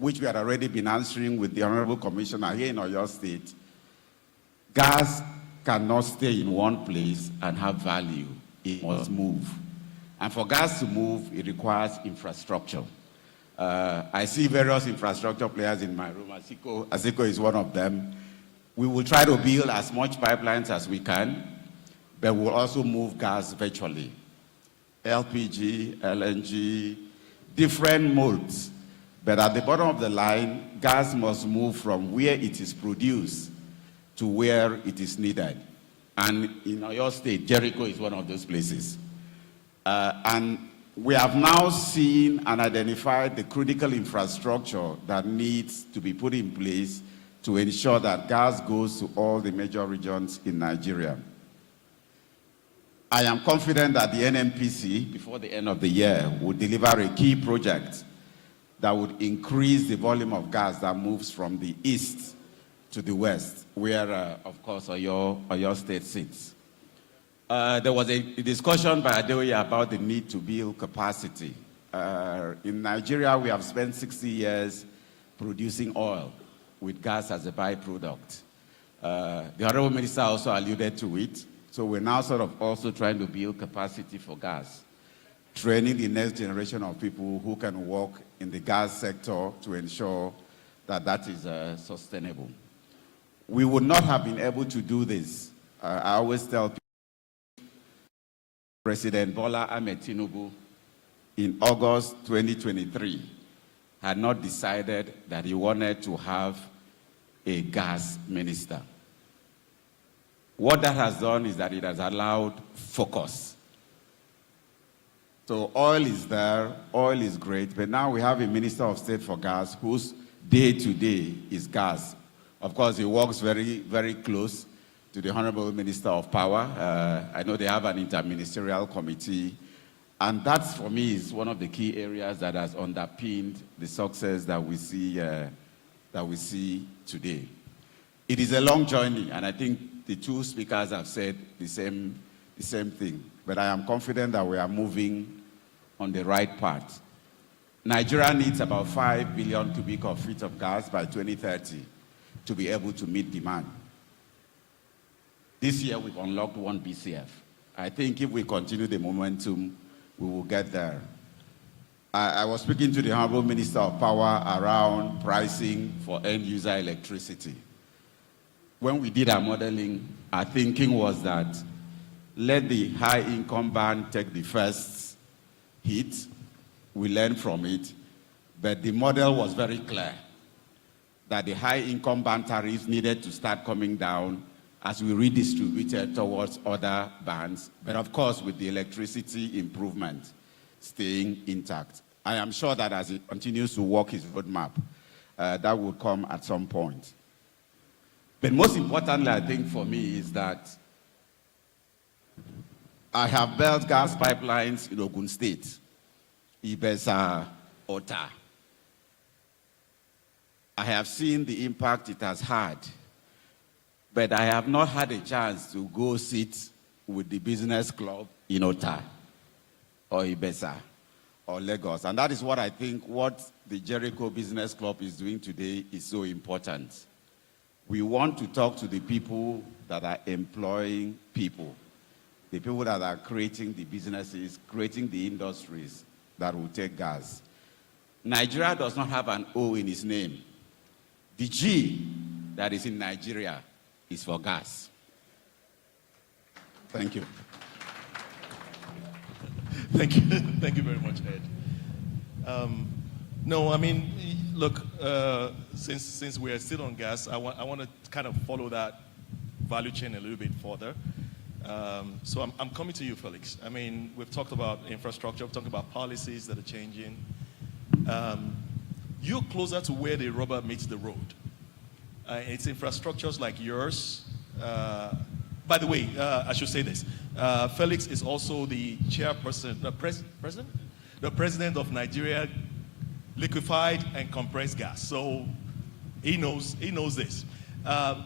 which we had already been answering with the Honorable Commissioner here in Oyo State, gas cannot stay in one place and have value. It must move. And for gas to move, it requires infrastructure. I see various infrastructure players in my room. Asiko is one of them. We will try to build as much pipelines as we can, but we'll also move gas virtually. LPG, LNG, different modes. But at the bottom of the line, gas must move from where it is produced to where it is needed. And in Oyo State, Jericho is one of those places. And we have now seen and identified the critical infrastructure that needs to be put in place to ensure that gas goes to all the major regions in Nigeria. I am confident that the NNPC, before the end of the year, will deliver a key project that would increase the volume of gas that moves from the east to the west, where, of course, Oyo State sits. There was a discussion by Adeoye about the need to build capacity. In Nigeria, we have spent 60 years producing oil with gas as a byproduct. The Honorable Minister also alluded to it. So we're now sort of also trying to build capacity for gas, training the next generation of people who can work in the gas sector to ensure that that is sustainable. We would not have been able to do this. I always tell people, President Bola Ahmed Tinubu in August 2023 had not decided that he wanted to have a gas minister. What that has done is that it has allowed focus. So oil is there, oil is great, but now we have a Minister of State for Gas whose day-to-day is gas. Of course, he works very, very close to the Honorable Minister of Power. I know they have an interministerial committee, and that, for me, is one of the key areas that has underpinned the success that we see today. It is a long journey, and I think the two speakers have said the same thing, but I am confident that we are moving on the right path. Nigeria needs about 5 billion cubic feet of gas by 2030 to be able to meet demand. This year, we've unlocked 1 BCF. I think if we continue the momentum, we will get there. I was speaking to the Honorable Minister of Power around pricing for end-user electricity. When we did our modeling, our thinking was that let the high-income band take the first hit, we learn from it, but the model was very clear that the high-income band tariffs needed to start coming down as we redistributed towards other bands, but of course with the electricity improvement staying intact. I am sure that as he continues to work his roadmap, that will come at some point. But most importantly, I think for me, is that I have built gas pipelines in Ogun State, Ibesa, Ota. I have seen the impact it has had, but I have not had a chance to go sit with the business club in Ota or Ibesa or Lagos. And that is what I think what the Jericho Business Club is doing today is so important. We want to talk to the people that are employing people, the people that are creating the businesses, creating the industries that will take gas. Nigeria does not have an O in its name. The G that is in Nigeria is for gas. Thank you. Thank you. Thank you very much, Ed. No, I mean, look, since we are still on gas, I want to kind of follow that value chain a little bit further. So I'm coming to you, Felix. I mean, we've talked about infrastructure, we've talked about policies that are changing. You're closer to where the rubber meets the road. It's infrastructures like yours. By the way, I should say this. Felix is also the chairperson, the president of Nigeria Liquefied and Compressed Gas. So he knows this.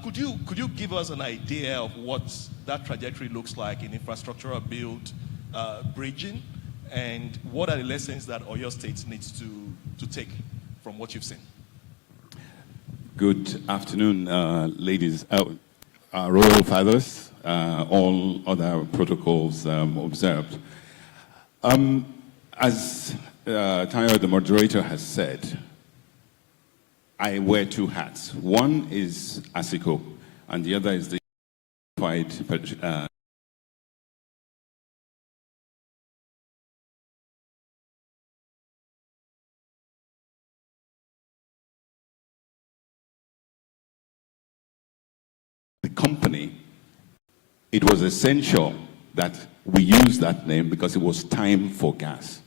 Could you give us an idea of what that trajectory looks like in infrastructural build, bridging, and what are the lessons that Oyo State needs to take from what you've seen? Good afternoon, ladies, royal fathers, all other protocols observed. As Tayo, the moderator, has said, I wear two hats. One is ASICO, and the other is the company. It was essential that we use that name because it was time for gas.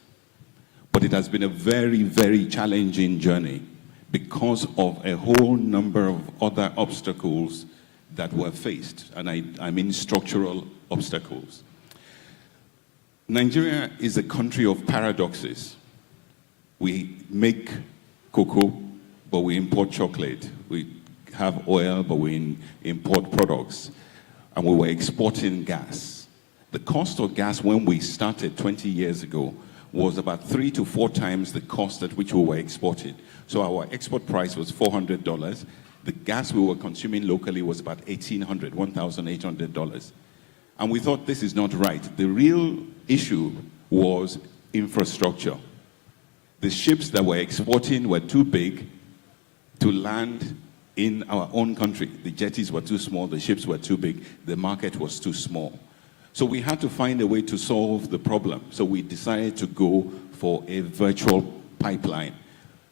But it has been a very, very challenging journey because of a whole number of other obstacles that were faced, and I mean structural obstacles. Nigeria is a country of paradoxes. We make cocoa, but we import chocolate. We have oil, but we import products. And we were exporting gas. The cost of gas when we started 20 years ago was about 3 to 4 times the cost at which we were exporting. So our export price was $400. The gas we were consuming locally was about $1,800, $1,800. And we thought this is not right. The real issue was infrastructure. The ships that were exporting were too big to land in our own country. The jetties were too small, the ships were too big, the market was too small. So we had to find a way to solve the problem. So we decided to go for a virtual pipeline,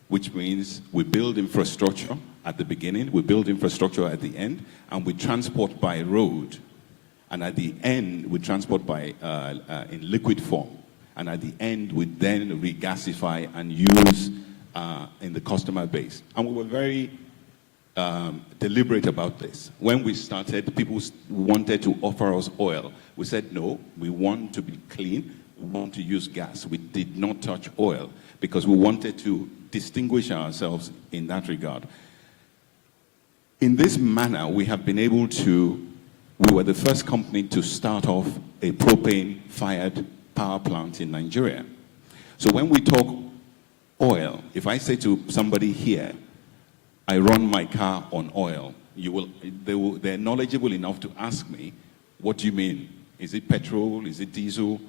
which means we build infrastructure at the beginning, we build infrastructure at the end, and we transport by road. And at the end, we transport by in liquid form. And at the end, we then regasify and use in the customer base. And we were very deliberate about this. When we started, people wanted to offer us oil. We said, no, we want to be clean, we want to use gas. We did not touch oil because we wanted to distinguish ourselves in that regard. In this manner, we have been able to, we were the first company to start off a propane-fired power plant in Nigeria. So when we talk oil, if I say to somebody here, I run my car on oil, they're knowledgeable enough to ask me, what do you mean? Is it petrol? Is it diesel?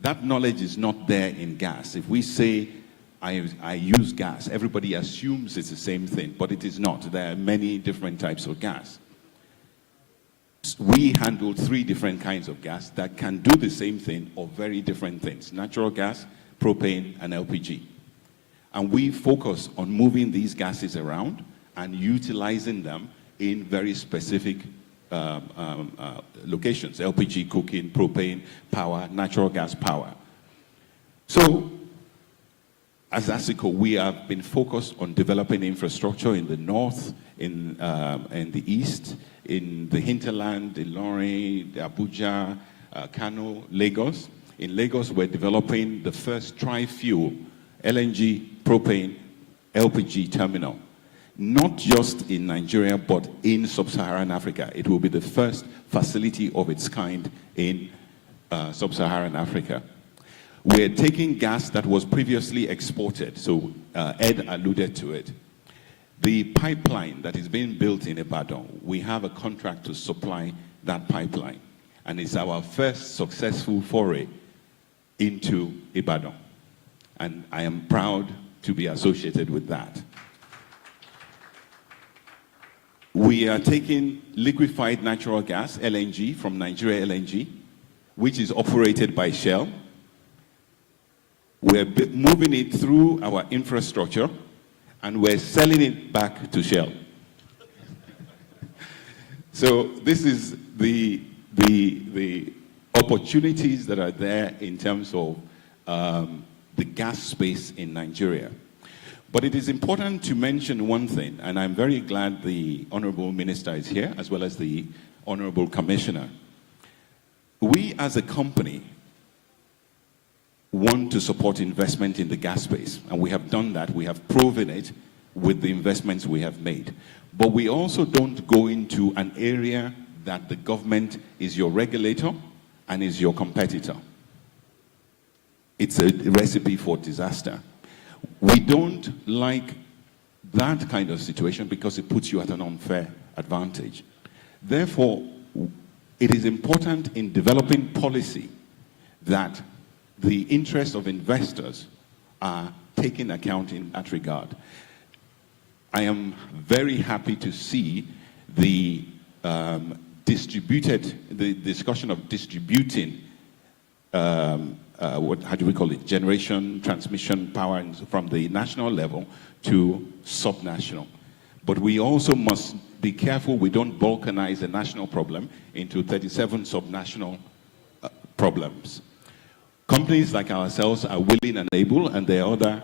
That knowledge is not there in gas. If we say, I use gas, everybody assumes it's the same thing, but it is not. There are many different types of gas. We handle 3 different kinds of gas that can do the same thing or very different things: natural gas, propane, and LPG. And we focus on moving these gases around and utilizing them in very specific locations: LPG cooking, propane power, natural gas power. So, as ASICO, we have been focused on developing infrastructure in the north, in the east, in the hinterland, in Ilorin, Abuja, Kano, Lagos. In Lagos, we're developing the first tri-fuel LNG, propane, LPG terminal. Not just in Nigeria, but in sub-Saharan Africa. It will be the first facility of its kind in sub-Saharan Africa. We're taking gas that was previously exported, so Ed alluded to it. The pipeline that is being built in Ibadan, we have a contract to supply that pipeline. And it's our first successful foray into Ibadan. And I am proud to be associated with that. We are taking liquefied natural gas, LNG, from Nigeria LNG, which is operated by Shell. We're moving it through our infrastructure, and we're selling it back to Shell. So this is the opportunities that are there in terms of the gas space in Nigeria. But it is important to mention one thing, and I'm very glad the Honorable Minister is here, as well as the Honorable Commissioner. We as a company want to support investment in the gas space, and we have done that. We have proven it with the investments we have made. But we also don't go into an area that the government is your regulator and is your competitor. It's a recipe for disaster. We don't like that kind of situation because it puts you at an unfair advantage. Therefore, it is important in developing policy that the interests of investors are taken account in that regard. I am very happy to see the discussion of distributing how do we call it, generation, transmission power from the national level to subnational. But we also must be careful we don't balkanize a national problem into 37 subnational problems. Companies like ourselves are willing and able, and there are other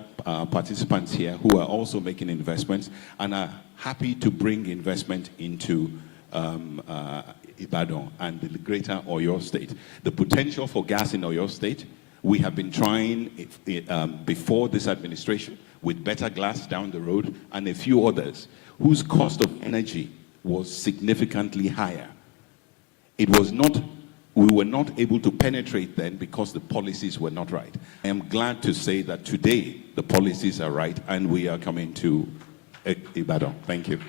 participants here who are also making investments and are happy to bring investment into Ibadan and the greater Oyo State. The potential for gas in Oyo State, we have been trying before this administration with Better Glass down the road and a few others whose cost of energy was significantly higher. It was not, we were not able to penetrate then because the policies were not right. I am glad to say that today the policies are right and we are coming to Ibadan. Thank you.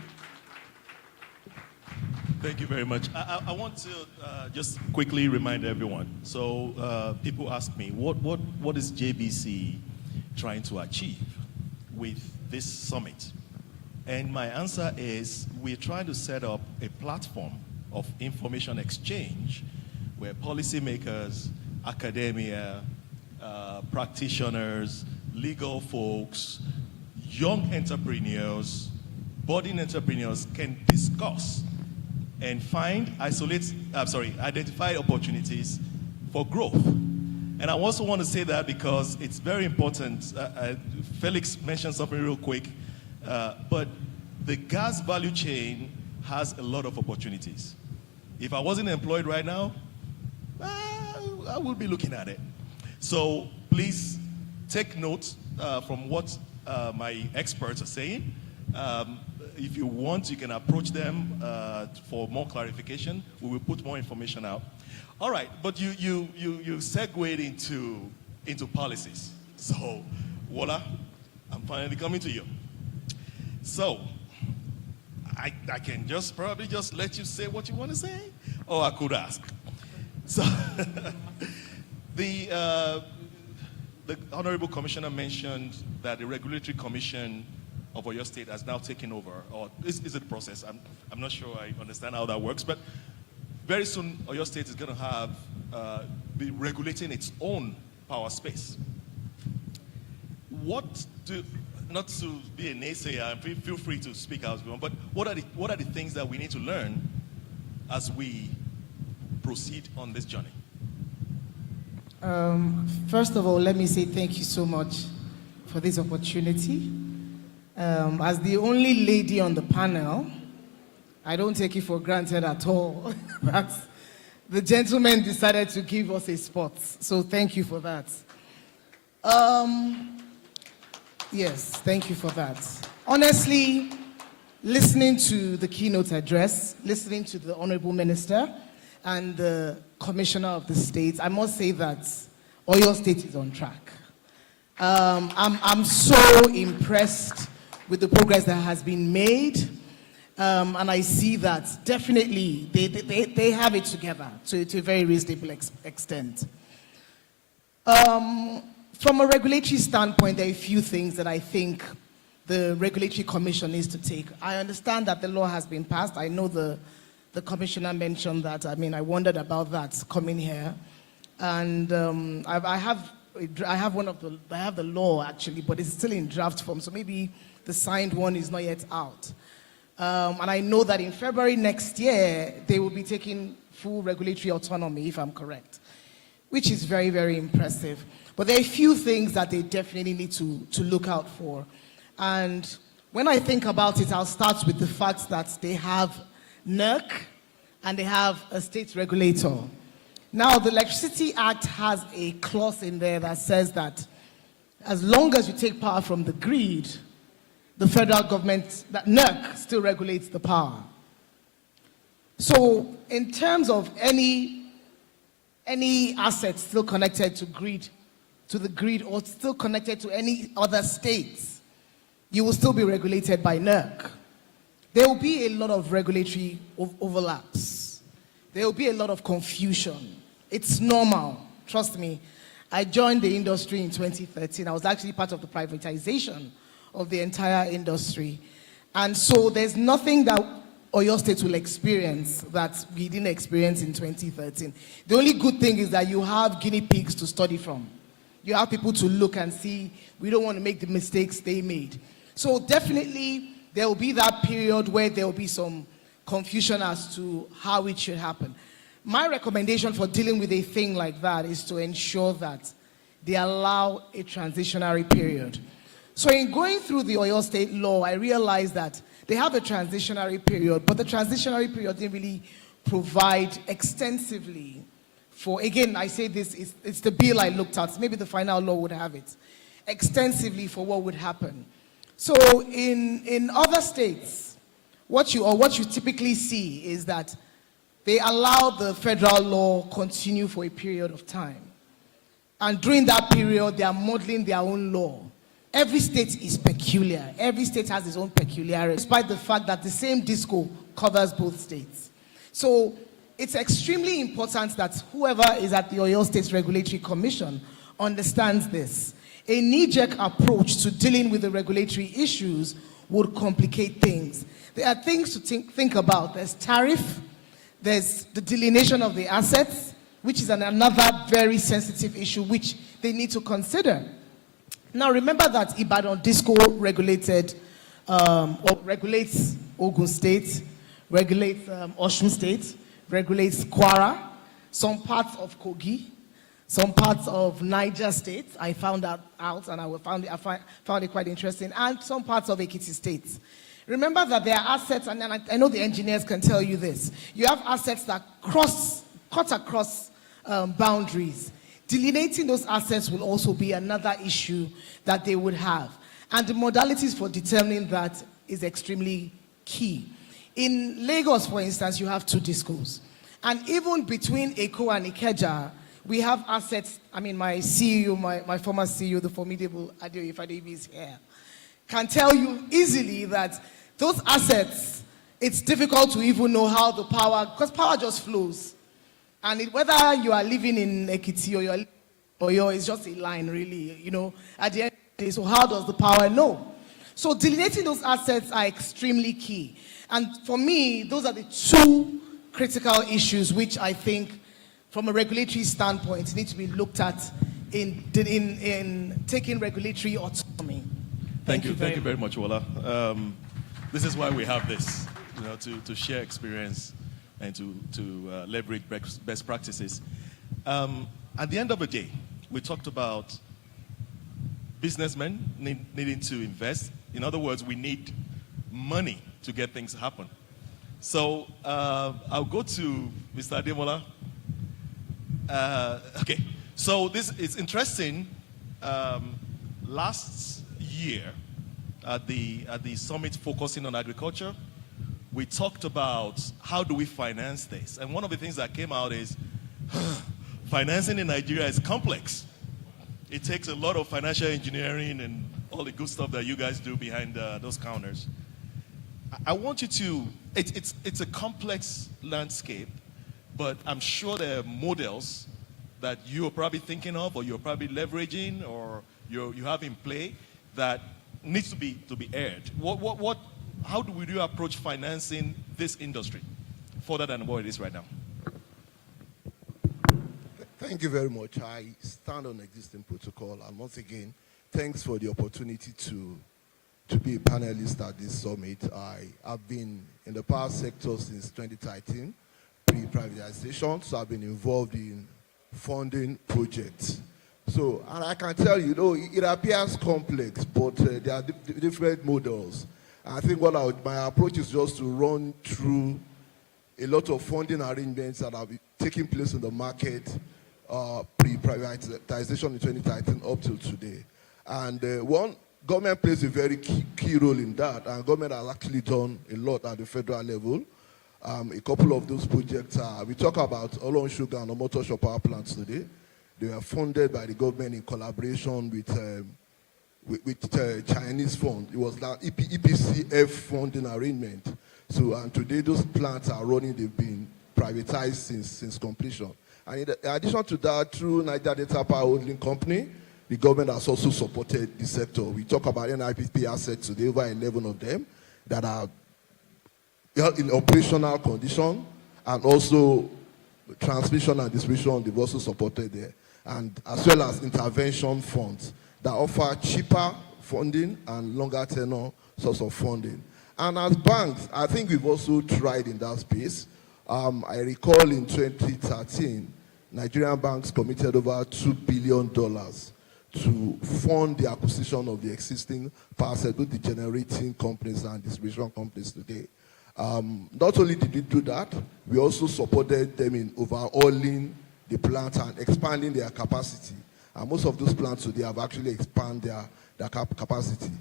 Thank you very much. I want to just quickly remind everyone. So people ask me, what is JBC trying to achieve with this summit? And my answer is we're trying to set up a platform of information exchange where policymakers, academia, practitioners, legal folks, young entrepreneurs, budding entrepreneurs can discuss and identify opportunities for growth. And I also want to say that because it's very important. Felix mentioned something real quick, but the gas value chain has a lot of opportunities. If I wasn't employed right now, I would be looking at it. So please take note from what my experts are saying. If you want, you can approach them for more clarification. We will put more information out. All right, but you segued into policies. So, voila, I'm finally coming to you. So, I can probably just let you say what you want to say, or I could ask. So, the Honorable Commissioner mentioned that the Regulatory Commission of Oyo State has now taken over, or is it a process? I'm not sure I understand how that works, but very soon Oyo State is going to have be regulating its own power space. Not to be a naysayer, feel free to speak out, but what are the things that we need to learn as we proceed on this journey? First of all, let me say thank you so much for this opportunity. As the only lady on the panel, I don't take it for granted at all that the gentleman decided to give us a spot. So thank you for that. Yes, thank you for that. Honestly, listening to the keynote address, listening to the Honorable Minister and the Commissioner of the State, I must say that Oyo State is on track. I'm so impressed with the progress that has been made, and I see that definitely they have it together to a very reasonable extent. From a regulatory standpoint, there are a few things that I think the Regulatory Commission needs to take. I understand that the law has been passed. I know the Commissioner mentioned that. I mean, I wondered about that coming here, and I have the law actually, but it's still in draft form, so maybe the signed one is not yet out. And I know that in February next year, they will be taking full regulatory autonomy, if I'm correct, which is very, very impressive. But there are a few things that they definitely need to look out for. And when I think about it, I'll start with the fact that they have NERC and they have a state regulator. Now, the Electricity Act has a clause in there that says that as long as you take power from the grid, the federal government, that NERC still regulates the power. So in terms of any assets still connected to the grid or still connected to any other states, you will still be regulated by NERC. There will be a lot of regulatory overlaps. There will be a lot of confusion. It's normal, trust me. I joined the industry in 2013. I was actually part of the privatization of the entire industry. And so there's nothing that Oyo State will experience that we didn't experience in 2013. The only good thing is that you have guinea pigs to study from. You have people to look and see, we don't want to make the mistakes they made. So definitely there will be that period where there will be some confusion as to how it should happen. My recommendation for dealing with a thing like that is to ensure that they allow a transitionary period. So in going through the Oyo State law, I realized that they have a transitionary period, but the transitionary period didn't really provide extensively for, again, I say this, it's the bill I looked at, maybe the final law would have it, extensively for what would happen. So in other states, what you typically see is that they allow the federal law continue for a period of time. And during that period, they are modeling their own law. Every state is peculiar. Every state has its own peculiarity, despite the fact that the same disco covers both states. So it's extremely important that whoever is at the Oyo State Regulatory Commission understands this. A knee-jerk approach to dealing with the regulatory issues would complicate things. There are things to think about. There's tariff, there's the delineation of the assets, which is another very sensitive issue which they need to consider. Now remember that Ibadan Disco regulated, or regulates Ogun State, regulates Osun State, regulates Kwara, some parts of Kogi, some parts of Niger State. I found that out and I found it quite interesting, and some parts of Ekiti State. Remember that there are assets, and I know the engineers can tell you this. You have assets that cut across boundaries. Delineating those assets will also be another issue that they would have. And the modalities for determining that is extremely key. In Lagos, for instance, you have two discos. And even between Eko and Ikeja, we have assets. I mean, my CEO, my former CEO, the formidable Adeoye Fadebi is here, can tell you easily that those assets, it's difficult to even know how the power, because power just flows. And whether you are living in Ekiti or it's just a line, really, you know, at the end of the day. So how does the power know? So delineating those assets are extremely key. And for me, those are the two critical issues which I think, from a regulatory standpoint, need to be looked at in taking regulatory autonomy. Thank you very much, Wala. This is why we have this, you know, to share experience and to leverage best practices. At the end of the day, we talked about businessmen needing to invest. In other words, we need money to get things happen. So I'll go to Mr. Ademola. Okay, so this is interesting. Last year at the summit focusing on agriculture, we talked about how do we finance this. And one of the things that came out is financing in Nigeria is complex. It takes a lot of financial engineering and all the good stuff that you guys do behind those counters. I want you to, it's a complex landscape, but I'm sure there are models that you're probably thinking of, or you're probably leveraging, or you have in play that needs to be aired. How do we approach financing this industry further than what it is right now? Thank you very much. I stand on existing protocol, and once again, thanks for the opportunity to be a panelist at this summit. I have been in the power sector since 2013, pre-privatization, so I've been involved in funding projects. So, and I can tell you, it appears complex, but there are different models. I think my approach is just to run through a lot of funding arrangements that have been taking place in the market pre-privatization in 2013 up till today. And government plays a very key role in that, and government has actually done a lot at the federal level. A couple of those projects we talk about Olon Sugar and Omotosho power plants today. They were funded by the government in collaboration with with Chinese fund. It was that EPCF funding arrangement. So, and today those plants are running, they've been privatized since completion. And in addition to that, through Niger Delta Power Holding Company, the government has also supported the sector. We talk about NIPP assets today, over 11 of them, that are in operational condition, and also transmission and distribution, they've also supported there. And as well as intervention funds that offer cheaper funding and longer tenure source of funding. And as banks, I think we've also tried in that space. I recall in 2013, Nigerian banks committed over $2 billion to fund the acquisition of the existing power sector, both the generating companies and distribution companies today. Not only did we do that, we also supported them in overhauling the plants and expanding their capacity. And most of those plants today have actually expanded their capacity.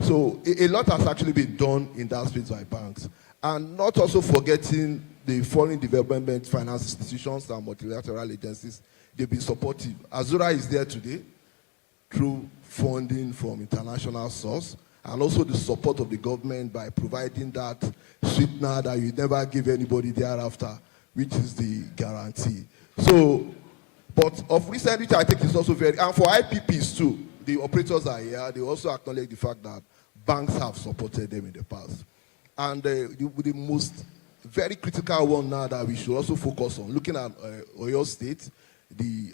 So a lot has actually been done in that space by banks. And not also forgetting the foreign development finance institutions and multilateral agencies. They've been supportive. Azura is there today through funding from international source, and also the support of the government by providing that sweetener that you never give anybody thereafter, which is the guarantee. So, but of recent, which I think is also very, and for IPPs too, the operators are here, they also acknowledge the fact that banks have supported them in the past. And the most very critical one now that we should also focus on, looking at Oyo State, the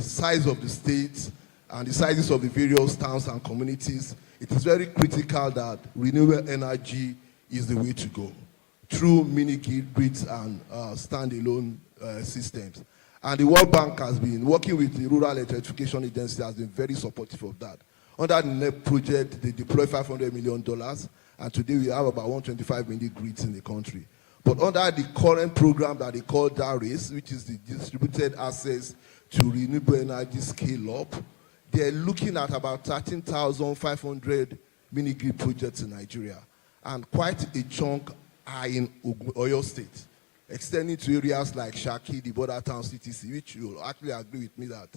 size of the state and the sizes of the various towns and communities, it is very critical that renewable energy is the way to go through mini-grids and standalone systems. And the World Bank has been working with the Rural Electrification Agency, has been very supportive of that. Under the NEP project, they deployed $500 million, and today we have about 125 mini-grids in the country. But under the current program that they call DARIS, which is the Distributed Access to Renewable Energy Scale-Up, they're looking at about 13,500 mini-grid projects in Nigeria. And quite a chunk are in Oyo State, extending to areas like Shaki, the border town CTC, which you'll actually agree with me that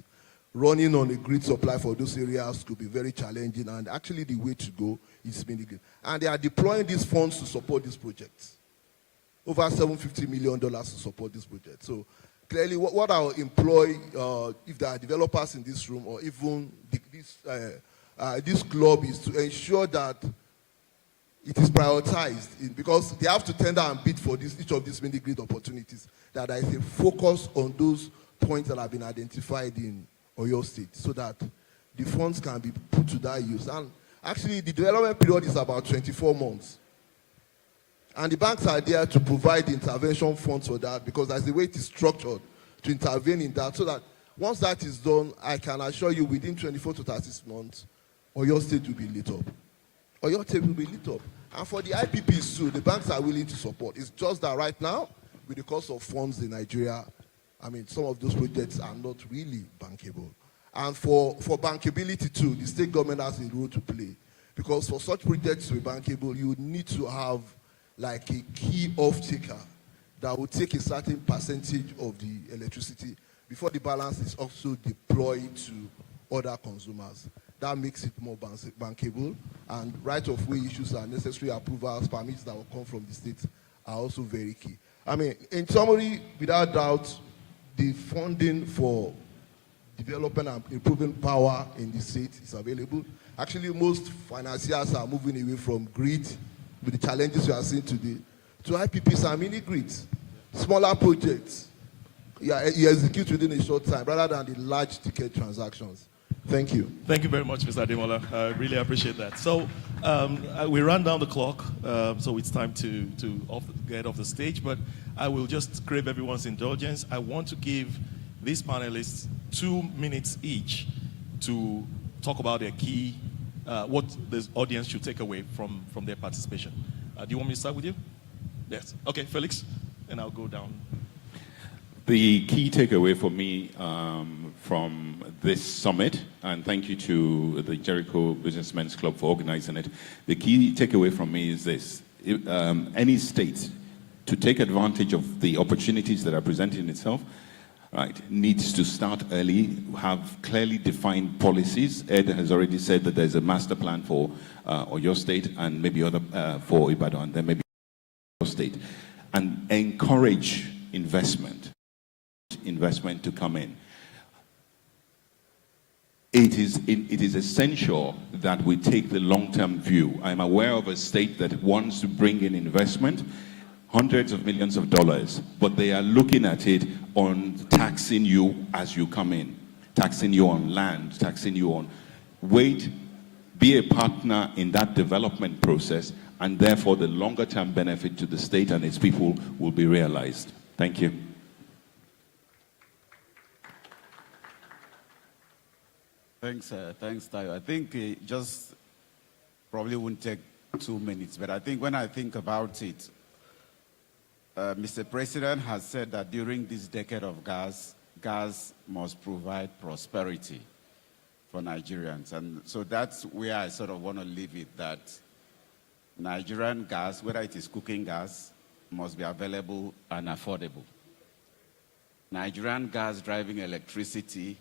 running on a grid supply for those areas could be very challenging, and actually the way to go is mini-grid. And they are deploying these funds to support these projects. Over $750 million to support this project. So clearly what I'll employ, if there are developers in this room or even this club, is to ensure that it is prioritized, because they have to tender and bid for each of these mini-grid opportunities, that there is a focus on those points that have been identified in Oyo State, so that the funds can be put to that use. And actually, the development period is about 24 months. And the banks are there to provide the intervention funds for that, because that's the way it is structured, to intervene in that, so that once that is done, I can assure you within 24 to 36 months, Oyo State will be lit up. Oyo State will be lit up. And for the IPPs too, the banks are willing to support. It's just that right now, with the cost of funds in Nigeria, I mean, some of those projects are not really bankable. And for bankability too, the state government has a role to play. Because for such projects to be bankable, you would need to have like a key off-taker that will take a certain percentage of the electricity before the balance is also deployed to other consumers. That makes it more bankable, and right-of-way issues and necessary approvals, permits that will come from the state are also very key. I mean, in summary, without doubt, the funding for developing and improving power in the state is available. Actually, most financiers are moving away from grid, with the challenges we are seeing today, to IPPs and mini-grids, smaller projects. You execute within a short time, rather than the large ticket transactions. Thank you. Thank you very much, Mr. Ademola. I really appreciate that. So we ran down the clock, so it's time to get off the stage, but I will just crave everyone's indulgence. I want to give these panelists 2 minutes each to talk about their key, what the audience should take away from their participation. Do you want me to start with you? Yes. Okay, Felix, and I'll go down. The key takeaway for me from this summit, and thank you to the Jericho Businessmen's Club for organizing it, the key takeaway from me is this. Any state, to take advantage of the opportunities that are presenting itself, right, needs to start early, have clearly defined policies. Ed has already said that there's a master plan for Oyo State and maybe other for Ibadan, then maybe Oyo State, and encourage investment to come in. It is essential that we take the long-term view. I'm aware of a state that wants to bring in investment, hundreds of millions of dollars, but they are looking at it on taxing you as you come in, taxing you on land, taxing you on wait, be a partner in that development process, and therefore the longer-term benefit to the state and its people will be realized. Thank you. Thanks, Tayo. I think it just probably won't take 2 minutes, but I think when I think about it, Mr. President has said that during this decade of gas must provide prosperity for Nigerians. And so that's where I sort of want to leave it, that Nigerian gas, whether it is cooking gas, must be available and affordable. Nigerian gas driving electricity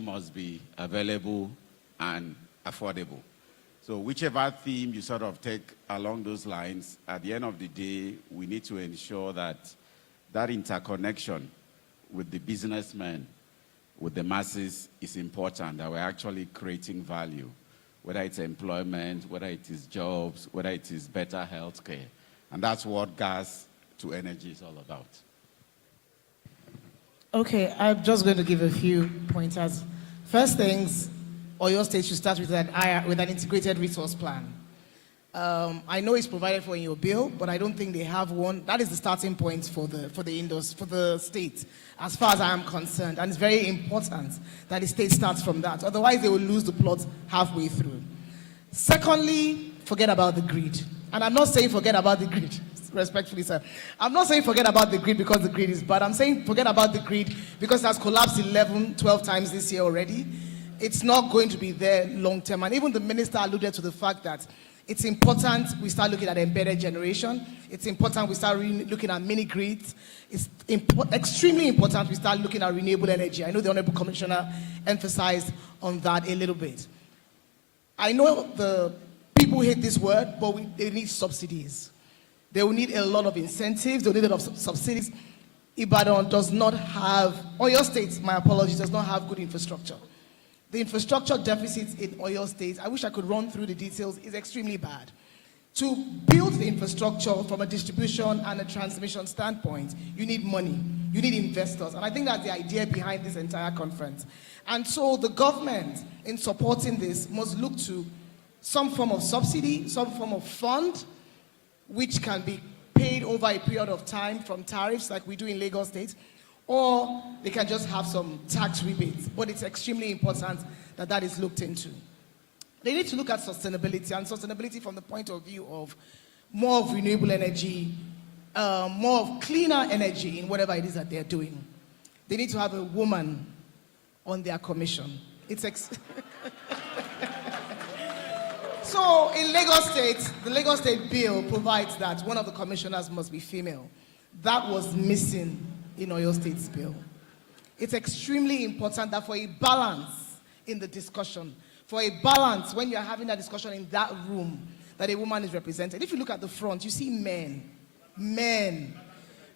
must be available and affordable. So whichever theme you sort of take along those lines, at the end of the day, we need to ensure that that interconnection with the businessmen, with the masses is important, that we're actually creating value, whether it's employment, whether it is jobs, whether it is better healthcare. And that's what gas to energy is all about. Okay, I'm just going to give a few pointers. First things, Oyo State should start with an integrated resource plan. I know it's provided for in your bill, but I don't think they have one. That is the starting point for the state, as far as I am concerned. And it's very important that the state starts from that. Otherwise, they will lose the plot halfway through. Secondly, forget about the grid. And I'm not saying forget about the grid. Respectfully, sir. I'm not saying forget about the grid because the grid is bad. I'm saying forget about the grid because it has collapsed 11, 12 times this year already. It's not going to be there long term. And even the minister alluded to the fact that it's important we start looking at embedded generation. It's important we start looking at mini grids. It's extremely important we start looking at renewable energy. I know the Honorable Commissioner emphasized on that a little bit. I know the people hate this word, but they need subsidies. They will need a lot of incentives. They will need a lot of subsidies. Ibadan does not have, Oyo State, my apologies, does not have good infrastructure. The infrastructure deficit in Oyo State, I wish I could run through the details, is extremely bad. To build the infrastructure from a distribution and a transmission standpoint, you need money, you need investors. And I think that's the idea behind this entire conference. And so the government, in supporting this, must look to some form of subsidy, some form of fund, which can be paid over a period of time from tariffs like we do in Lagos State, or they can just have some tax rebates. But it's extremely important that that is looked into. They need to look at sustainability, and sustainability from the point of view of more of renewable energy, more of cleaner energy in whatever it is that they're doing. They need to have a woman on their commission. So in Lagos State, the Lagos State bill provides that one of the commissioners must be female. That was missing in Oyo State's bill. It's extremely important that for a balance in the discussion, for a balance when you're having a discussion in that room, that a woman is represented. If you look at the front, you see men.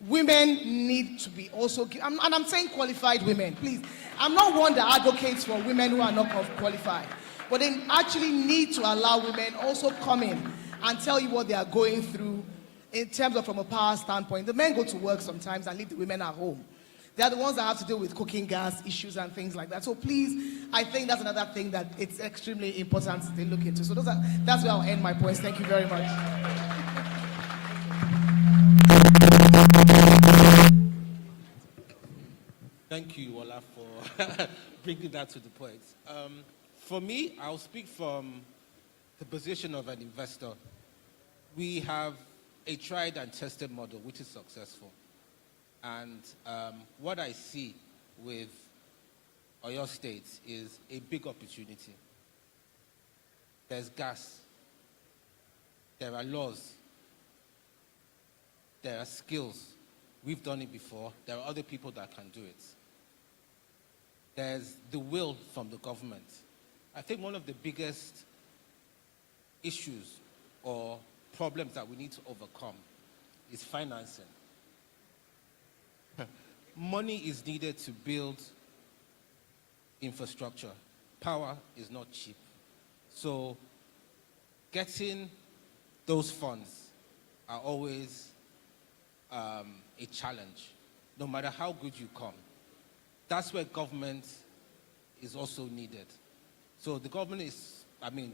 Women need to be also, and I'm saying qualified women, please. I'm not one that advocates for women who are not qualified. But they actually need to allow women also come in and tell you what they are going through in terms of from a power standpoint. The men go to work sometimes and leave the women at home. They are the ones that have to deal with cooking gas issues and things like that. So please, I think that's another thing that it's extremely important to look into. So that's where I'll end my points. Thank you very much. Thank you, Ola, for bringing that to the point. For me, I'll speak from the position of an investor. We have a tried and tested model which is successful. And what I see with Oyo State is a big opportunity. There's gas, there are laws, there are skills, We've done it before. There are other people that can do it. There's the will from the government. I think one of the biggest issues or problems that we need to overcome is financing. Money is needed to build infrastructure. Power is not cheap. So getting those funds are always a challenge, no matter how good you come. That's where government is also needed. So the government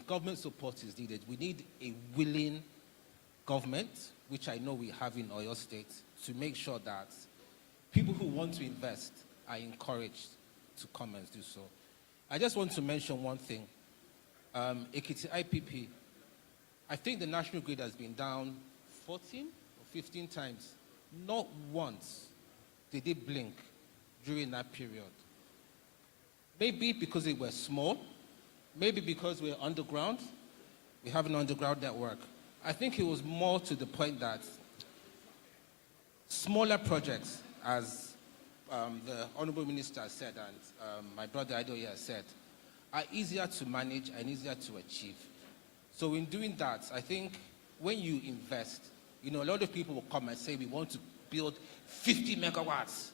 government support is needed. We need a willing government, which I know we have in Oyo State, to make sure that people who want to invest are encouraged to come and do so. I just want to mention one thing. Ekiti IPP, I think the national grid has been down 14 or 15 times. Not once did it blink during that period. Maybe because it was small, maybe because we're underground, we have an underground network. I think it was more to the point that smaller projects, as the Honorable Minister said and my brother Adoya said, are easier to manage and easier to achieve. So in doing that, I think when you invest, a lot of people will come and say, we want to build 50 megawatts.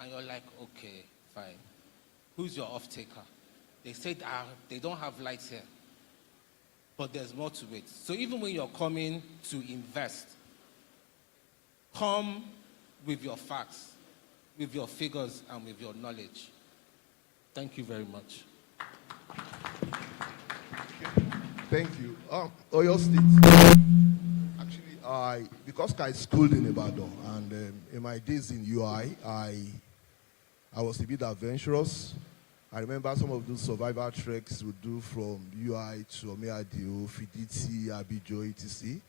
And you're like, okay, fine. Who's your off-taker? They said they don't have lights here. But there's more to it. So even when you're coming to invest, come with your facts, with your figures, and with your knowledge. Thank you very much. Thank you. Oyo State. Actually, because I schooled in Ibadan, and in my days in UI, I was a bit adventurous. I remember some of those survival treks we do from UI to Omeadio, Fiditi, Abijo, etc.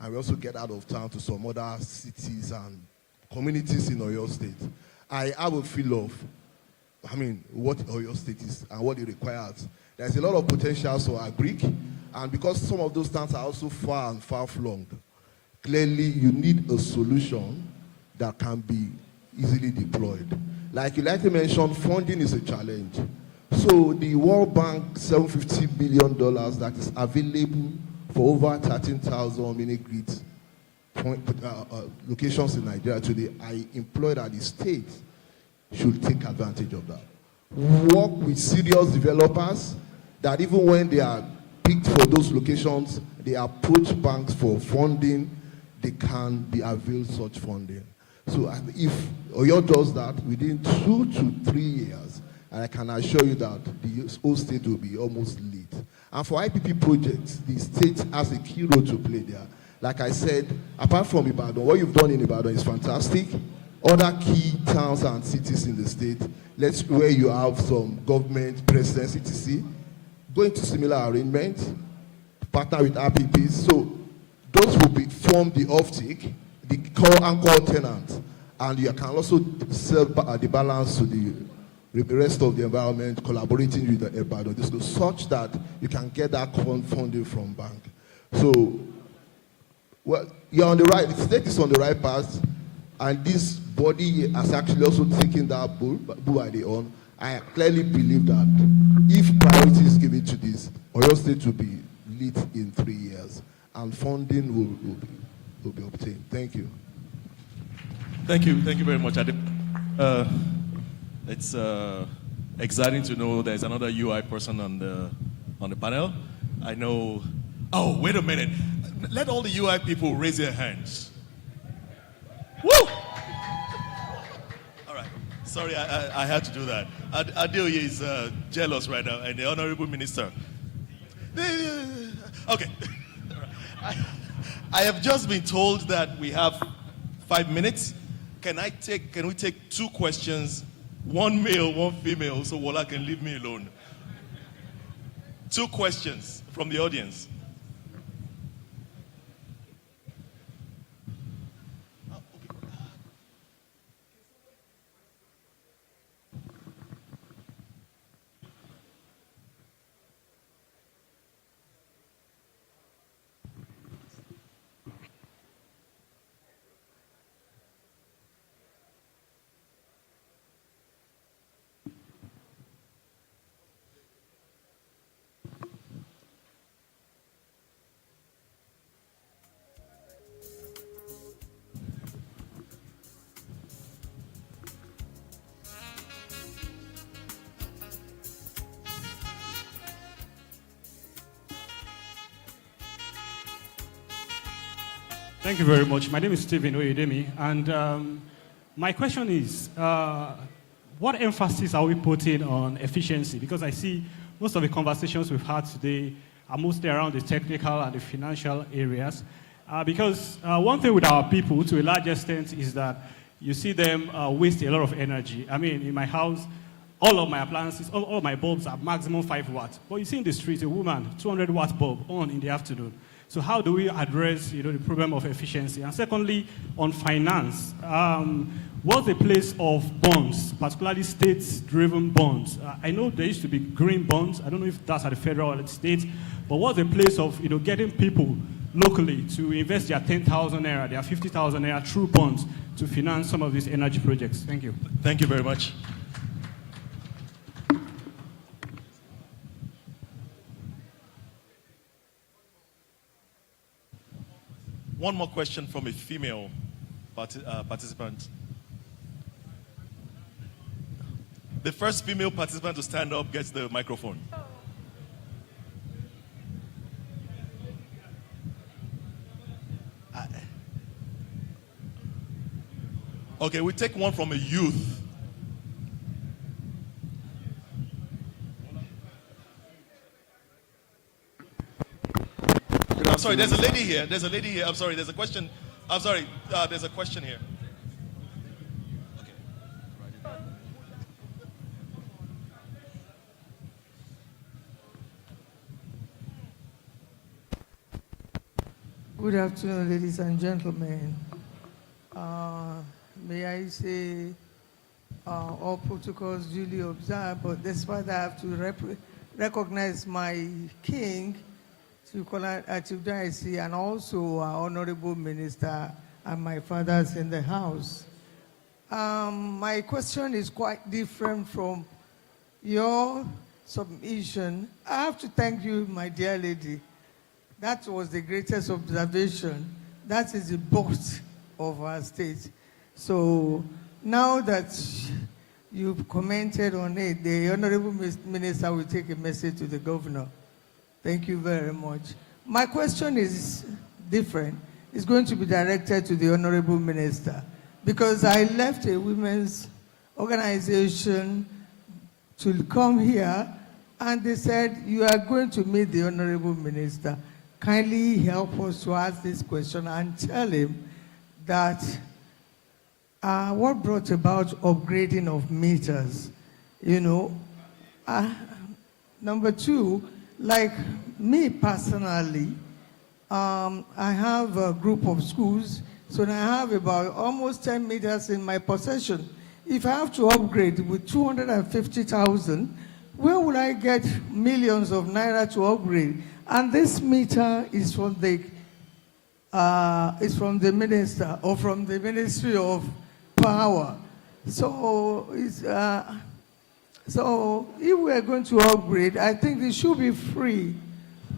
And we also get out of town to some other cities and communities in Oyo State. I have a feel of, what Oyo State is and what it requires. There's a lot of potential for agric, and because some of those towns are also far and far-flung, clearly you need a solution that can be easily deployed. Like you likely mentioned, funding is a challenge. So the World Bank $750 billion that is available for over 13,000 mini-grid locations in Nigeria today, I implore that the state should take advantage of that. Work with serious developers that even when they are picked for those locations, they approach banks for funding, they can be availed such funding. So if Oyo does that within 2 to 3 years, and I can assure you that the whole state will be almost lit. And for IPP projects, the state has a key role to play there. Like I said, apart from Ibadan, what you've done in Ibadan is fantastic. Other key towns and cities in the state, where you have some government, presidents, etc., go into similar arrangements, partner with RPPs. So those will form the offtake, the core anchor tenant, and you can also sell the balance to the rest of the environment, collaborating with the Ibadan, such that you can get that funding from bank. So, well, you're on the right, the state is on the right path, and this body has actually also taken that bull by the horn. I clearly believe that if priority is given to this, Oyo State will be lit in 3 years, and funding will be obtained. Thank you. Thank you very much, Adip. It's exciting to know there's another UI person on the panel. I know. Oh, wait a minute. Let all the UI people raise their hands. Woo! All right. Sorry, I had to do that. Adeoye is jealous right now, and the Honorable Minister. Okay. I have just been told that we have 5 minutes. Can we take 2 questions? 1 male, 1 female, so Wala can leave me alone. 2 questions from the audience. Thank you very much. My name is Stephen Oyedemi, and my question is, what emphasis are we putting on efficiency? Because I see most of the conversations we've had today are mostly around the technical and the financial areas. Because one thing with our people, to a large extent, is that you see them waste a lot of energy. I mean, in my house, all of my appliances, all of my bulbs are maximum 5 watts. But you see in the street, a woman, 200 watt bulb on in the afternoon. So how do we address, the problem of efficiency? And secondly, on finance, what's the place of bonds, particularly state-driven bonds? I know there used to be green bonds. I don't know if that's at the federal or at the state. But what's the place of, getting people locally to invest their 10,000 naira, their 50,000 naira through bonds to finance some of these energy projects? Thank you. Thank you very much. One more question from a female participant. The first female participant to stand up gets the microphone. Okay, we take one from a youth. I'm sorry, there's a lady here. There's a lady here. I'm sorry, there's a question. I'm sorry, there's a question here. Okay. Good afternoon, ladies and gentlemen. May I say all protocols duly observed, but despite that, I have to recognize my king, Chief Daisy, and also our honorable minister and my fathers in the house. My question is quite different from your submission. I have to thank you, my dear lady. That was the greatest observation. That is the boast of our state. So now that you've commented on it, the honorable minister will take a message to the governor. Thank you very much. My question is different. It's going to be directed to the honorable minister because I left a women's organization to come here and they said, you are going to meet the honorable minister. Kindly help us to ask this question and tell him that what brought about upgrading of meters, Number two, like me personally, I have a group of schools, so I have about almost 10 meters in my possession. If I have to upgrade with 250,000, where will I get millions of naira to upgrade? And this meter is from the minister or from the Ministry of Power. So so if we are going to upgrade, I think it should be free.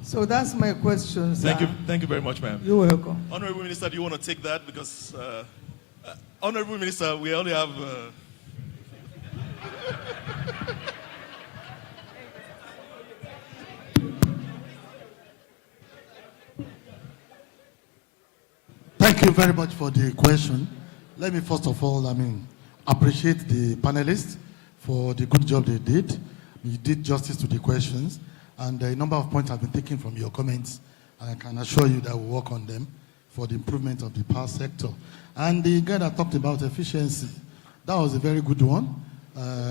So that's my question, sir. Thank you very much, ma'am. You're welcome. Honorable Minister, do you want to take that? Because, Honorable Minister, we only have... Thank you very much for the question. Let me first of all, appreciate the panelists for the good job they did. You did justice to the questions, and a number of points have been taken from your comments, and I can assure you that we'll work on them for the improvement of the power sector. And the guy that talked about efficiency, that was a very good one.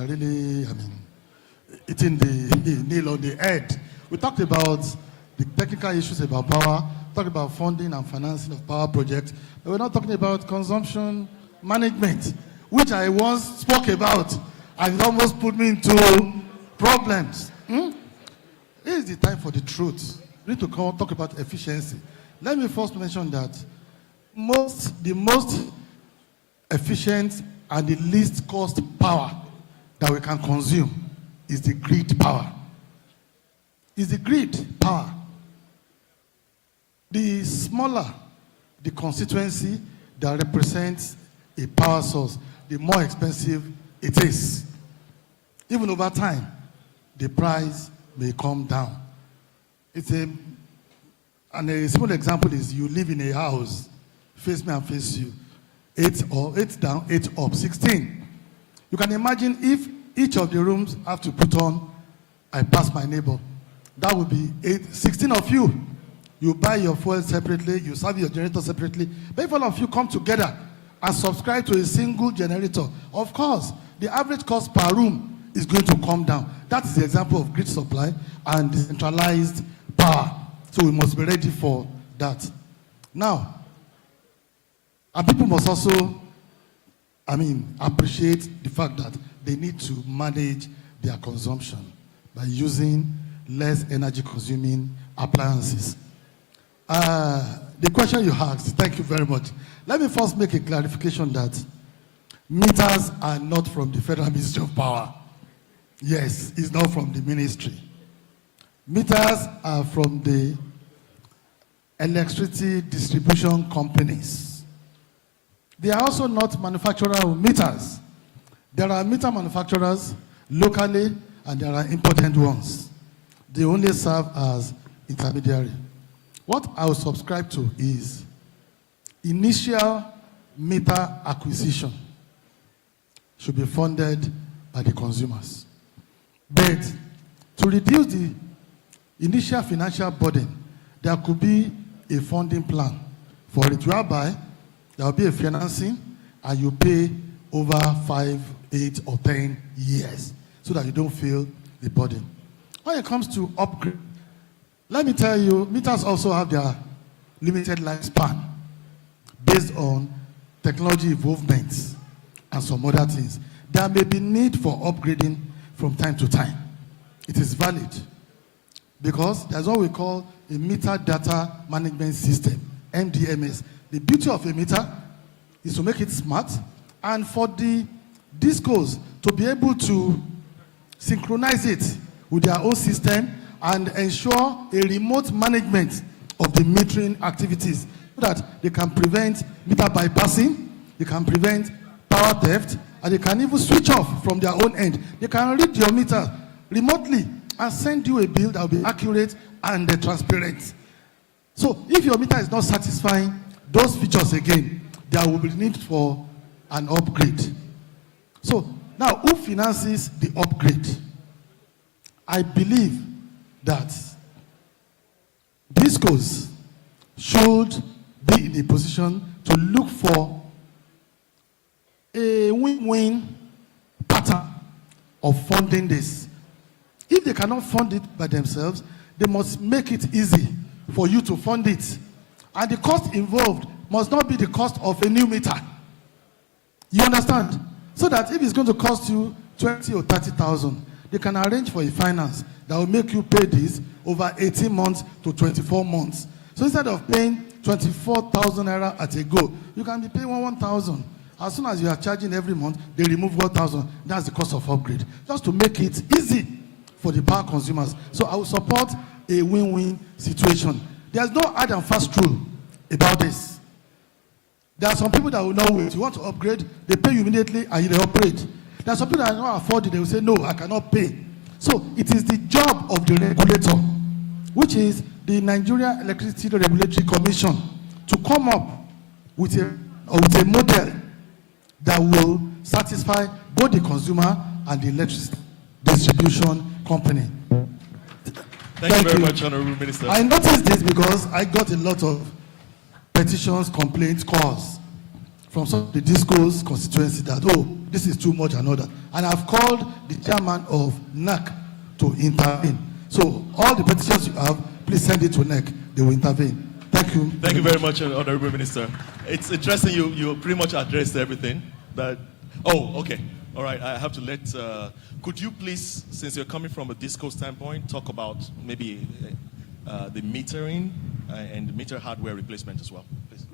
Really, hitting the nail on the head. We talked about the technical issues about power, talked about funding and financing of power projects, but we're not talking about consumption management, which I once spoke about, and it almost put me into problems. This is the time for the truth. We need to talk about efficiency. Let me first mention that the most efficient and the least cost power that we can consume is the grid power. It's the grid power. The smaller the constituency that represents a power source, the more expensive it is. Even over time, the price may come down. And a simple example is you live in a house face me and face you. 8 down, 8 up, 16. You can imagine if each of the rooms have to put on, I pass my neighbor. That would be 16 of you. You buy your fuel separately, you serve your generator separately. But if all of you come together and subscribe to a single generator, of course, the average cost per room is going to come down. That is the example of grid supply and decentralized power. So we must be ready for that. Now, and people must also, appreciate the fact that they need to manage their consumption by using less energy consuming appliances. The question you asked, thank you very much. Let me first make a clarification that meters are not from the Federal Ministry of Power. Yes, it's not from the ministry. Meters are from the electricity distribution companies. They are also not manufacturers of meters. There are meter manufacturers locally and there are imported ones. They only serve as intermediary. What I will subscribe to is initial meter acquisition should be funded by the consumers. But to reduce the initial financial burden, there could be a funding plan for it, whereby there will be a financing and you pay over 5, 8, or 10 years so that you don't feel the burden. When it comes to upgrade, let me tell you, meters also have their limited lifespan based on technology involvements and some other things. There may be need for upgrading from time to time. It is valid because there's what we call a meter data management system, MDMS. The beauty of a meter is to make it smart and for the discos to be able to synchronize it with their own system and ensure a remote management of the metering activities so that they can prevent meter bypassing, they can prevent power theft, and they can even switch off from their own end. They can read your meter remotely and send you a bill that will be accurate and transparent. So if your meter is not satisfying those features again, there will be need for an upgrade. So now, who finances the upgrade? I believe that discos should be in a position to look for a win-win pattern of funding this. If they cannot fund it by themselves, they must make it easy for you to fund it. And the cost involved must not be the cost of a new meter. You understand? So that if it's going to cost you 20 or 30,000, they can arrange for a finance that will make you pay this over 18 months to 24 months. So instead of paying 24,000 naira at a go, you can be paying 1,000. As soon as you are charging every month, they remove 1,000. That's the cost of upgrade. Just to make it easy for the power consumers. So I will support a win-win situation. There's no hard and fast rule about this. There are some people that will not wait. You want to upgrade, they pay you immediately and you upgrade. There are some people that cannot afford it. They will say, no, I cannot pay. So it is the job of the regulator, which is the Nigeria Electricity Regulatory Commission, to come up with a model that will satisfy both the consumer and the electricity distribution company. Thank you very much, Honorable Minister. I noticed this because I got a lot of petitions, complaints, calls from some of the discos constituency that, oh, this is too much and all that. And I've called the chairman of NAC to intervene. So all the petitions you have, please send it to NAC. They will intervene. Thank you. Thank you very much, Honorable Minister. It's interesting you pretty much addressed everything. Okay. All right, I have to let, could you please, since you're coming from a disco standpoint, talk about maybe the metering and the meter hardware replacement as well, please.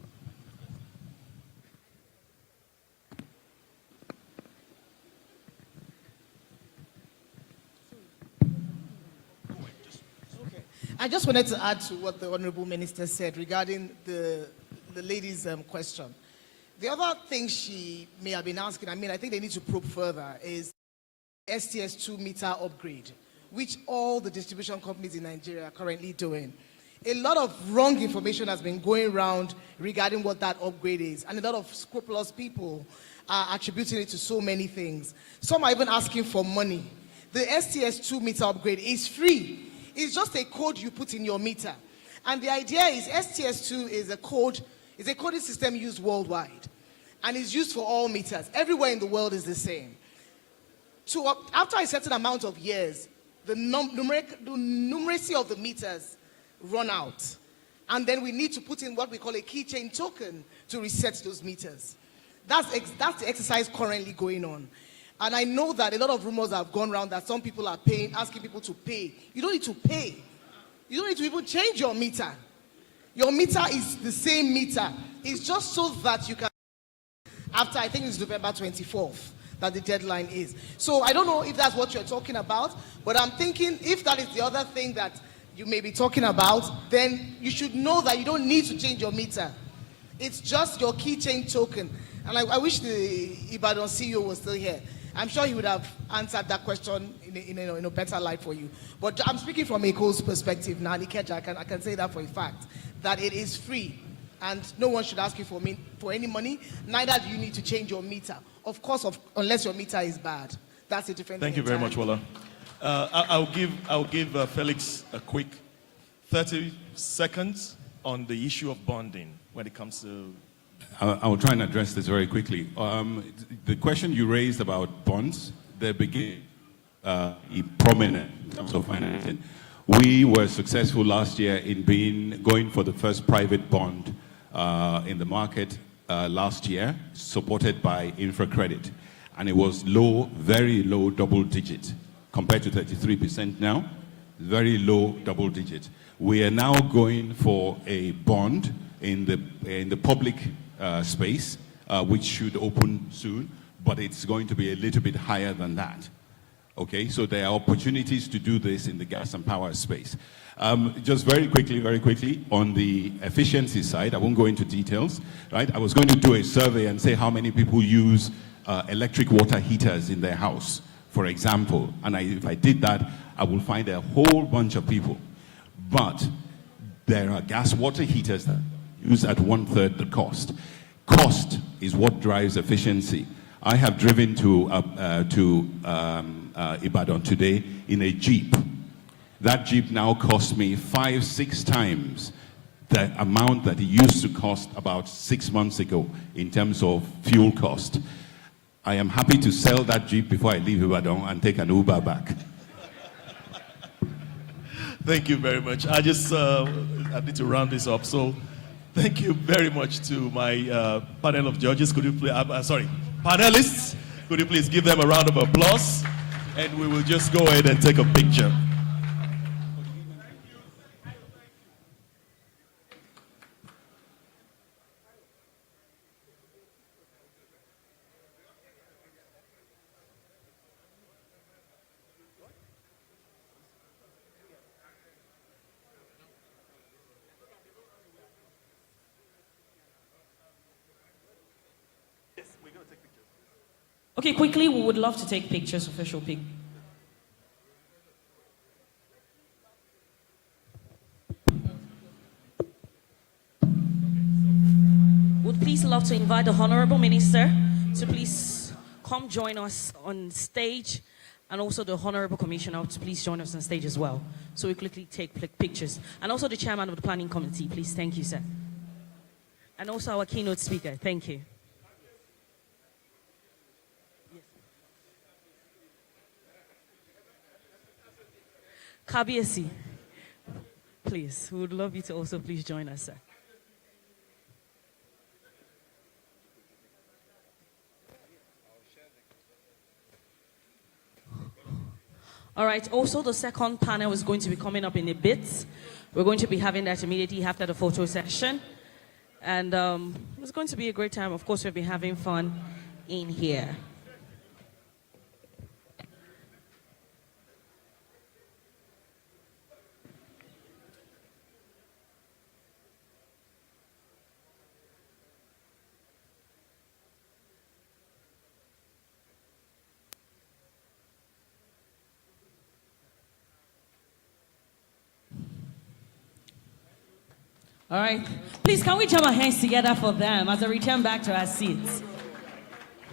Okay. I just wanted to add to what the Honorable Minister said regarding the lady's question. The other thing she may have been asking, I think they need to probe further, is STS2 meter upgrade, which all the distribution companies in Nigeria are currently doing. a lot of wrong information has been going around regarding what that upgrade is. And a lot of scrupulous people are attributing it to so many things. Some are even asking for money. The STS2 meter upgrade is free. It's just a code you put in your meter. And the idea is STS2 is a coding system used worldwide. And it's used for all meters. Everywhere in the world is the same. So after a certain amount of years, the numeracy of the meters run out. And then we need to put in what we call a keychain token to reset those meters. That's the exercise currently going on. And I know that a lot of rumors have gone around that some people are asking people to pay. You don't need to pay. You don't need to even change your meter. Your meter is the same meter. It's just so that you can, after I think it's November 24th, that the deadline is. So I don't know if that's what you're talking about, but I'm thinking if that is the other thing that you may be talking about, then you should know that you don't need to change your meter. It's just your keychain token. And I wish the Ibadan CEO was still here. I'm sure he would have answered that question in a better light for you. But I'm speaking from a coast perspective now, Nikeja, I can say that for a fact, that it is free. And no one should ask you for any money. Neither do you need to change your meter. Of course, unless your meter is bad. That's a different thing. Thank you very much, Wala. I'll give Felix a quick 30 seconds on the issue of bonding when it comes to... I'll try and address this very quickly. The question you raised about bonds, they begin prominent in terms of financing. We were successful last year in going for the first private bond in the market last year, supported by InfraCredit. And it was low, very low double digit, compared to 33% now, very low double digit. We are now going for a bond in the public space, which should open soon, but it's going to be a little bit higher than that. Okay, so there are opportunities to do this in the gas and power space. Just very quickly, on the efficiency side, I won't go into details, right? I was going to do a survey and say how many people use electric water heaters in their house, for example. And if I did that, I will find a whole bunch of people. But there are gas water heaters that use at 1/3 the cost. Cost is what drives efficiency. I have driven to Ibadan today in a Jeep. That Jeep now costs me 5-6 times the amount that it used to cost about 6 months ago in terms of fuel cost. I am happy to sell that Jeep before I leave Ibadan and take an Uber back. Thank you very much. I need to round this up. So thank you very much to my panel of judges. Could you please, panelists, could you please give them a round of applause? And we will just go ahead and take a picture. Okay, quickly, we would love to take pictures, official pic. Would please love to invite the Honorable Minister to please come join us on stage, and also the Honorable Commissioner to please join us on stage as well, so we quickly take pictures. And also the Chairman of the Planning Committee, please. Thank you, sir. And also our keynote speaker. Thank you. Kabiesi, please, we would love you to also please join us, sir. All right, also the second panel is going to be coming up in a bit. We're going to be having that immediately after the photo session. And it's going to be a great time. Of course, we'll be having fun in here. All right. Please, can we jam our hands together for them as they return back to our seats?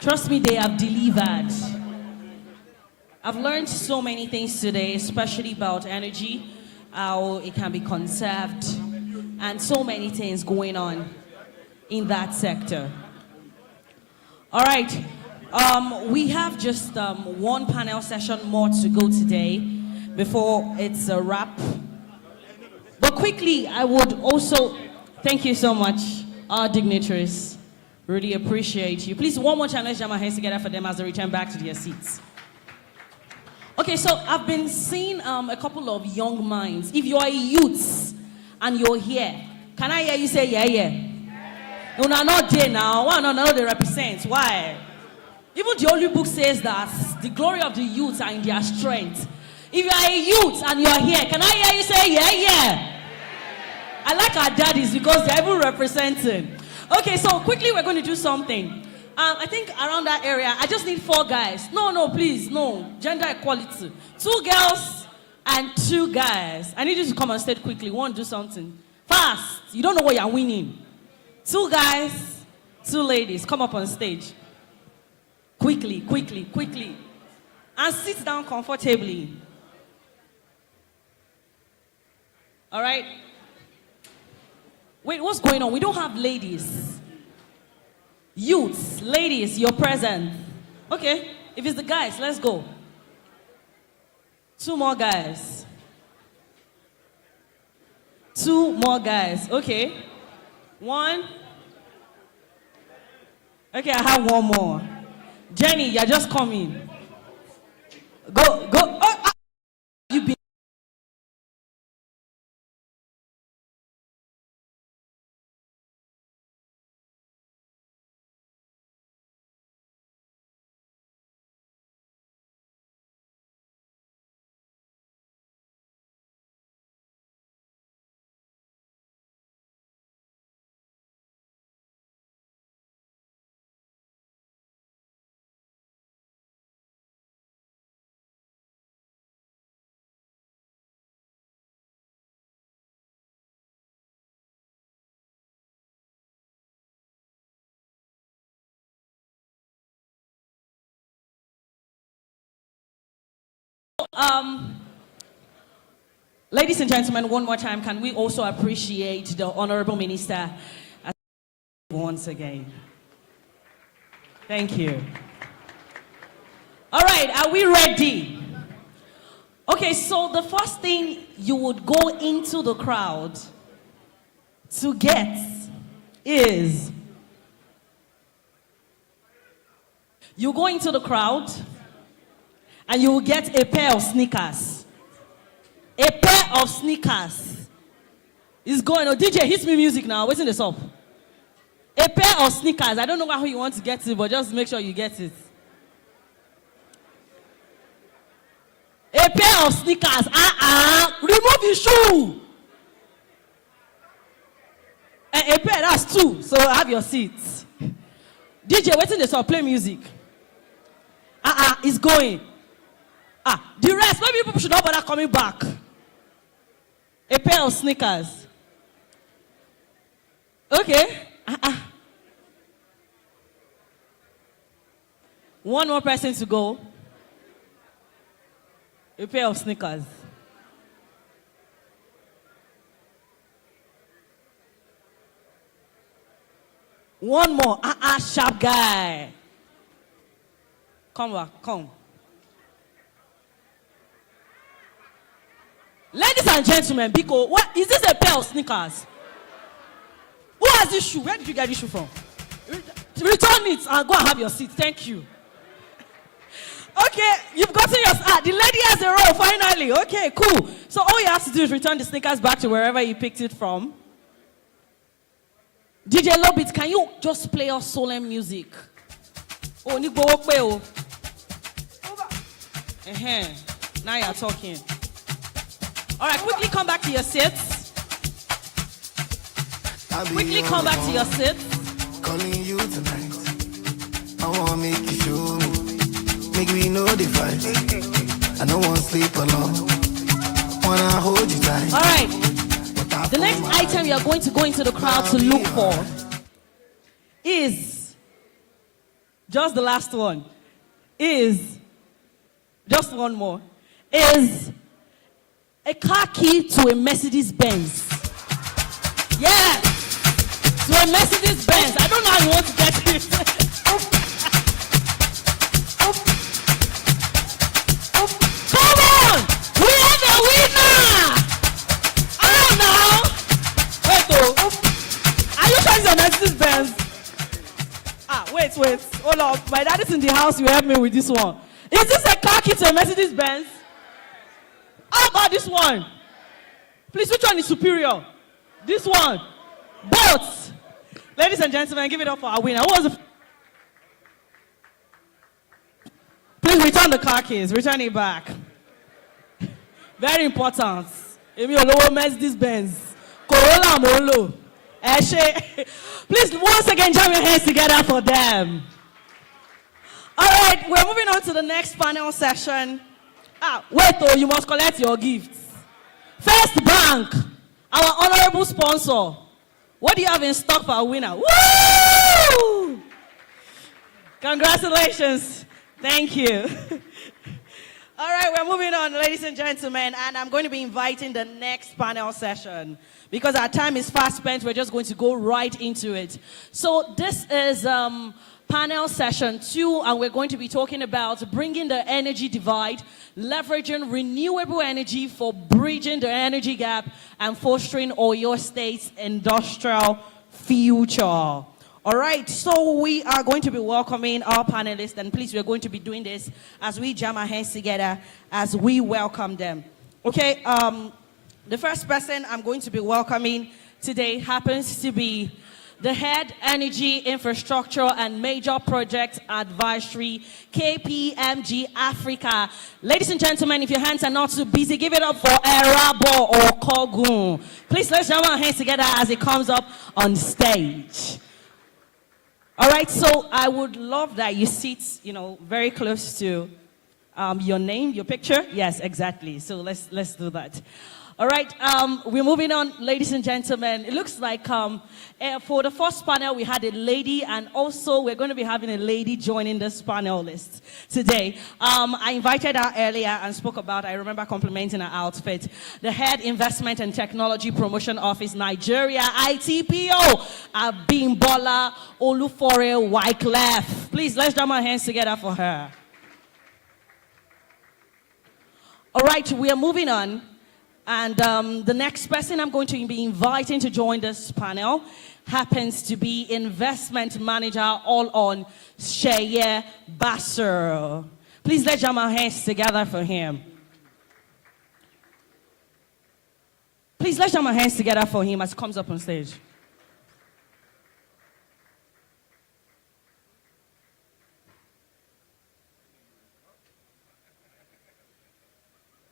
Trust me, they have delivered. I've learned so many things today, especially about energy, how it can be conserved, and so many things going on in that sector. All right. We have just one panel session more to go today before it's a wrap. But quickly, I would also thank you so much, our dignitaries. Really appreciate you. Please, one more time, let's jam our hands together for them as they return back to their seats. Okay, so I've been seeing a couple of young minds. If you are a youth and you're here, can I hear you say yeah, yeah? No, no, not there now. Why no, they represent? Why? Even the Holy Book says that the glory of the youth are in their strength. If you are a youth and you are here, can I hear you say, yeah, yeah? I like our daddies because they're even representing. Okay, so quickly we're going to do something. I think around that area, I just need 4 guys. No, please, no. Gender equality. 2 girls and 2 guys. I need you to come on stage quickly. We want to do something. Fast. You don't know what you're winning. 2 guys, 2 ladies. Come up on stage. Quickly. And sit down comfortably. All right? Wait, what's going on? We don't have ladies. Youths, ladies, you're present. Okay, if it's the guys, let's go. 2 more guys. 2 more guys. Okay. 1. Okay, I have 1 more. Jenny, you're just coming. Go. Oh, you been. Ladies and gentlemen, one more time, can we also appreciate the Honorable Minister once again? Thank you. All right, are we ready? Okay, so the first thing you would go into the crowd to get is, you go into the crowd and you will get a pair of sneakers. A pair of sneakers is going. Oh, DJ, hit me music now. What's in this up? A pair of sneakers. I don't know how you want to get it, but just make sure you get it. A pair of sneakers. Remove your shoe. A pair, that's 2. So have your seats. DJ, what's in this up? Play music. It's going. The rest, maybe people should not bother coming back. A pair of sneakers. Okay. 1 more person to go. A pair of sneakers. One more. Sharp guy. Come back, come. Ladies and gentlemen, Biko, what is this, a pair of sneakers? Who has this shoe? Where did you get this shoe from? Return it and go and have your seat. Thank you. Okay, you've gotten your the lady has a roll finally. Okay, cool. So all you have to do is return the sneakers back to wherever you picked it from. DJ Lobit, can you just play us solemn music? Oh, now you're talking. All right, quickly come back to your seats. Quickly come back to your seats. Calling you tonight. I want to make you show me. Make me know the vibes. I don't want to sleep alone. Wanna hold you tight. All right. The next item you are going to go into the crowd to look for is just the last one. Is just one more. Is a car key to a Mercedes Benz. Yeah, to a Mercedes Benz. I don't know how you want to get it. Come on! We have a winner! Oh no! Wait, oh. Are you sure it's a Mercedes Benz? Wait. Hold up. My dad is in the house. You help me with this one. Is this a car key to a Mercedes Benz? How about this one? Please, which one is superior? This one. Both. Ladies and gentlemen, give it up for our winner. Who was the... Please return the car keys. Return it back. Very important. Emi Olowo Mercedes Benz. Corolla Molo. Eshe. Please, once again, jam your hands together for them. All right, we're moving on to the next panel session. Wait, you must collect your gifts. First Bank, our honorable sponsor. What do you have in stock for our winner? Woo! Congratulations. Thank you. All right, we're moving on, ladies and gentlemen, and I'm going to be inviting the next panel session. Because our time is fast spent, we're just going to go right into it. So this is panel session 2, and we're going to be talking about bringing the energy divide, leveraging renewable energy for bridging the energy gap, and fostering Oyo State's industrial future. All right, so we are going to be welcoming our panelists, and please, we're going to be doing this as we jam our hands together as we welcome them. Okay, the first person I'm going to be welcoming today happens to be the Head Energy Infrastructure and Major Project Advisory, KPMG Africa. Ladies and gentlemen, if your hands are not too busy, give it up for Erabo or Kogun. Please, let's jam our hands together as it comes up on stage. All right, so I would love that you sit, very close to your name, your picture. Yes, exactly. So let's do that. All right, we're moving on, ladies and gentlemen. It looks like for the first panel, we had a lady, and also we're going to be having a lady joining this panel list today. I invited her earlier and spoke about, I remember complimenting her outfit, the Head Investment and Technology Promotion Office, Nigeria, ITPO, Abimbola Olufore Wyclef. Please, let's jam our hands together for her. All right, we are moving on. And the next person I'm going to be inviting to join this panel happens to be Investment Manager All On Sheye Basser. Please let's jam our hands together for him. Please let's jam our hands together for him as he comes up on stage.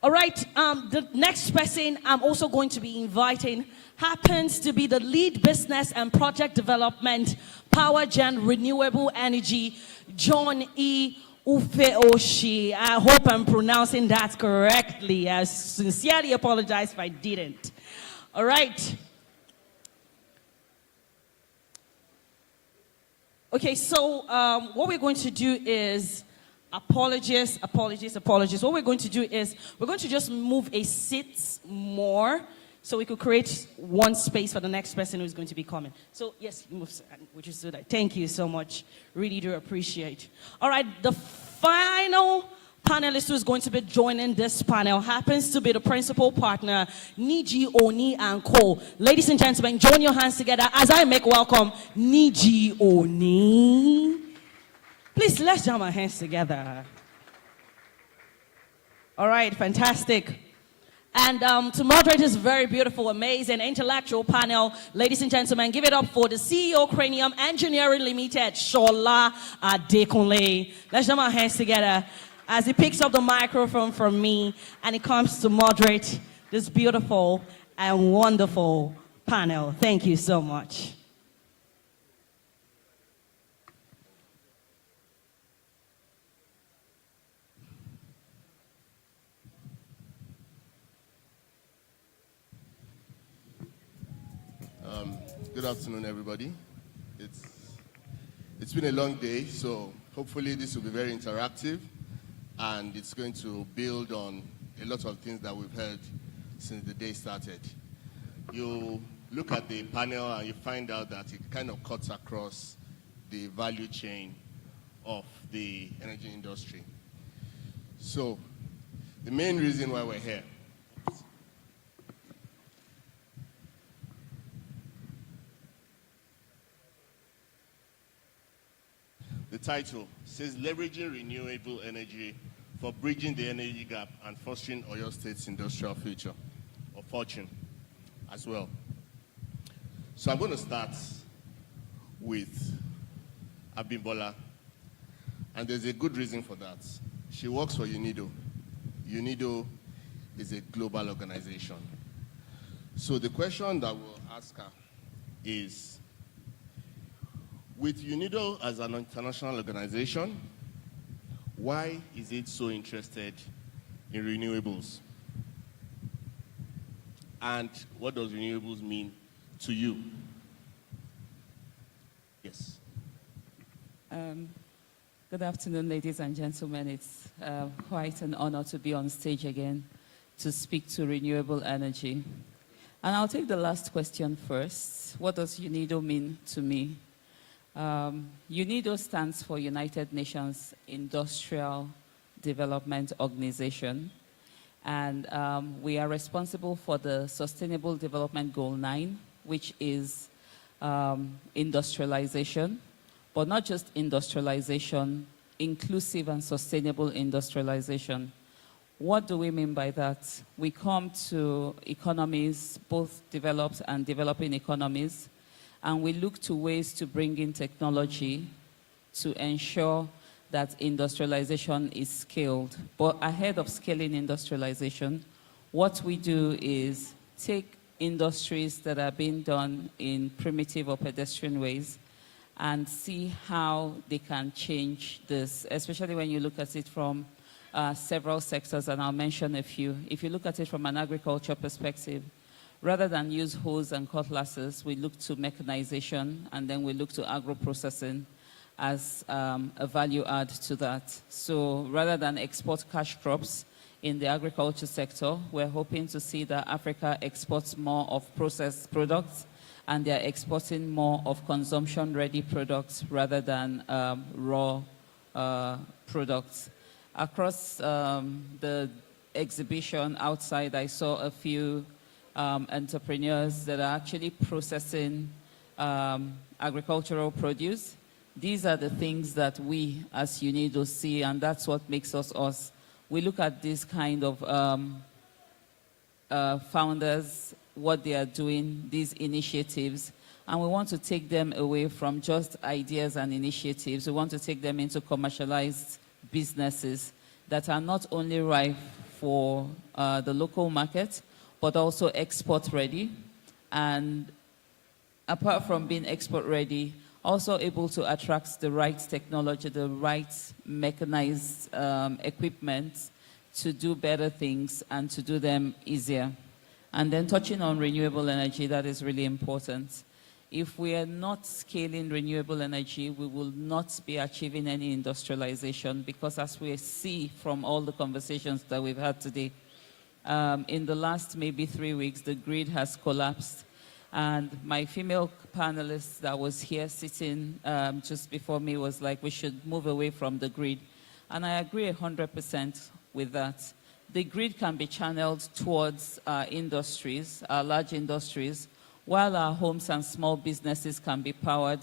All right, the next person I'm also going to be inviting happens to be the Lead Business and Project Development, Power Gen Renewable Energy, John E. Ufeoshi. I hope I'm pronouncing that correctly. I sincerely apologize if I didn't. All right. Okay, so what we're going to do is, apologies. What we're going to do is, we're going to just move a seat more so we could create one space for the next person who's going to be coming. So, yes, move, would you do that? Thank you so much. Really do appreciate. All right, the final panelist who's going to be joining this panel happens to be the principal partner, Niji Oni & Co. Ladies and gentlemen, join your hands together as I make welcome Niji Oni. Please, let's jam our hands together. All right, fantastic. And to moderate this very beautiful, amazing, intellectual panel, ladies and gentlemen, give it up for the CEO, Cranium Engineering Limited, Shola Adekunle. Let's jam our hands together as he picks up the microphone from me and he comes to moderate this beautiful and wonderful panel. Thank you so much. Good afternoon, everybody. It's been a long day, so hopefully this will be very interactive, and it's going to build on a lot of things that we've heard since the day started. You look at the panel and you find out that it kind of cuts across the value chain of the energy industry. So the main reason why we're here, the title says leveraging renewable energy for bridging the energy gap and fostering Oyo State's industrial future, or fortune as well. So I'm going to start with Abimbola, and there's a good reason for that. She works for UNIDO. UNIDO is a global organization. So the question that we'll ask her is, with UNIDO as an international organization, why is it so interested in renewables? And what does renewables mean to you? Yes. Good afternoon, ladies and gentlemen. It's quite an honor to be on stage again to speak to renewable energy. And I'll take the last question first. What does UNIDO mean to me? UNIDO stands for United Nations Industrial Development Organization, and we are responsible for the Sustainable Development Goal 9, which is industrialization, but not just industrialization, inclusive and sustainable industrialization. What do we mean by that? We come to economies, both developed and developing economies, and we look to ways to bring in technology to ensure that industrialization is scaled. But ahead of scaling industrialization, what we do is take industries that are being done in primitive or pedestrian ways and see how they can change this, especially when you look at it from several sectors, and I'll mention a few. If you look at it from an agriculture perspective, rather than use hoes and cutlasses, we look to mechanization, and then we look to agro-processing as a value add to that. So rather than export cash crops in the agriculture sector, we're hoping to see that Africa exports more of processed products, and they're exporting more of consumption-ready products rather than raw products. Across the exhibition outside, I saw a few entrepreneurs that are actually processing agricultural produce. These are the things that we as UNIDO see, and that's what makes us us. We look at these kind of founders, what they are doing, these initiatives, and we want to take them away from just ideas and initiatives. We want to take them into commercialized businesses that are not only ripe for the local market, but also export ready. And apart from being export ready, also able to attract the right technology, the right mechanized equipment to do better things and to do them easier. And then touching on renewable energy, that is really important. If we are not scaling renewable energy, we will not be achieving any industrialization, because as we see from all the conversations that we've had today, in the last maybe 3 weeks, the grid has collapsed. And my female panelist that was here sitting just before me was like, we should move away from the grid. And I agree 100% with that. The grid can be channeled towards industries, large industries, while our homes and small businesses can be powered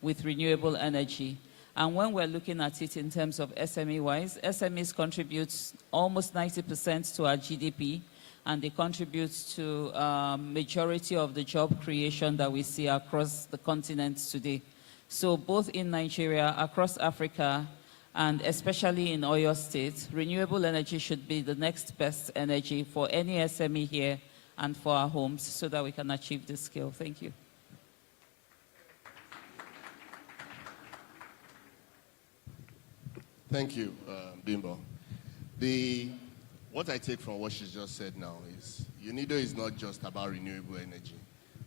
with renewable energy. And when we're looking at it in terms of SME-wise, SMEs contribute almost 90% to our GDP, and they contribute to majority of the job creation that we see across the continent today. So both in Nigeria, across Africa, and especially in Oyo State, renewable energy should be the next best energy for any SME here and for our homes, so that we can achieve this scale. Thank you. Thank you, Bimbo. What I take from what she just said now is UNIDO is not just about renewable energy.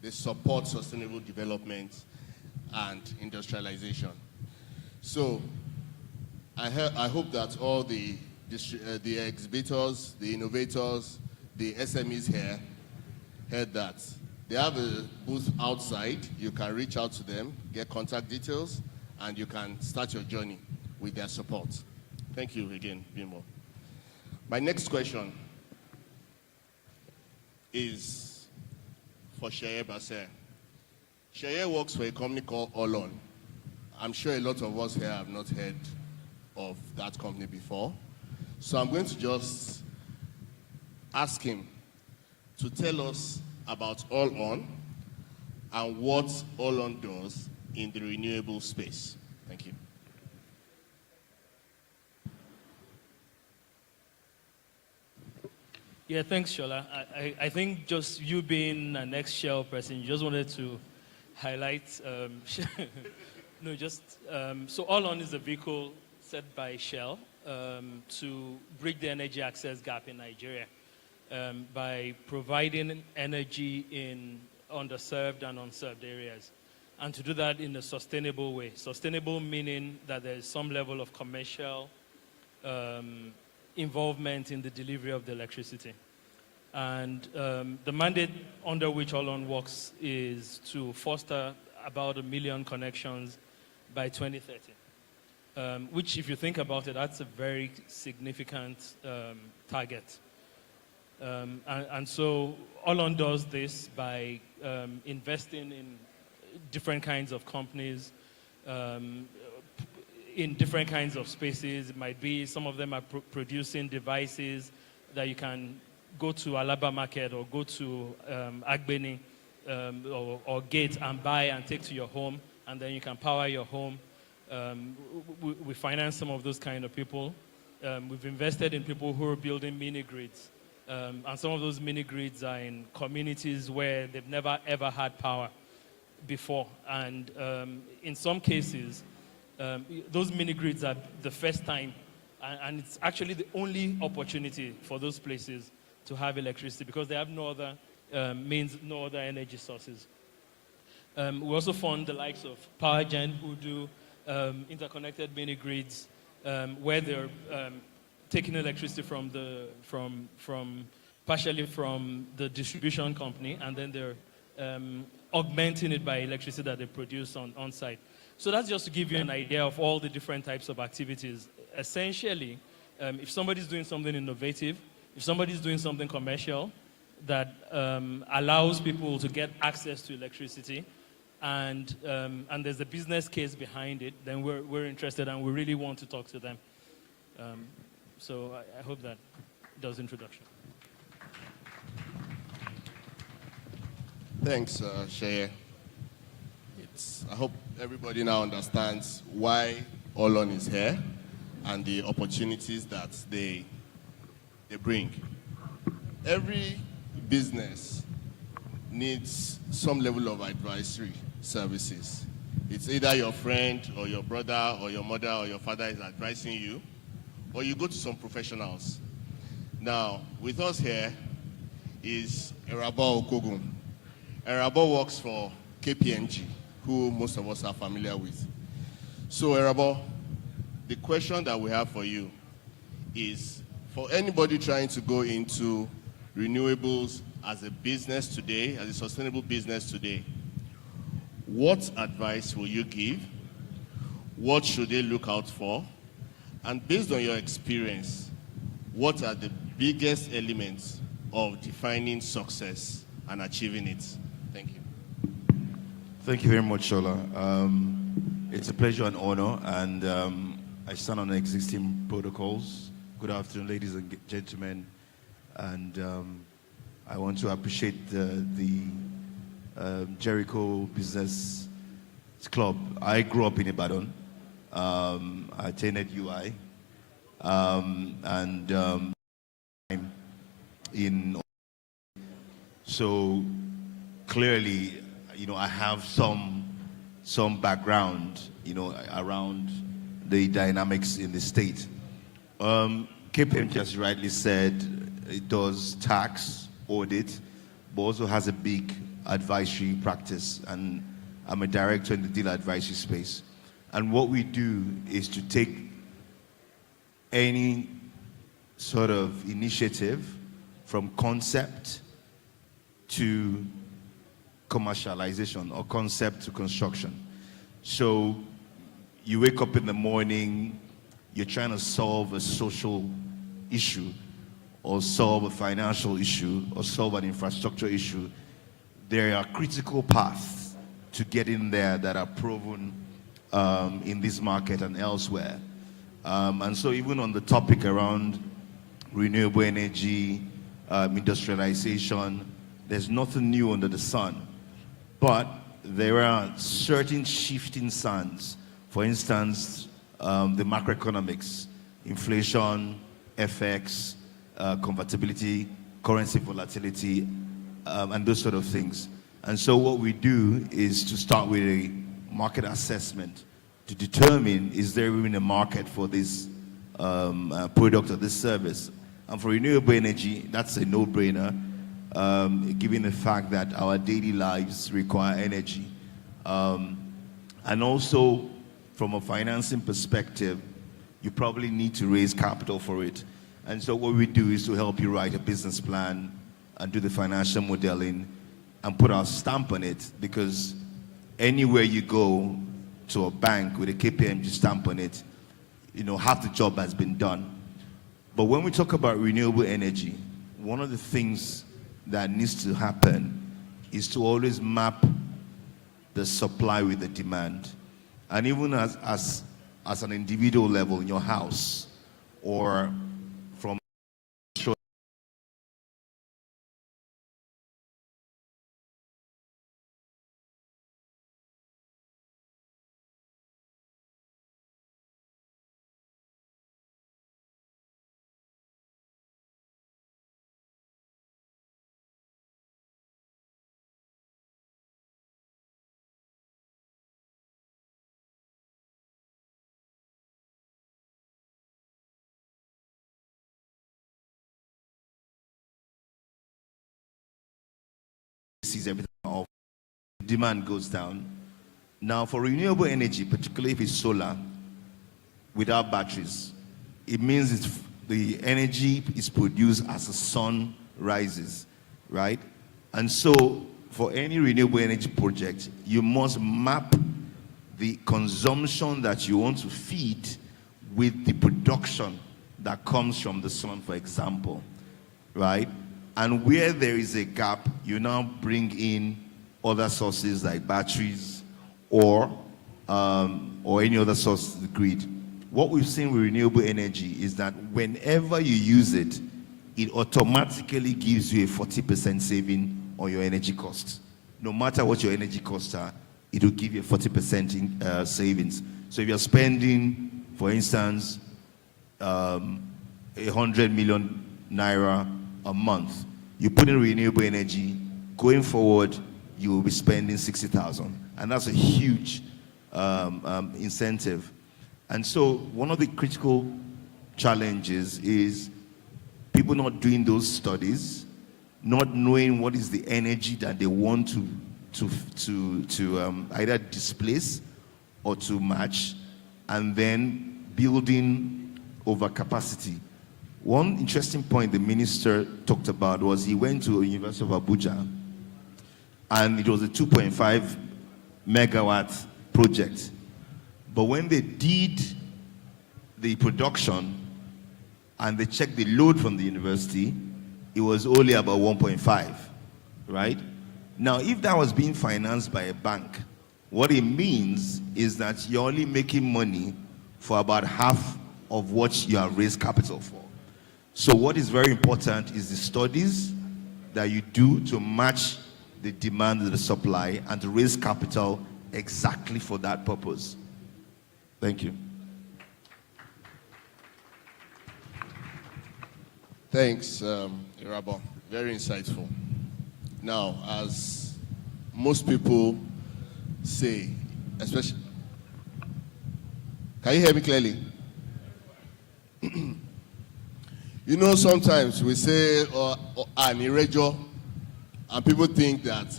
they support sustainable development and industrialization. So I hope that all the exhibitors, the innovators, the SMEs here heard that. They have a booth outside. You can reach out to them, get contact details, and you can start your journey with their support. Thank you again, Bimbo. My next question is for Sheye Basser. Sheye works for a company called Olon. I'm sure a lot of us here have not heard of that company before. So I'm going to just ask him to tell us about Olon and what Olon does in the renewable space. Thank you. Yeah, thanks, Shola. I think just you being an ex-Shell person, you just wanted to highlight, so Olon is a vehicle set by Shell to bridge the energy access gap in Nigeria by providing energy in underserved and unserved areas, and to do that in a sustainable way. Sustainable meaning that there is some level of commercial involvement in the delivery of the electricity. And the mandate under which Olon works is to foster about 1 million connections by 2030, which, if you think about it, that's a very significant target. And so Olon does this by investing in different kinds of companies, in different kinds of spaces. It might be some of them are producing devices that you can go to Alaba Market or go to Agbeni or Gate and buy and take to your home, and then you can power your home. We finance some of those kind of people. We've invested in people who are building mini grids. And some of those mini grids are in communities where they've never ever had power before. And in some cases, those mini grids are the first time, and it's actually the only opportunity for those places to have electricity because they have no other means, no other energy sources. We also fund the likes of PowerGen, who do interconnected mini grids where they're taking electricity partially from the distribution company, and then they're augmenting it by electricity that they produce on site. So that's just to give you an idea of all the different types of activities. Essentially, if somebody's doing something innovative, if somebody's doing something commercial that allows people to get access to electricity, and there's a business case behind it, then we're interested and we really want to talk to them. So I hope that does introduction. Thanks, Sheye. I hope everybody now understands why Olon is here and the opportunities that they bring. Every business needs some level of advisory services. It's either your friend or your brother or your mother or your father is advising you, or you go to some professionals. Now, with us here is Erabo Okogun. Erabo works for KPMG, who most of us are familiar with. So, Erabo, the question that we have for you is, for anybody trying to go into renewables as a business today, as a sustainable business today, what advice will you give? What should they look out for? And based on your experience, what are the biggest elements of defining success and achieving it? Thank you. Thank you very much, Shola. It's a pleasure and honor, and I stand on existing protocols. Good afternoon, ladies and gentlemen, and I want to appreciate the Jericho Business Club. I grew up in Ibadan. I attended UI, so clearly, I have some background, around the dynamics in the state. KPMG just rightly said it does tax audit, but also has a big advisory practice, and I'm a director in the deal advisory space. And what we do is to take any sort of initiative from concept to commercialization or concept to construction. So you wake up in the morning, you're trying to solve a social issue or solve a financial issue or solve an infrastructure issue. There are critical paths to get in there that are proven in this market and elsewhere. And so even on the topic around renewable energy, industrialization, there's nothing new under the sun. But there are certain shifting sands. For instance, the macroeconomics, inflation, FX, convertibility, currency volatility, and those sort of things. And so what we do is to start with a market assessment to determine, is there even a market for this product or this service? And for renewable energy, that's a no-brainer, given the fact that our daily lives require energy. And also, from a financing perspective, you probably need to raise capital for it. And so what we do is to help you write a business plan and do the financial modeling and put our stamp on it, because anywhere you go to a bank with a KPMG stamp on it, you know, half the job has been done. But when we talk about renewable energy, one of the things that needs to happen is to always map the supply with the demand. And even as an individual level in your house, or from sees everything off, demand goes down. Now for renewable energy, particularly if it's solar, without batteries, it means the energy is produced as the sun rises, right? And so for any renewable energy project, you must map the consumption that you want to feed with the production that comes from the sun, for example, right? And where there is a gap, you now bring in other sources like batteries or any other source of the grid. What we've seen with renewable energy is that whenever you use it, it automatically gives you a 40% saving on your energy costs. No matter what your energy costs are, it will give you a 40% savings. So if you're spending, for instance, 100 million naira a month, you put in renewable energy, going forward, you will be spending 60,000. And that's a huge incentive. And so one of the critical challenges is people not doing those studies, not knowing what is the energy that they want to either displace or to match, and then building overcapacity. One interesting point the minister talked about was he went to the University of Abuja, and it was a 2.5 megawatt project. But when they did the production and they checked the load from the university, it was only about 1.5, right? Now, if that was being financed by a bank, what it means is that you're only making money for about half of what you have raised capital for. So what is very important is the studies that you do to match the demand and the supply and to raise capital exactly for that purpose. Thank you. Thanks, Irabo. Very insightful. Now, as most people say, especially, can you hear me clearly? You know, sometimes we say, an irrejo, and people think that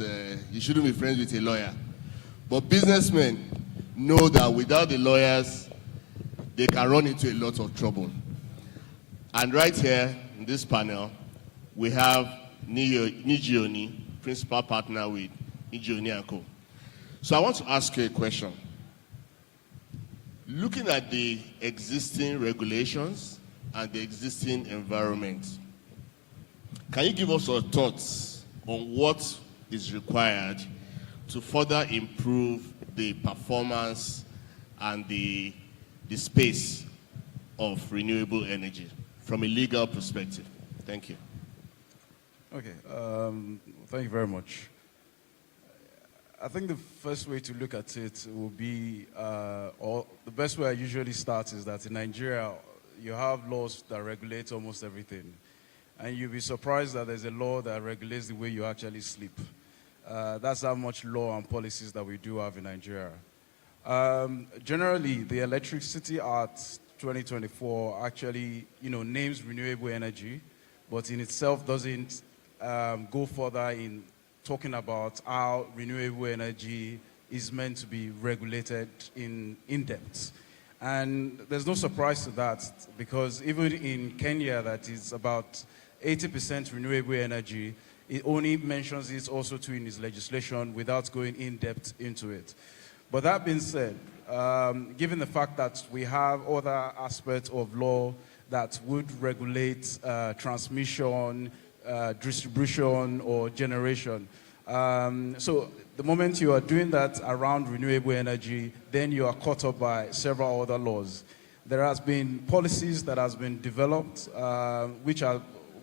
you shouldn't be friends with a lawyer. But businessmen know that without the lawyers, they can run into a lot of trouble. And right here in this panel, we have Nijioni, principal partner with Nijioni & Co. So I want to ask you a question. Looking at the existing regulations and the existing environment, can you give us your thoughts on what is required to further improve the performance and the space of renewable energy from a legal perspective? Thank you. Okay, thank you very much. I think the first way to look at it will be, or the best way I usually start is that in Nigeria, you have laws that regulate almost everything. And you'll be surprised that there's a law that regulates the way you actually sleep. That's how much law and policies that we do have in Nigeria. Generally, the Electricity Act 2024 actually, names renewable energy, but in itself doesn't go further in talking about how renewable energy is meant to be regulated in depth. And there's no surprise to that, because even in Kenya, that is about 80% renewable energy, it only mentions it also too in its legislation without going in depth into it. But that being said, given the fact that we have other aspects of law that would regulate transmission, distribution, or generation, so the moment you are doing that around renewable energy, then you are caught up by several other laws. There has been policies that has been developed, which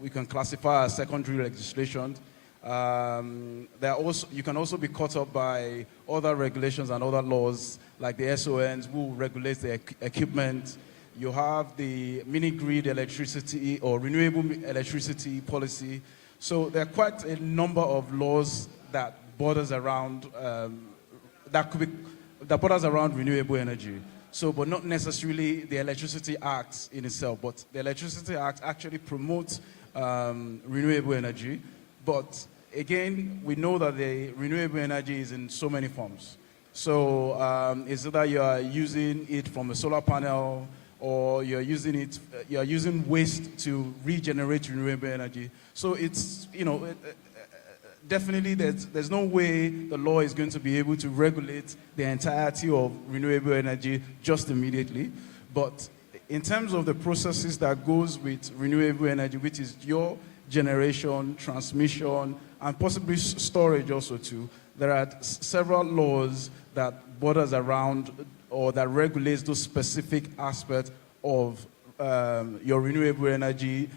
we can classify as secondary legislation. You can also be caught up by other regulations and other laws, like the SONs, who regulate the equipment. You have the mini-grid electricity or renewable electricity policy. So there are quite a number of laws that borders around that borders around renewable energy. So, but not necessarily the Electricity Act in itself. But the Electricity Act actually promotes renewable energy. But again, we know that the renewable energy is in so many forms. So it's either you are using it from a solar panel, or you're using waste to regenerate renewable energy. So it's, definitely there's no way the law is going to be able to regulate the entirety of renewable energy just immediately. But in terms of the processes that goes with renewable energy, which is your generation, transmission, and possibly storage also too, there are several laws that borders around or that regulates those specific aspects of your renewable energy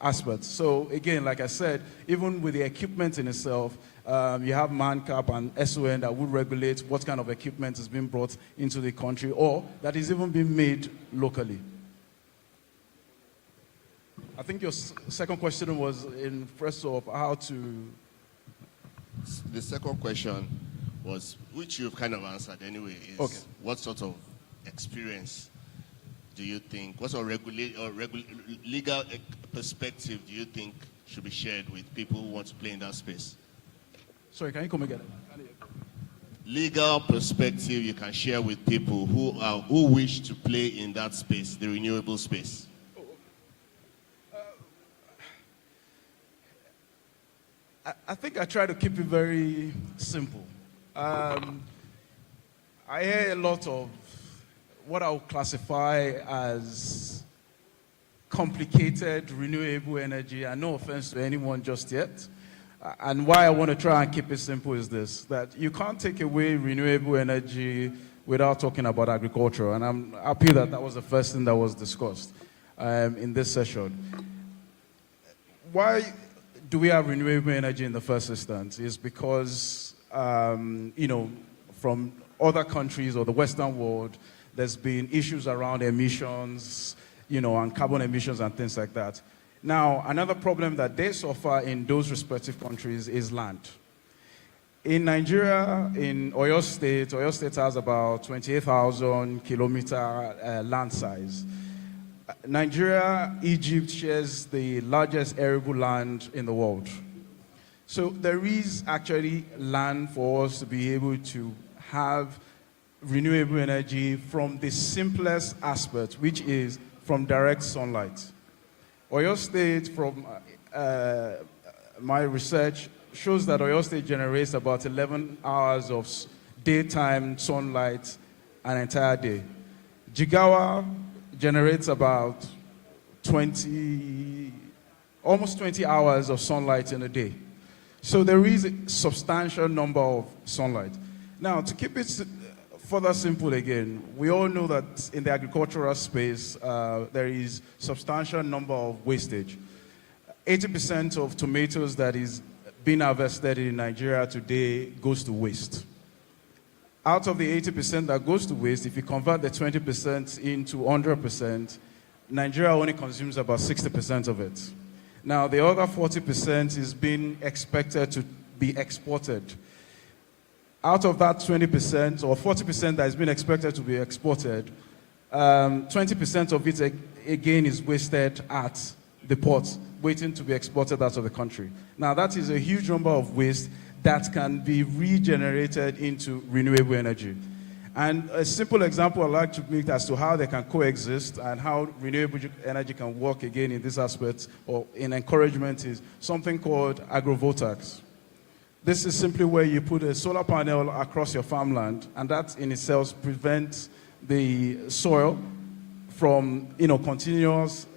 aspects. So again, like I said, even with the equipment in itself, you have MANCAP and SON that would regulate what kind of equipment is being brought into the country or that is even being made locally. I think your second question was in first of how to... The second question was, which you've kind of answered anyway, is okay. What sort of experience do you think, what sort of legal perspective do you think should be shared with people who want to play in that space? Sorry, can you come again? Legal perspective you can share with people who wish to play in that space, the renewable space. I think I try to keep it very simple. I hear a lot of what I would classify as complicated renewable energy, and no offense to anyone just yet. And why I want to try and keep it simple is this, that you can't take away renewable energy without talking about agriculture. And I'm happy that that was the first thing that was discussed in this session. Why do we have renewable energy in the first instance? Is because, from other countries or the Western world, there's been issues around emissions, and carbon emissions and things like that. Now, another problem that they suffer in those respective countries is land. In Nigeria, in Oyo State has about 28,000 kilometer land size. Nigeria, Egypt shares the largest arable land in the world. So there is actually land for us to be able to have renewable energy from the simplest aspect, which is from direct sunlight. Oyo State, from my research, shows that Oyo State generates about 11 hours of daytime sunlight an entire day. Jigawa generates about almost 20 hours of sunlight in a day. So there is a substantial number of sunlight. Now, to keep it further simple again, we all know that in the agricultural space, there is substantial number of wastage. 80% of tomatoes that is being harvested in Nigeria today goes to waste. Out of the 80% that goes to waste, if you convert the 20% into 100%, Nigeria only consumes about 60% of it. Now, the other 40% is being expected to be exported. Out of that 20% or 40% that is being expected to be exported, 20% of it again is wasted at the port, waiting to be exported out of the country. Now, that is a huge number of waste that can be regenerated into renewable energy. And a simple example I'd like to make as to how they can coexist and how renewable energy can work again in this aspect or in encouragement is something called agrovoltaics. This is simply where you put a solar panel across your farmland, and that in itself prevents the soil from continuous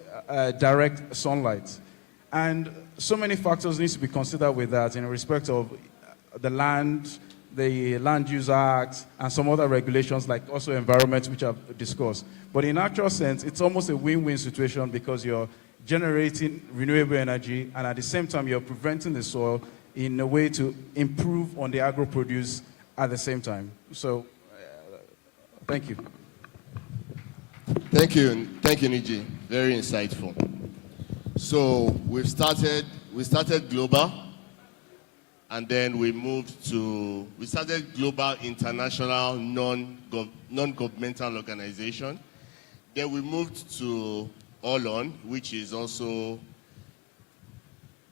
direct sunlight. And so many factors need to be considered with that in respect of the land, the Land Use Act, and some other regulations like also environment, which I've discussed. But in actual sense, it's almost a win-win situation because you're generating renewable energy and at the same time you're preventing the soil in a way to improve on the agro-produce at the same time. So, thank you. Thank you, Niji. Very insightful. So we started global, and then we started global international non-governmental organization. Then we moved to Olon, which is also,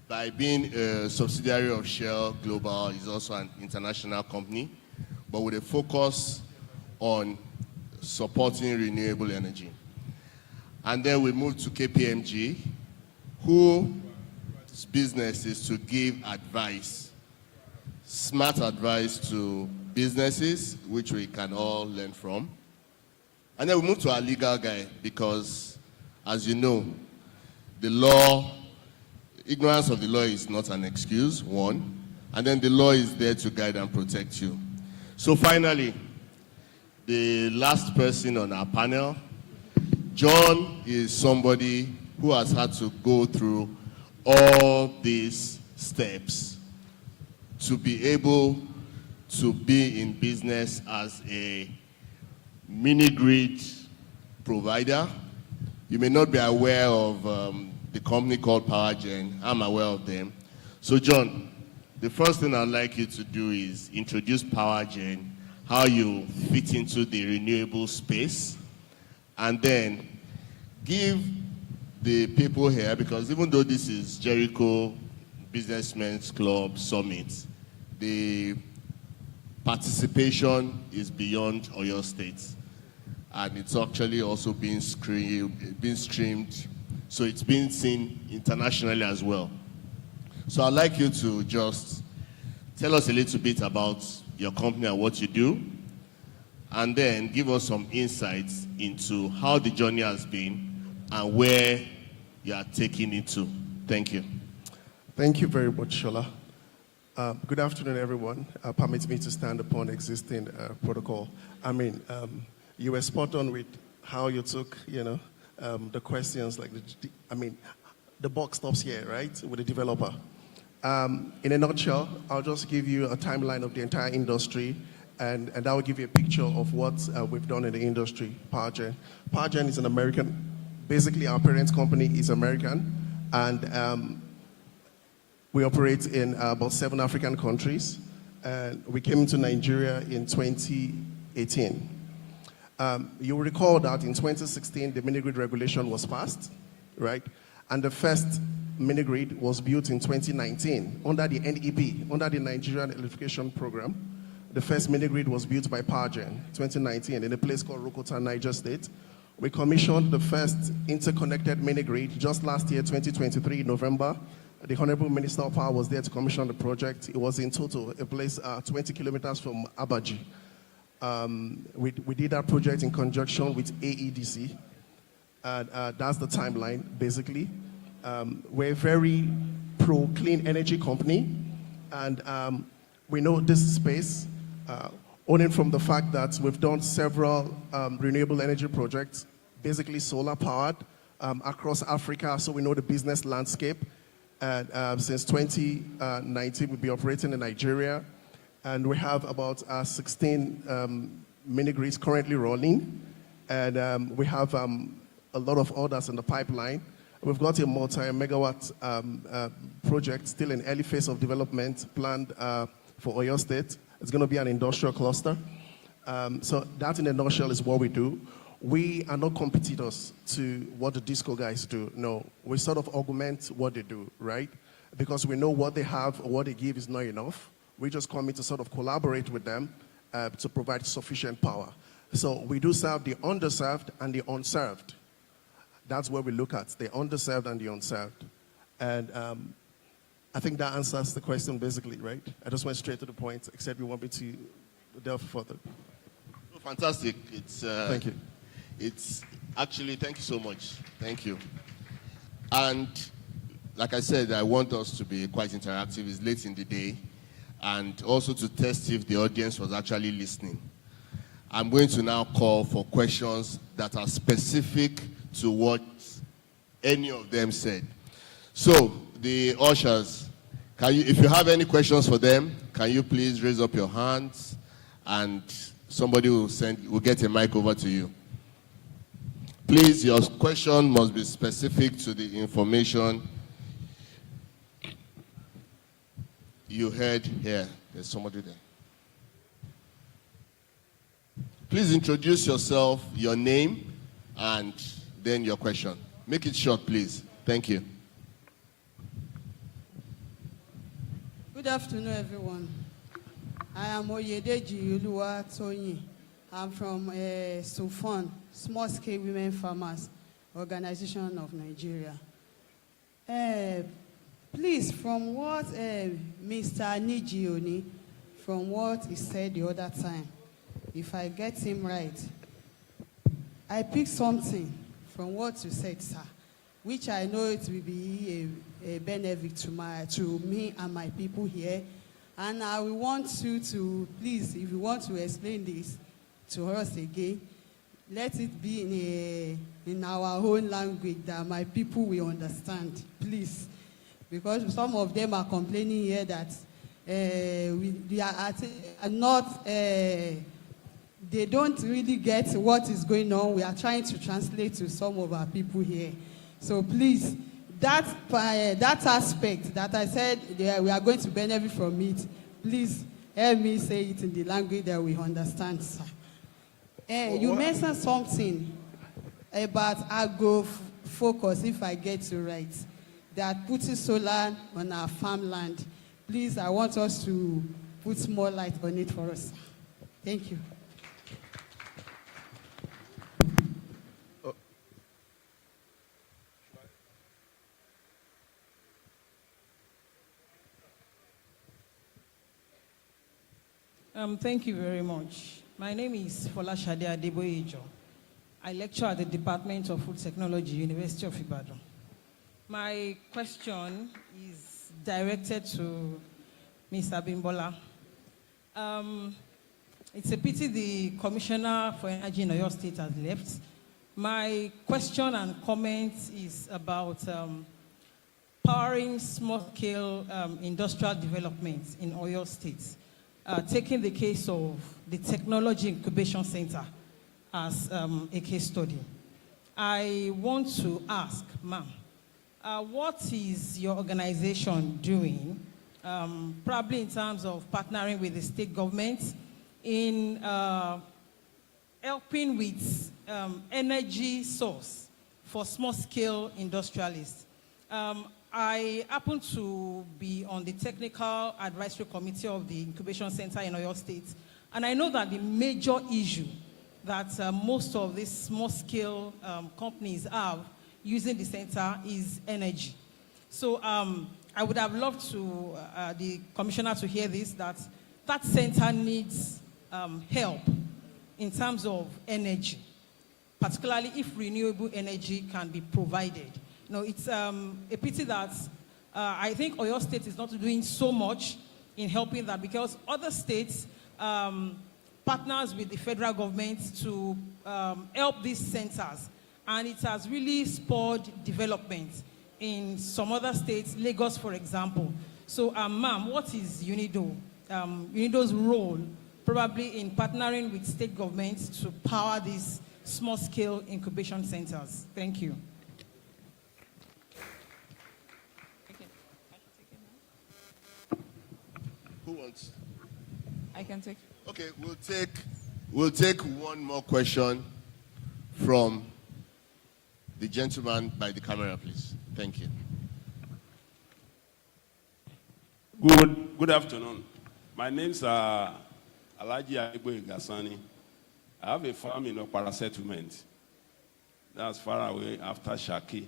by being a subsidiary of Shell Global, is also an international company, but with a focus on supporting renewable energy. And then we moved to KPMG, whose business is to give advice, smart advice to businesses, which we can all learn from. And then we moved to our legal guy because, as you know, ignorance of the law is not an excuse, one, and then the law is there to guide and protect you. So finally, the last person on our panel, John, is somebody who has had to go through all these steps to be able to be in business as a mini-grid provider. You may not be aware of the company called PowerGen. I'm aware of them. So John, the first thing I'd like you to do is introduce PowerGen, how you fit into the renewable space, and then give the people here, because even though this is Jericho Businessmen's Club Summit, the participation is beyond Oyo State, and it's actually also being streamed, so it's being seen internationally as well. So I'd like you to just tell us a little bit about your company and what you do, and then give us some insights into how the journey has been and where you are taking it to. Thank you. Thank you very much, Shola. Good afternoon, everyone. Permit me to stand upon existing protocol. I mean, you were spot on with how you took, the questions. Like, the buck stops here, right, with the developer. In a nutshell, I'll just give you a timeline of the entire industry, and that will give you a picture of what we've done in the industry. PowerGen. PowerGen is an American. Basically, our parent company is American, and we operate in about 7 African countries. And we came into Nigeria in 2018. You will recall that in 2016, the mini-grid regulation was passed, right? And the first mini grid was built in 2019 under the NEP, under the Nigerian Electrification Program. The first mini grid was built by PowerGen 2019 in a place called Rokota, Niger State. We commissioned the first interconnected mini grid just last year, 2023, November. The Honorable Minister of Power was there to commission the project. It was in total a place 20 kilometers from Abaji. We did that project in conjunction with AEDC. And that's the timeline, basically. We're a very pro-clean energy company. And we know this space, owning from the fact that we've done several renewable energy projects, basically solar powered, across Africa, so we know the business landscape. And since 2019, we'll be operating in Nigeria. And we have about 16 mini grids currently running. And we have a lot of orders in the pipeline. We've got a multi-megawatt project still in early phase of development planned for Oyo State. It's going to be an industrial cluster. So that in a nutshell is what we do. We are not competitors to what the disco guys do. No, we sort of augment what they do, right? Because we know what they have or what they give is not enough. We just come in to sort of collaborate with them to provide sufficient power. So we do serve the underserved and the unserved. That's where we look at, the underserved and the unserved. And I think that answers the question basically, right? I just went straight to the point, except you want me to delve further. Oh, fantastic. It's, thank you. It's actually, thank you so much. Thank you. And like I said, I want us to be quite interactive. It's late in the day. And also to test if the audience was actually listening. I'm going to now call for questions that are specific to what any of them said. So, the ushers, if you have any questions for them, can you please raise up your hands and somebody will get a mic over to you. Please, your question must be specific to the information you heard here. There's somebody there. Please introduce yourself, your name, and then your question. Make it short, please. Thank you. Good afternoon, everyone. I am Oyedeji Uluwa Tonyi. I'm from SOFON, Small Scale Women Farmers Organization of Nigeria. Please, from what Mr. Nijioni, from what he said the other time, if I get him right, I picked something from what you said, sir, which I know it will be a benefit to me and my people here. And I will want you to, please, if you want to explain this to us again, let it be in our own language that my people will understand, please. Because some of them are complaining here that they are not, they don't really get what is going on. We are trying to translate to some of our people here. So please, that aspect that I said we are going to benefit from it, please help me say it in the language that we understand, sir. You mentioned something about agro focus, if I get you right, that putting solar on our farmland. Please, I want us to put more light on it for us. Thank you. Thank you very much. My name is Folashade Adeboyejo. I lecture at the Department of Food Technology, University of Ibadan. My question is directed to Ms. Abimbola. It's a pity the Commissioner for Energy in Oyo State has left. My question and comment is about powering small-scale industrial development in Oyo State. Taking the case of the Technology Incubation Center as a case study. I want to ask, ma'am, what is your organization doing, probably in terms of partnering with the state government in helping with energy source for small-scale industrialists? I happen to be on the technical advisory committee of the incubation center in Oyo State. And I know that the major issue that most of these small-scale companies have using the center is energy. So I would have loved to, the commissioner to hear this, that center needs help in terms of energy, particularly if renewable energy can be provided. You know, it's a pity that I think Oyo State is not doing so much in helping that, because other states partners with the federal government to help these centers, and it has really spurred development in some other states, Lagos, for example. So, ma'am, what is UNIDO? UNIDO's role probably in partnering with state governments to power these small-scale incubation centers? Thank you. Who wants? I can take. Okay, we'll take one more question from the gentleman by the camera, please. Thank you. Good afternoon. My name's Alaji Aibo Gasani. I have a farm in Okpara settlement. That's far away after Shaki.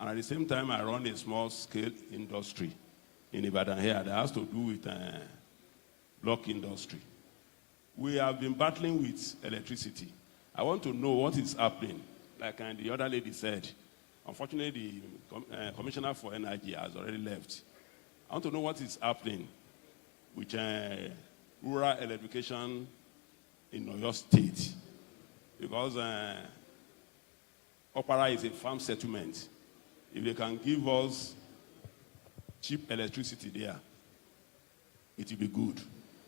And at the same time, I run a small-scale industry in Ibadan here that has to do with block industry. We have been battling with electricity. I want to know what is happening. Like the other lady said, unfortunately, the Commissioner for Energy has already left. I want to know what is happening with rural electrification in Oyo State. Because Okpara is a farm settlement. If they can give us cheap electricity there, it will be good.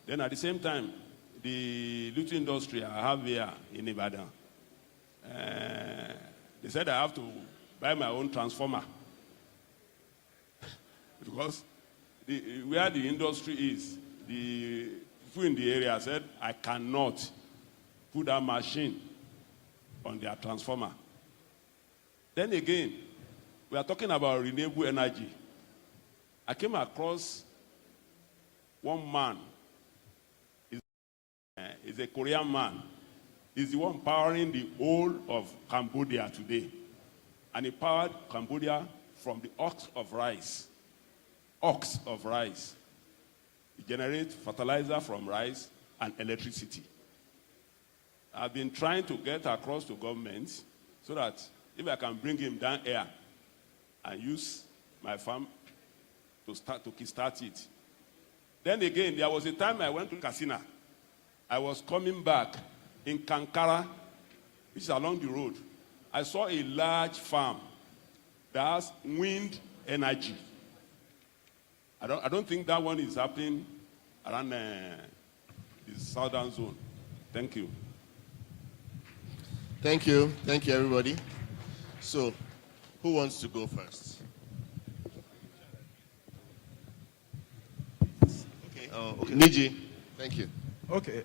Then at the same time, the little industry I have here in Ibadan, they said I have to buy my own transformer. Because where the industry is, the people in the area said I cannot put that machine on their transformer. Then again, we are talking about renewable energy. I came across one man. He's a Korean man. He's the one powering the whole of Cambodia today. And he powered Cambodia from the ox of rice. Ox of rice. He generates fertilizer from rice and electricity. I've been trying to get across to government so that if I can bring him down here and use my farm to kickstart it. Then again, there was a time I went to Katsina. I was coming back in Kankara, which is along the road. I saw a large farm that has wind energy. I don't think that one is happening around the southern zone. Thank you. Thank you. Thank you, everybody. So, who wants to go first? Okay. Okay. Niji, thank you. Okay.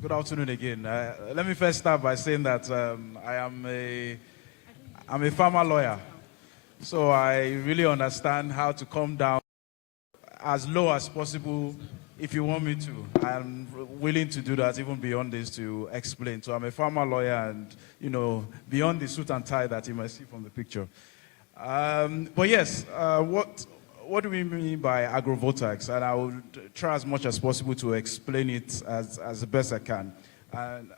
Good afternoon again. Let me first start by saying that I'm a farmer lawyer, so I really understand how to come down as low as possible if you want me to. I'm willing to do that even beyond this to explain. So I'm a farmer lawyer, and beyond the suit and tie that you might see from the picture. But yes, what do we mean by agrovoltaics? And I will try as much as possible to explain it as the best I can. And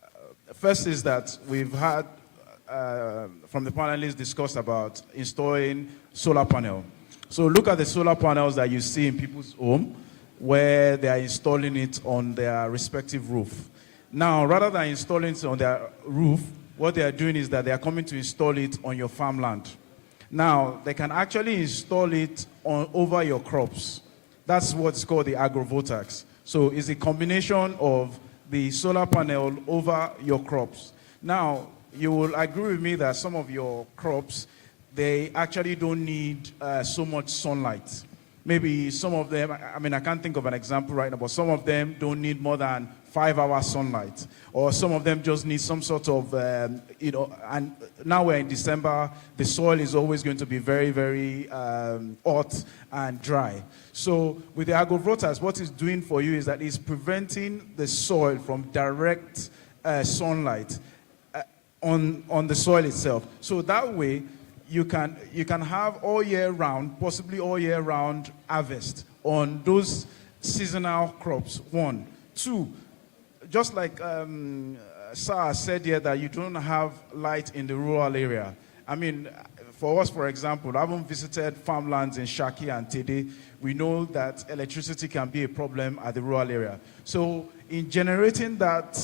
first is that we've had, from the panelists, discussed about installing solar panel. So look at the solar panels that you see in people's home, where they are installing it on their respective roof. Now, rather than installing it on their roof, what they are doing is that they are coming to install it on your farmland. Now, they can actually install it over your crops. That's what's called the agrovoltaics. So it's a combination of the solar panel over your crops. Now, you will agree with me that some of your crops, they actually don't need so much sunlight. Maybe some of them, I can't think of an example right now, but some of them don't need more than 5-hour sunlight, or some of them just need some sort of, and now we're in December, the soil is always going to be very, very hot and dry. So with the agrovoltaics, what it's doing for you is that it's preventing the soil from direct sunlight on the soil itself. So that way, you can have all year round, possibly all year round harvest on those seasonal crops, 1. 2, just like Sir said here that you don't have light in the rural area. I mean, for us, for example, I haven't visited farmlands in Shaki and Tede. We know that electricity can be a problem at the rural area. So in generating that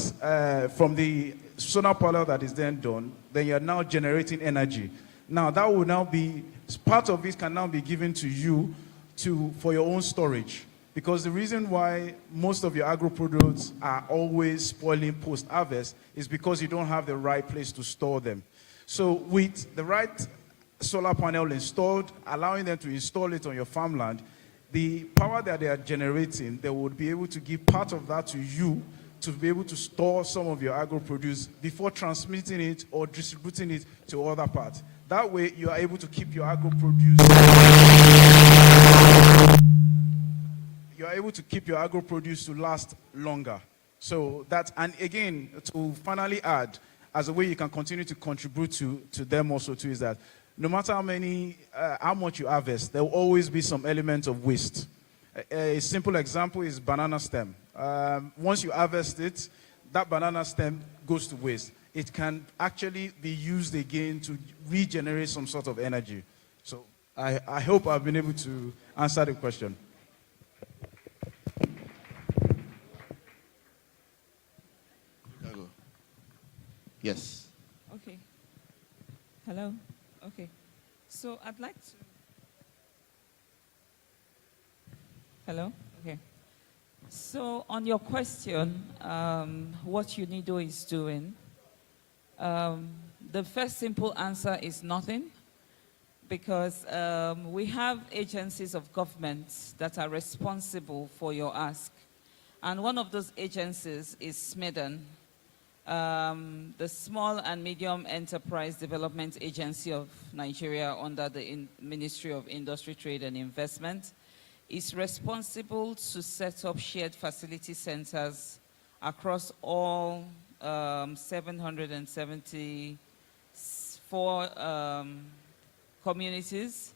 from the solar panel that is then done, then you're now generating energy. Now that will now be, part of it can now be given to you for your own storage. Because the reason why most of your agro products are always spoiling post-harvest is because you don't have the right place to store them. So with the right solar panel installed, allowing them to install it on your farmland, the power that they are generating, they would be able to give part of that to you to be able to store some of your agro produce before transmitting it or distributing it to other parts. That way, you are able to keep your agro produce. You are able to keep your agro produce to last longer. So that, and again, to finally add, as a way you can continue to contribute to them also too, is that no matter how much you harvest, there will always be some element of waste. A simple example is banana stem. Once you harvest it, that banana stem goes to waste. It can actually be used again to regenerate some sort of energy. So I hope I've been able to answer the question. Yes. Okay. Hello. Okay. So I'd like to. Hello. Okay. So on your question, what UNIDO is doing, the first simple answer is nothing, because we have agencies of government that are responsible for your ask. And one of those agencies is SMEDAN, the Small and Medium Enterprise Development Agency of Nigeria under the Ministry of Industry, Trade and Investment. Is responsible to set up shared facility centers across all 774 communities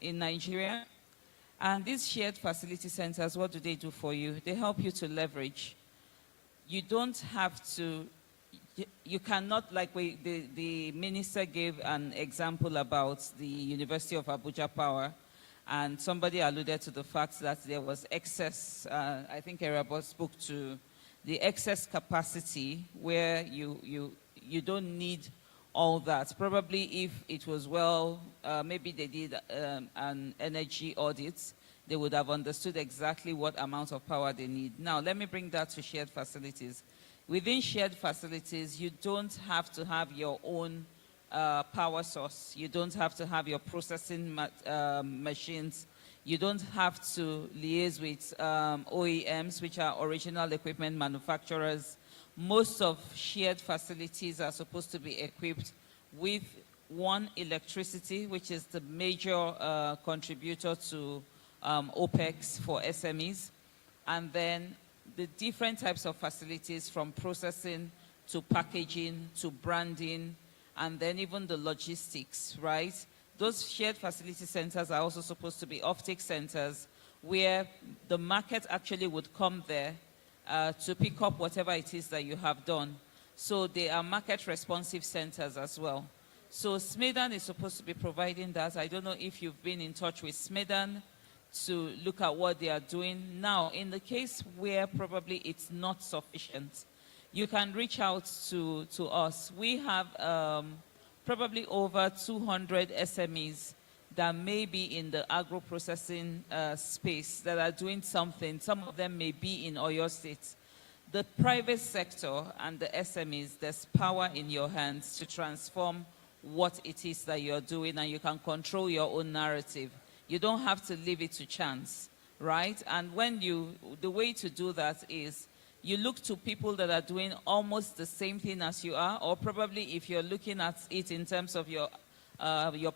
in Nigeria. And these shared facility centers, what do they do for you? They help you to leverage. You don't have to, you cannot, like the minister gave an example about the University of Abuja Power, and somebody alluded to the fact that there was excess, I think Erabot spoke to the excess capacity where you don't need all that. Probably if it was maybe they did an energy audit, they would have understood exactly what amount of power they need. Now, let me bring that to shared facilities. Within shared facilities, you don't have to have your own power source. You don't have to have your processing machines. You don't have to liaise with OEMs, which are original equipment manufacturers. Most of shared facilities are supposed to be equipped with electricity, which is the major contributor to OPEX for SMEs, and then the different types of facilities from processing to packaging to branding, and then even the logistics, right? Those shared facility centers are also supposed to be offtake centers where the market actually would come there to pick up whatever it is that you have done. So they are market responsive centers as well. So SMEDAN is supposed to be providing that. I don't know if you've been in touch with SMEDAN to look at what they are doing. Now, in the case where probably it's not sufficient, you can reach out to us. We have probably over 200 SMEs that may be in the agro-processing space that are doing something. Some of them may be in Oyo State. The private sector and the SMEs, there's power in your hands to transform what it is that you're doing, and you can control your own narrative. You don't have to leave it to chance, right? And the way to do that is you look to people that are doing almost the same thing as you are, or probably if you're looking at it in terms of your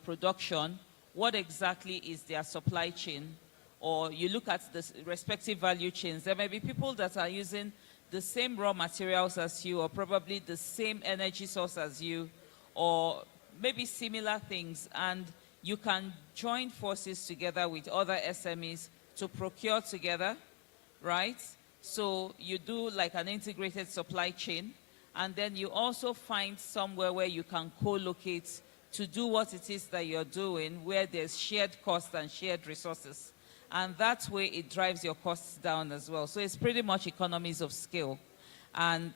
production, what exactly is their supply chain? Or you look at the respective value chains. There may be people that are using the same raw materials as you, or probably the same energy source as you, or maybe similar things, and you can join forces together with other SMEs to procure together, right? So you do like an integrated supply chain, and then you also find somewhere where you can co-locate to do what it is that you're doing, where there's shared costs and shared resources. And that way it drives your costs down as well. So it's pretty much economies of scale. And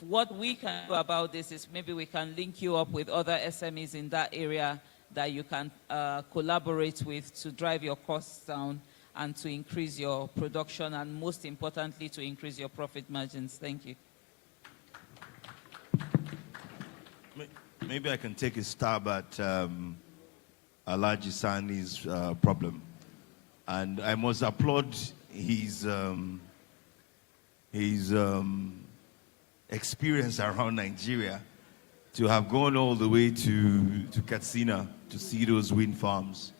what we can do about this is maybe we can link you up with other SMEs in that area that you can collaborate with to drive your costs down and to increase your production, and most importantly, to increase your profit margins. Thank you. Maybe I can take a stab at Alhaji Sani's problem. And I must applaud his experience around Nigeria to have gone all the way to Katsina to see those wind farms.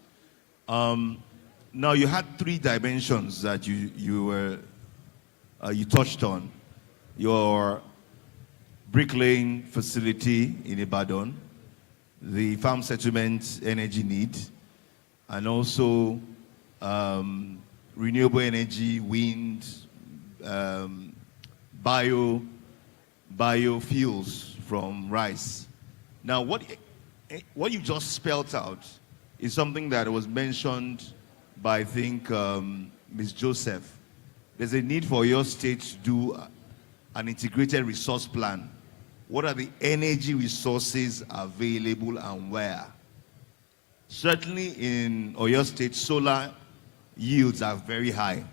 Now, you had three dimensions that you touched on. Your bricklaying facility in Ibadan, the farm settlement energy need, and also renewable energy, wind, biofuels from rice. Now, what you just spelled out is something that was mentioned by, I think, Ms. Joseph. There's a need for your state to do an integrated resource plan. What are the energy resources available and where? Certainly in Oyo State, solar yields are very high,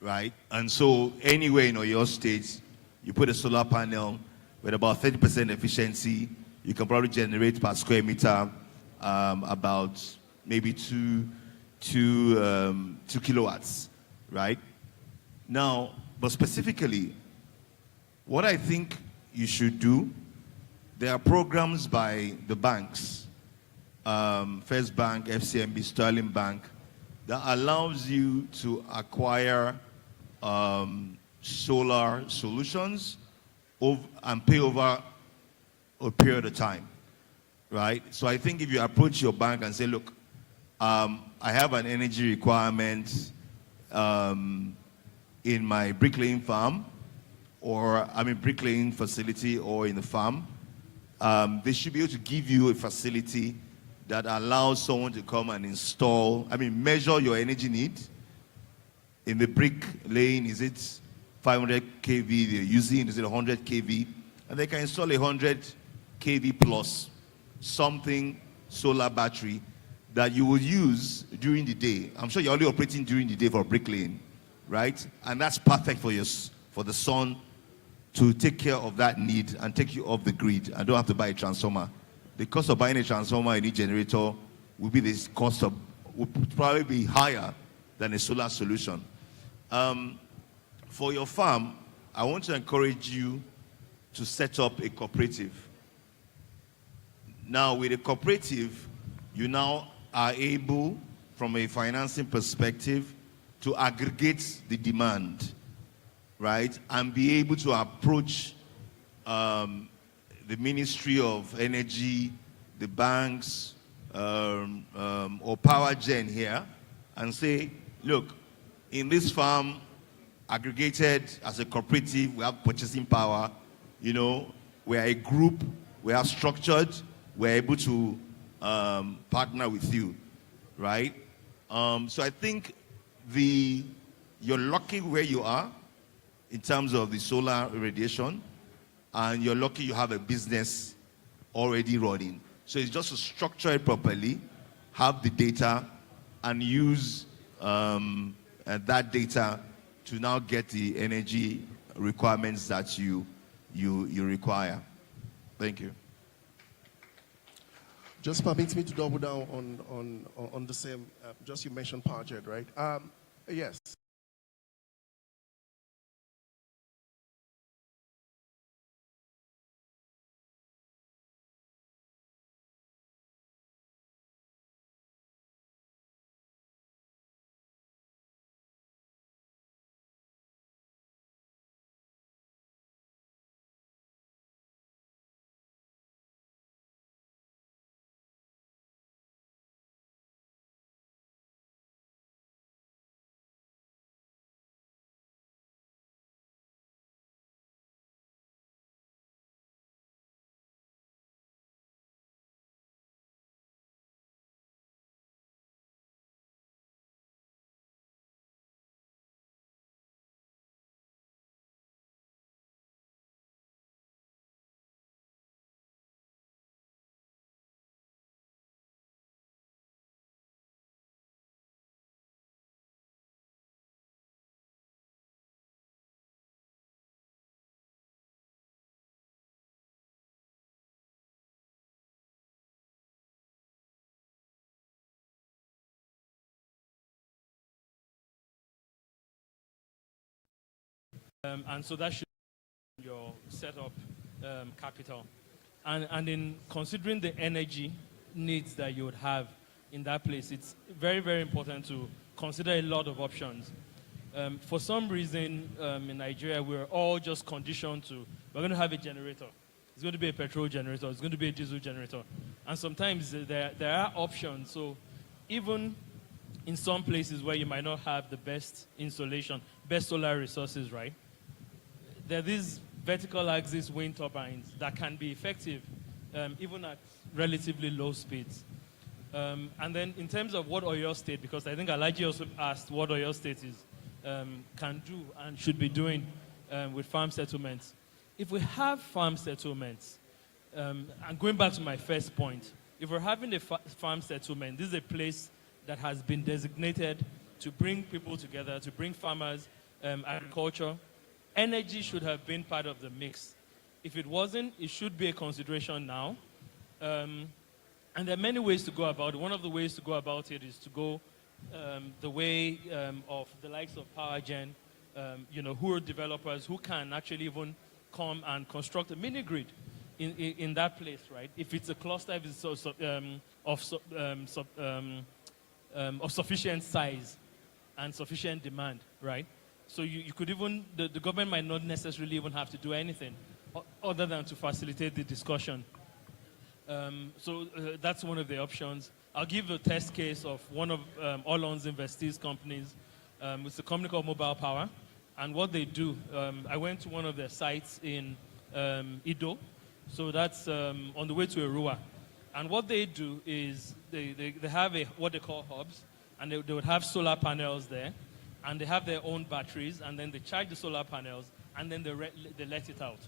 right? And so anywhere in Oyo State, you put a solar panel with about 30% efficiency, you can probably generate per square meter about maybe two kilowatts, right? Now, but specifically, what I think you should do, there are programs by the banks, First Bank, FCMB, Sterling Bank, that allows you to acquire solar solutions and pay over a period of time, right? So I think if you approach your bank and say, look, I have an energy requirement in my bricklaying farm, or bricklaying facility, or in the farm, they should be able to give you a facility that allows someone to come and install, measure your energy need. In the brick lane, is it 500 kV they're using, is it 100 kV? And they can install 100 kV plus something solar battery that you will use during the day. I'm sure you're only operating during the day for bricklaying, right? And that's perfect for the sun to take care of that need and take you off the grid and don't have to buy a transformer. The cost of buying a transformer and a generator will probably be higher than a solar solution. For your farm, I want to encourage you to set up a cooperative. Now, with a cooperative, you now are able, from a financing perspective, to aggregate the demand, right? And be able to approach the Ministry of Energy, the banks, or Power Gen here, and say, look, in this farm, aggregated as a cooperative, we have purchasing power, we are a group, we are structured, we're able to partner with you, right? So I think you're lucky where you are in terms of the solar radiation, and you're lucky you have a business already running. So it's just to structure it properly, have the data, and use that data to now get the energy requirements that you require. Thank you. Just permit me to double down on the same, just you mentioned power gen, right? Yes. And so that should be your setup capital. And in considering the energy needs that you would have in that place, it's very, very important to consider a lot of options. For some reason, in Nigeria, we're all just conditioned to, we're going to have a generator. It's going to be a petrol generator. It's going to be a diesel generator. And sometimes there are options. So even in some places where you might not have the best insulation, best solar resources, right? There are these vertical axis wind turbines that can be effective even at relatively low speeds. And then in terms of what Oyo State, because I think Alaji also asked what Oyo State can do and should be doing with farm settlements. If we have farm settlements, and going back to my first point, if we're having a farm settlement, this is a place that has been designated to bring people together, to bring farmers, agriculture. Energy should have been part of the mix. If it wasn't, it should be a consideration now. And there are many ways to go about it. One of the ways to go about it is to go the way of the likes of power gen, who are developers who can actually even come and construct a mini grid in that place, right? If it's a cluster, if it's of sufficient size and sufficient demand, right? So you could even, the government might not necessarily even have to do anything other than to facilitate the discussion. So that's one of the options. I'll give a test case of one of Olon's investees companies. It's a company called Mobile Power. And what they do, I went to one of their sites in Ido. So that's on the way to Erua. And what they do is they have what they call hubs. And they would have solar panels there. And they have their own batteries. And then they charge the solar panels. And then they let it out.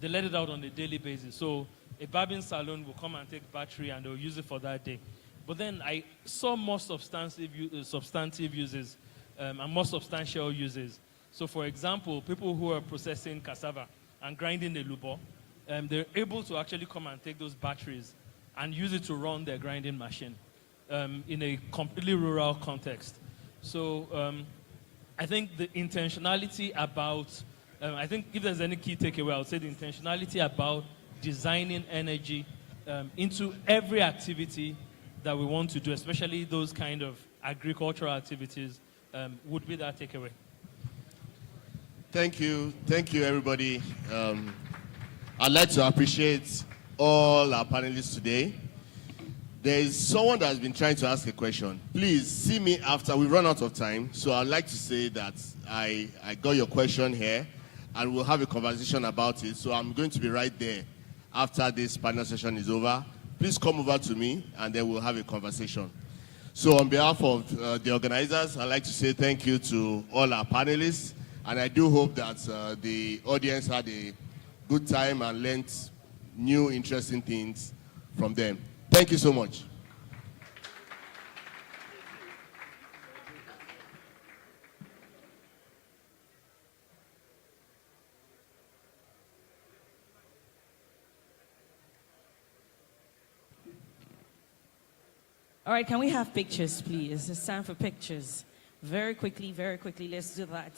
They let it out on a daily basis. So a barbing salon will come and take battery and they'll use it for that day. But then I saw more substantive uses and more substantial uses. So for example, people who are processing cassava and grinding the lubo, they're able to actually come and take those batteries and use it to run their grinding machine in a completely rural context. So I think the intentionality about, I think if there's any key takeaway, I would say the intentionality about designing energy into every activity that we want to do, especially those kind of agricultural activities, would be that takeaway. Thank you, everybody. I'd like to appreciate all our panelists today. There is someone that has been trying to ask a question. Please see me after. We've run out of time, so I'd like to say that I got your question here, and we'll have a conversation about it. So I'm going to be right there after this panel session is over. Please come over to me, and then we'll have a conversation. So on behalf of the organizers, I'd like to say thank you to all our panelists, and I do hope that the audience had a good time and learned new, interesting things from them. Thank you so much. All right, can we have pictures, please? It's time for pictures. Very quickly, let's do that.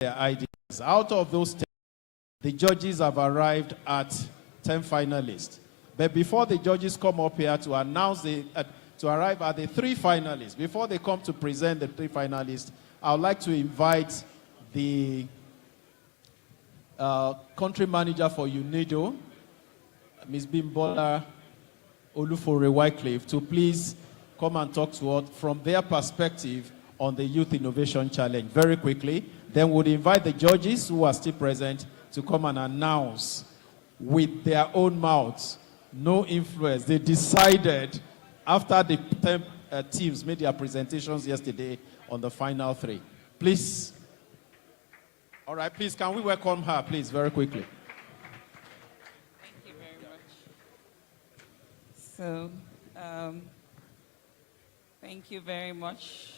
their ideas. Out of those 10, the judges have arrived at 10 finalists. But before the judges come up here to announce to arrive at the 3 finalists, before they come to present the 3 finalists, I would like to invite the country manager for UNIDO, Ms. Bimbola Olufore Wycliffe, to please come and talk to us from their perspective on the Youth Innovation Challenge very quickly. Then we'll invite the judges who are still present to come and announce with their own mouths, no influence. They decided after the 10 teams made their presentations yesterday on the final 3. Please. All right, please, can we welcome her, please, very quickly. Thank you very much. So, thank you very much.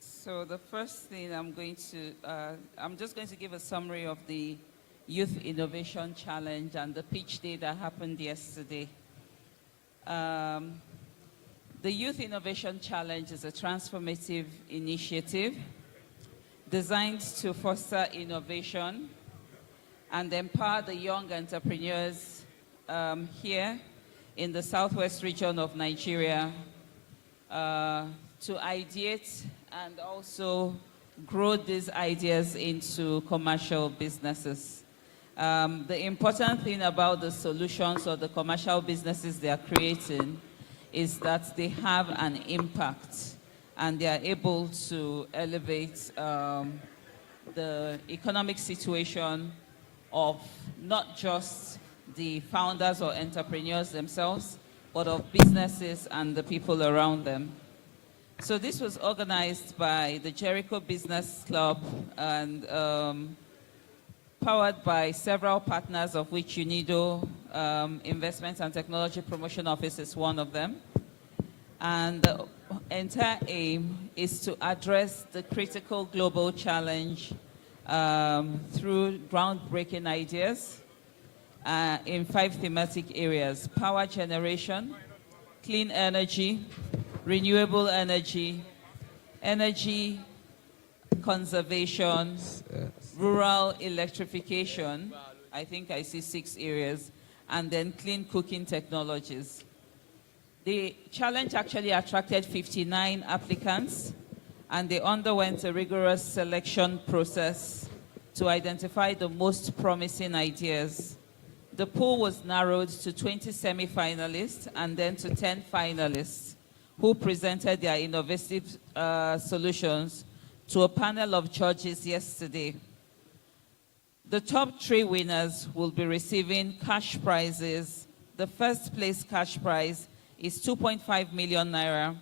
So the first thing I'm just going to give a summary of the Youth Innovation Challenge and the pitch day that happened yesterday. The Youth Innovation Challenge is a transformative initiative designed to foster innovation and empower the young entrepreneurs here in the southwest region of Nigeria to ideate and also grow these ideas into commercial businesses. The important thing about the solutions or the commercial businesses they are creating is that they have an impact and they are able to elevate the economic situation of not just the founders or entrepreneurs themselves, but of businesses and the people around them. So this was organized by the Jericho Business Club and powered by several partners, of which UNIDO Investments and Technology Promotion Office is one of them. And the entire aim is to address the critical global challenge through groundbreaking ideas in 5 thematic areas: power generation, clean energy, renewable energy, energy conservation, rural electrification, I think I see 6 areas, and then clean cooking technologies. The challenge actually attracted 59 applicants, and they underwent a rigorous selection process to identify the most promising ideas. The pool was narrowed to 20 semi-finalists and then to 10 finalists who presented their innovative solutions to a panel of judges yesterday. The top 3 winners will be receiving cash prizes. The first place cash prize is 2.5 million naira.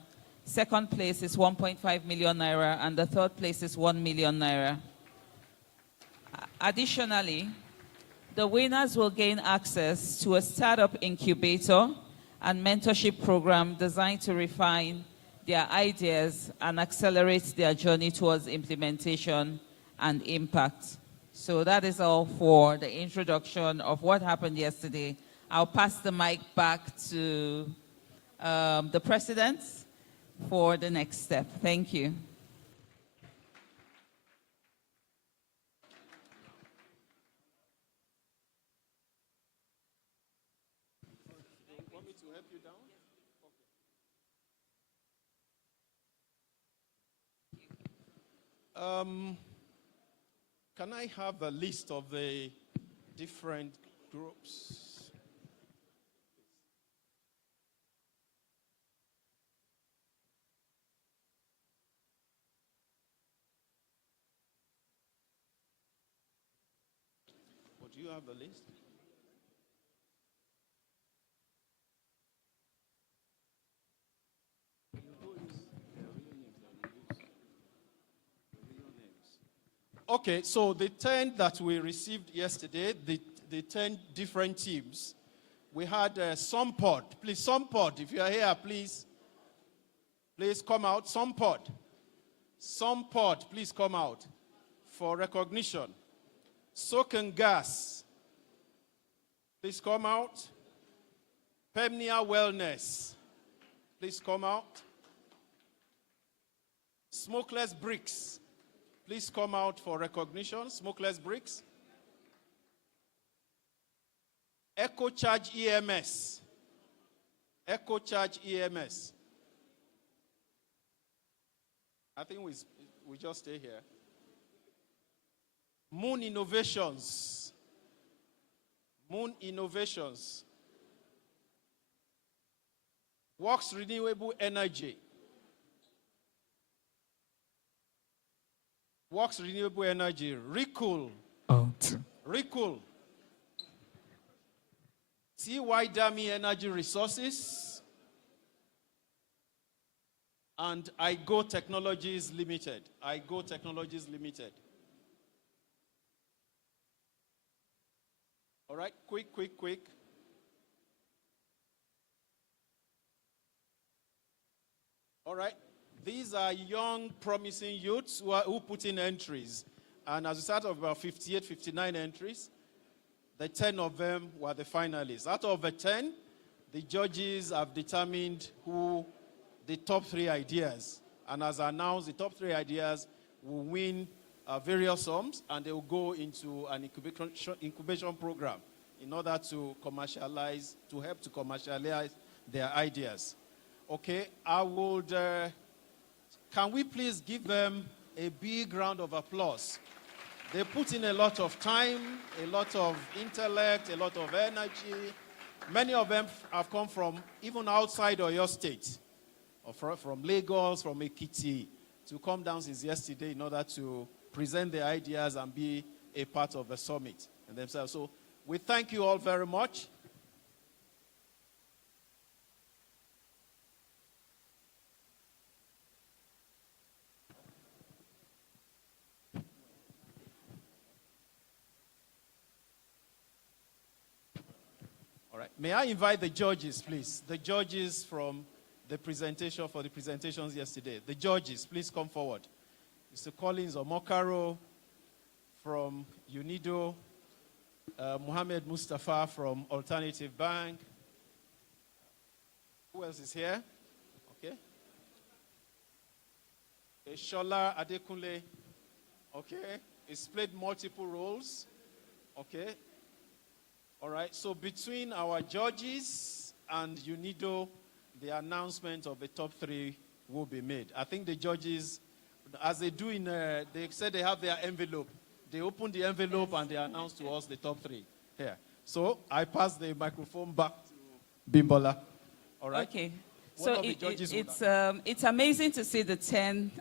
Second place is 1.5 million naira, and the third place is 1 million naira. Additionally, the winners will gain access to a startup incubator and mentorship program designed to refine their ideas and accelerate their journey towards implementation and impact. So that is all for the introduction of what happened yesterday. I'll pass the mic back to the president for the next step. Thank you. Want me to help you down? Okay. Can I have a list of the different groups? Do you have the list? Okay, so the 10 that we received yesterday, the 10 different teams, we had Sompod. Please, Sompod, if you are here, please come out. Sompod, please come out for recognition. Soak and Gas, please come out. Pemnia Wellness, please come out. Smokeless bricks, please come out for recognition. Smokeless bricks. Echo Charge EMS. Echo Charge EMS. I think we just stay here. Moon Innovations. Moon Innovations. Works Renewable Energy. Works Renewable Energy. Recool. Recool. TY Dami Energy Resources. And IGO Technologies Limited. IGO Technologies Limited. All right, quick. All right, these are young, promising youths who put in entries. And as a start of about 58, 59 entries, the 10 of them were the finalists. Out of the 10, the judges have determined who the top 3 ideas. And as announced, the top 3 ideas will win various sums, and they will go into an incubation program in order to commercialize, to help to commercialize their ideas. Okay, I would, can we please give them a big round of applause? They put in a lot of time, a lot of intellect, a lot of energy. Many of them have come from even outside of your state, or from Lagos, from Ekiti, to come down since yesterday in order to present their ideas and be a part of the summit and themselves. So we thank you all very much. All right. May I invite the judges, please? The judges from the presentation, for the presentations yesterday. The judges, please come forward. Mr. Collins Omokaro from UNIDO, Mohammed Mustafa from Alternative Bank. Who else is here? Okay. Shola Adekunle. Okay. He's played multiple roles. Okay. All right. So between our judges and UNIDO, the announcement of the top 3 will be made. I think the judges, as they do they said they have their envelope. They open the envelope and they announce to us the top 3 here. So I pass the microphone back to Bimbola. All right. Okay. So it's amazing to see the 10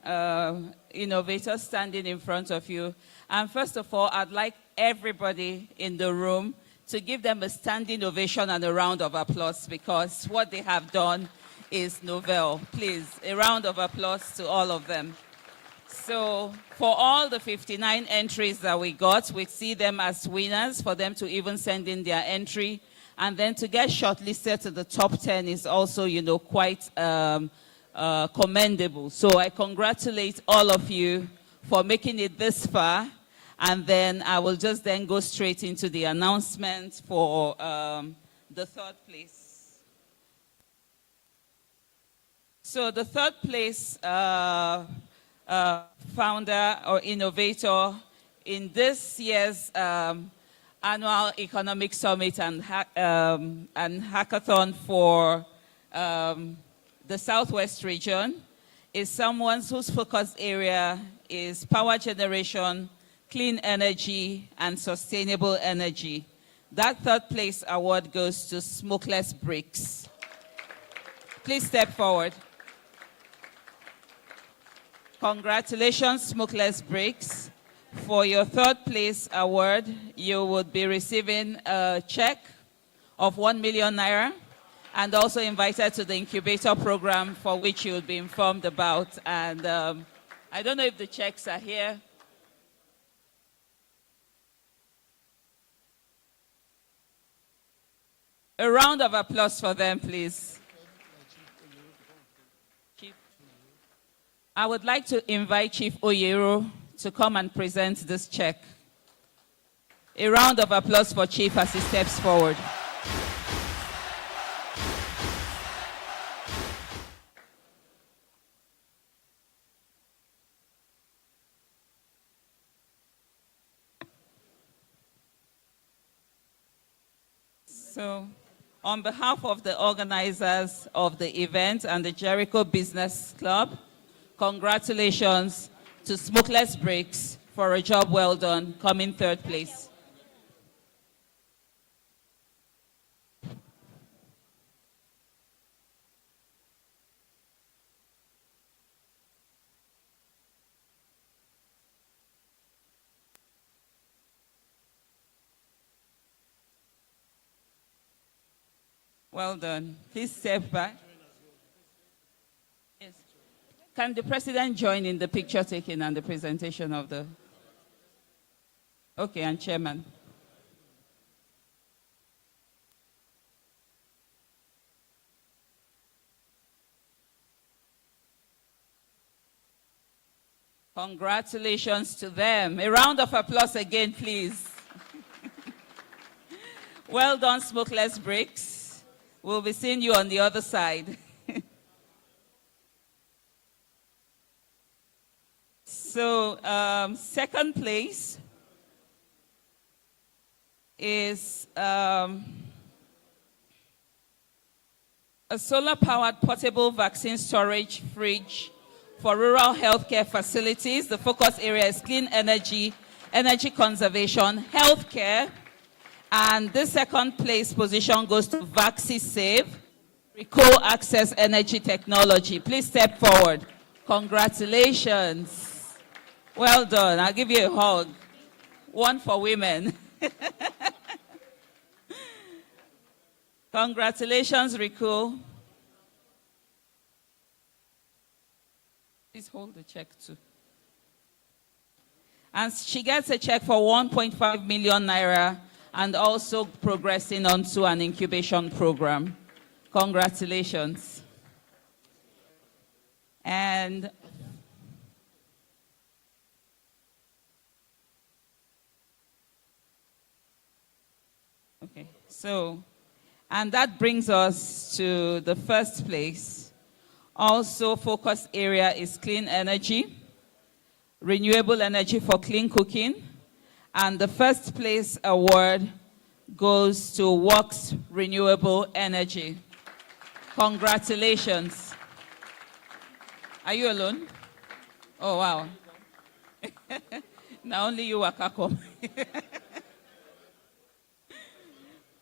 innovators standing in front of you. And first of all, I'd like everybody in the room to give them a standing ovation and a round of applause, because what they have done is novel. Please, a round of applause to all of them. So for all the 59 entries that we got, we see them as winners, for them to even send in their entry. And then to get shortlisted to the top 10 is also, quite commendable. So I congratulate all of you for making it this far. And then I will just then go straight into the announcement for the 3rd place. So the 3rd place founder or innovator in this year's annual economic summit and hackathon for the Southwest region is someone whose focus area is power generation, clean energy, and sustainable energy. That 3rd place award goes to Smokeless Bricks. Please step forward. Congratulations, Smokeless Bricks. For your 3rd place award, you would be receiving a check of 1 million naira and also invited to the incubator program, for which you will be informed about. And I don't know if the checks are here. A round of applause for them, please. Chief. I would like to invite Chief Oyero to come and present this check. A round of applause for Chief as he steps forward. So, on behalf of the organizers of the event and the Jericho Business Club, congratulations to Smokeless Bricks for a job well done, coming third place. Well done. Please step back. Yes. Can the president join in the picture taking and the presentation of the... Okay, and chairman. Congratulations to them. A round of applause again, please. Well done, Smokeless Bricks. We'll be seeing you on the other side. So, second place is a solar-powered portable vaccine storage fridge for rural healthcare facilities. The focus area is clean energy, energy conservation, healthcare. And the second place position goes to VaxiSave, Recall Access Energy Technology. Please step forward. Congratulations. Well done. I'll give you a hug. One for women. Congratulations, Recall. Please hold the check too. And she gets a check for 1.5 million naira and also progressing onto an incubation program. Congratulations. And okay, so, and that brings us to the first place. Also, focus area is clean energy, renewable energy for clean cooking, and the first place award goes to Works Renewable Energy. Congratulations. Are you alone? Oh, wow. Now only you are Kakom.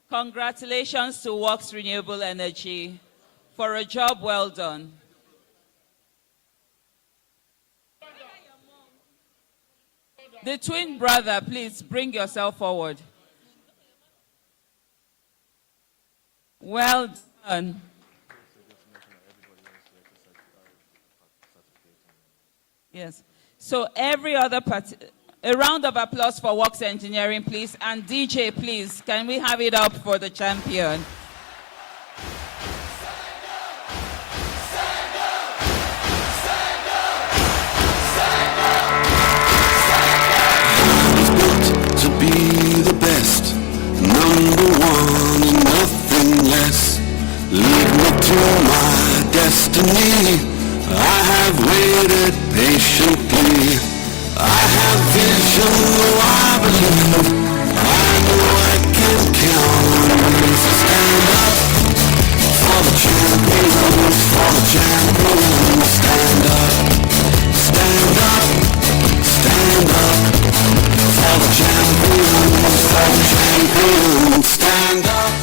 Congratulations to Works Renewable Energy for a job well done. The twin brother, please bring yourself forward. Well done. Yes. So every other party, a round of applause for Works Engineering, please. And DJ, please, can we have it up for the champion? To be the best, number one and nothing less. Lead me to my destiny. I have waited patiently. I have vision, though I believe. I know I can count on you. So stand up for the champions, for the champions. Stand up, stand up, stand up. For the champions, stand up.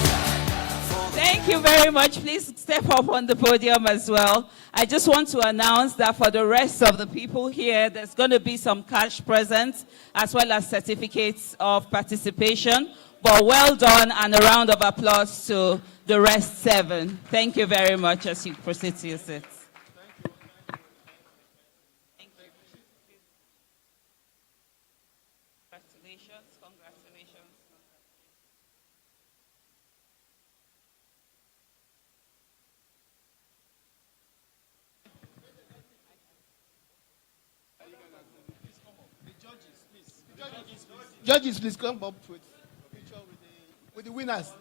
Thank you very much. Please step up on the podium as well. I just want to announce that for the rest of the people here, there's going to be some cash presents as well as certificates of participation. But well done, and a round of applause to the rest 7. Thank you very much as you proceed to your seats. Judges, please come up with a picture with the winners.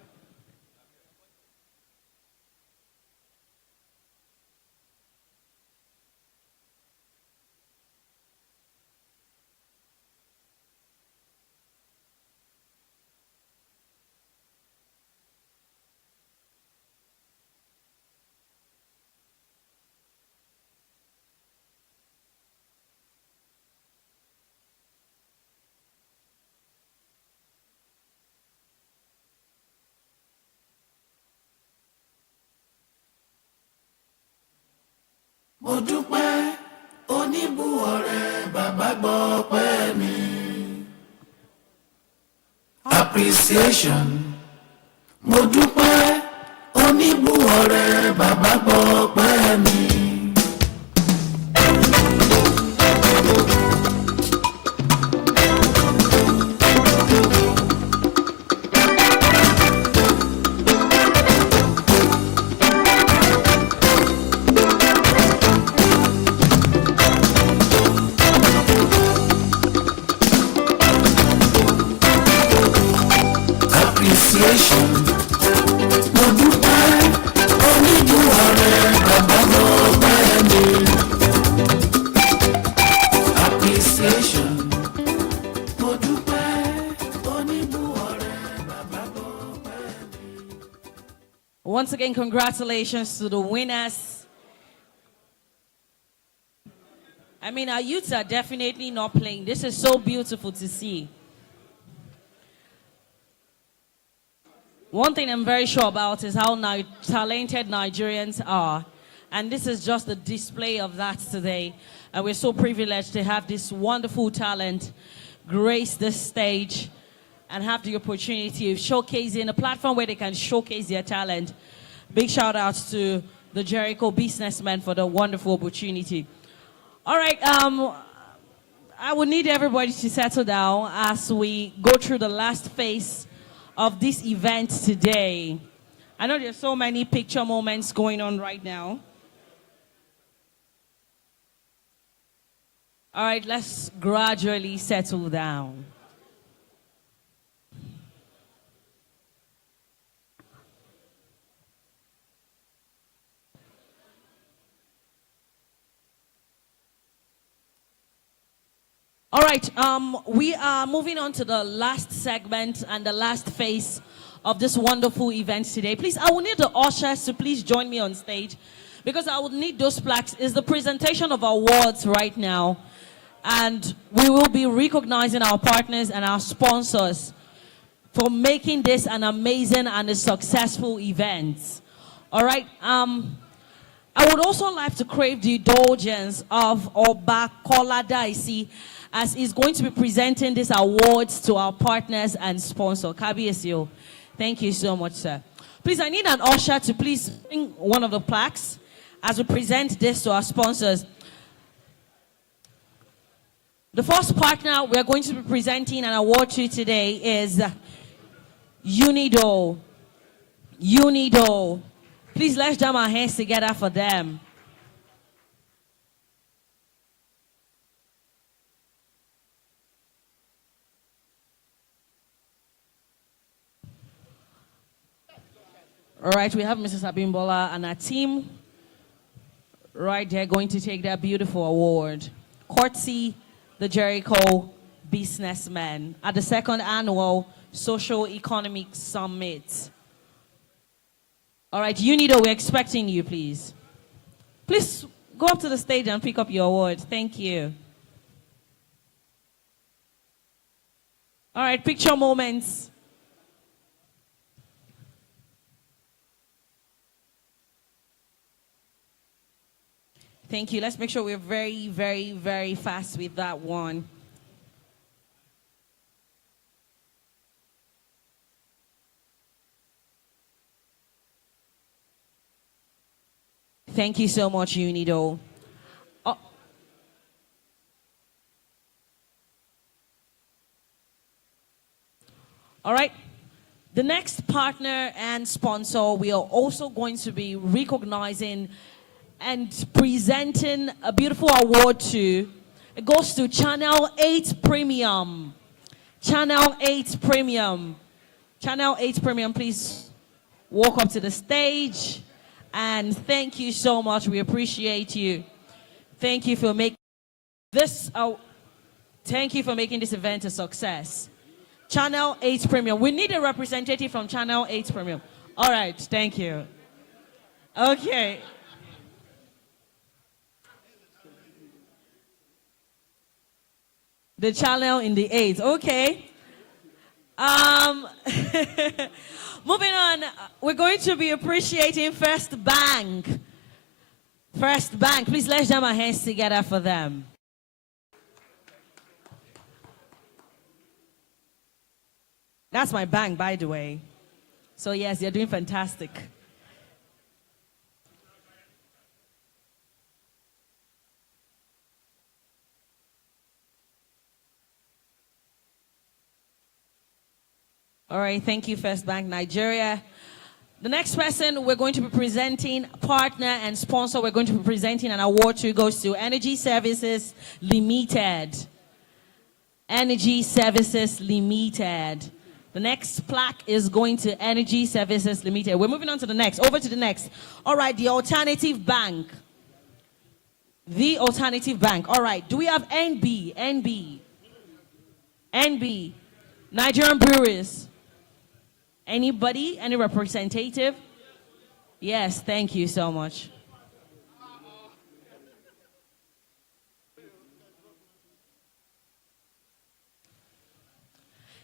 mo dúpẹ́ oníbùwọ̀rẹ́ bàbá gbọ́ pẹ́ mi. Appreciation mo dúpẹ́ oníbùwọ̀rẹ́ bàbá gbọ́ pẹ́ mi. Appreciation mo dúpẹ́ oníbùwọ̀rẹ́ bàbá gbọ́ pẹ́ mi. Appreciation mo dúpẹ́ oníbùwọ̀rẹ́ bàbá gbọ́ pẹ́ mi. Once again, congratulations to the winners. I mean, our youths are definitely not playing. This is so beautiful to see. One thing I'm very sure about is how talented Nigerians are. And this is just a display of that today. And we're so privileged to have this wonderful talent grace this stage and have the opportunity of showcasing a platform where they can showcase their talent. Big shout out to the Jericho businessmen for the wonderful opportunity. All right, I would need everybody to settle down as we go through the last phase of this event today. I know there's so many picture moments going on right now. All right, let's gradually settle down. All right, we are moving on to the last segment and the last phase of this wonderful event today. Please, I will need the ushers to please join me on stage because I would need those plaques. It's the presentation of awards right now, and we will be recognizing our partners and our sponsors for making this an amazing and a successful event. All right, I would also like to crave the indulgence of Oba Kola Daisi, as he's going to be presenting these awards to our partners and sponsor. Kabiesio, thank you so much, sir. Please, I need an usher to please bring one of the plaques as we present this to our sponsors. The first partner we're going to be presenting an award to today is Unido. Unido. Please, let's jam our hands together for them. All right, we have Mrs. Abimbola and her team right there going to take that beautiful award. Courtesy the Jericho businessmen at the second annual Socio-Economic Summit. All right, Unido, we're expecting you, please. Please go up to the stage and pick up your award. Thank you. All right, picture moments. Thank you. Let's make sure we're very, very, very fast with that one. Thank you so much, Unido. Oh. All right. The next partner and sponsor we are also going to be recognizing and presenting a beautiful award to. It goes to Channel 8 Premium. Channel 8 Premium. Channel 8 Premium, please walk up to the stage. And thank you so much. We appreciate you. Thank you for making this event a success. Channel 8 Premium. We need a representative from Channel 8 Premium. All right, thank you. Okay. The channel in the 8. Okay. Moving on, we're going to be appreciating First Bank First Bank, please let's jam our hands together for them. That's my bank, by the way. So yes, you're doing fantastic. All right, thank you, First Bank Nigeria. The next person we're going to be presenting, partner and sponsor, we're going to be presenting an award to goes to Energy Services Limited. Energy Services Limited. The next plaque is going to Energy Services Limited. We're moving on to the next. Over to the next. All right, the Alternative Bank. The Alternative Bank. All right, do we have NB? Nigerian Breweries. Anybody? Any representative? Yes, thank you so much.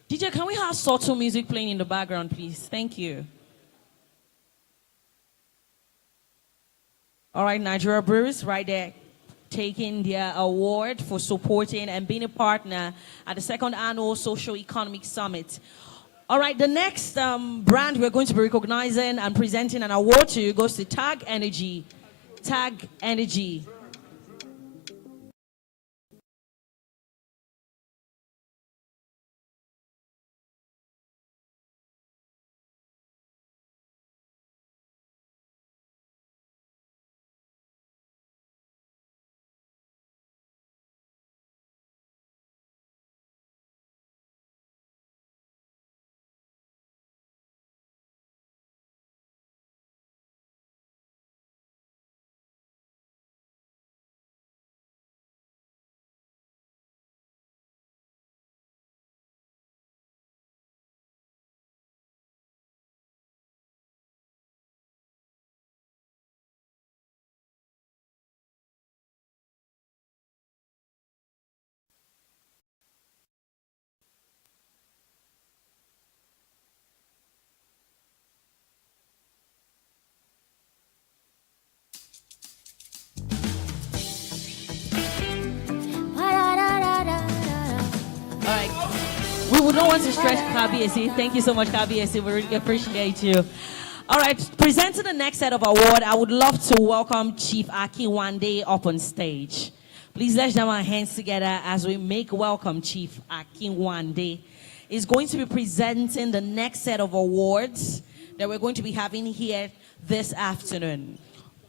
DJ, can we have subtle music playing in the background, please? Thank you. All right, Nigeria Breweries, right there, taking their award for supporting and being a partner at the second annual Socio-Economic Summit. All right, the next brand we're going to be recognizing and presenting an award to goes to Tag Energy. Tag Energy. We would not want to stretch Kabiesi. Thank you so much, Kabiesi. We really appreciate you. All right, presenting the next set of award, I would love to welcome Chief Akinwande up on stage. Please let's jam our hands together as we make welcome Chief Akinwande. Is going to be presenting the next set of awards that we're going to be having here this afternoon.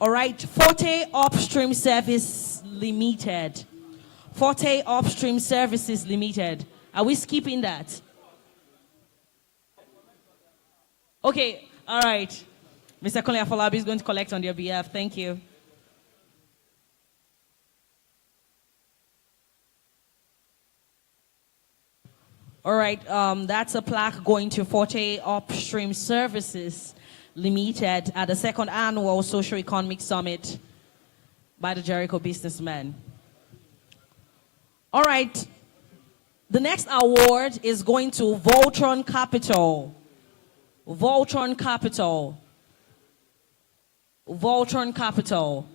All right, Forte Upstream Service Limited. Forte Upstream Services Limited. Are we skipping that? Okay, all right. Mr. Kunle Afolabi is going to collect on their behalf. Thank you. All right, that's a plaque going to Forte Upstream Services Limited at the second annual Socio-Economic Summit by the Jericho businessmen. All right. The next award is going to Voltron Capital. Voltron Capital. Voltron Capital.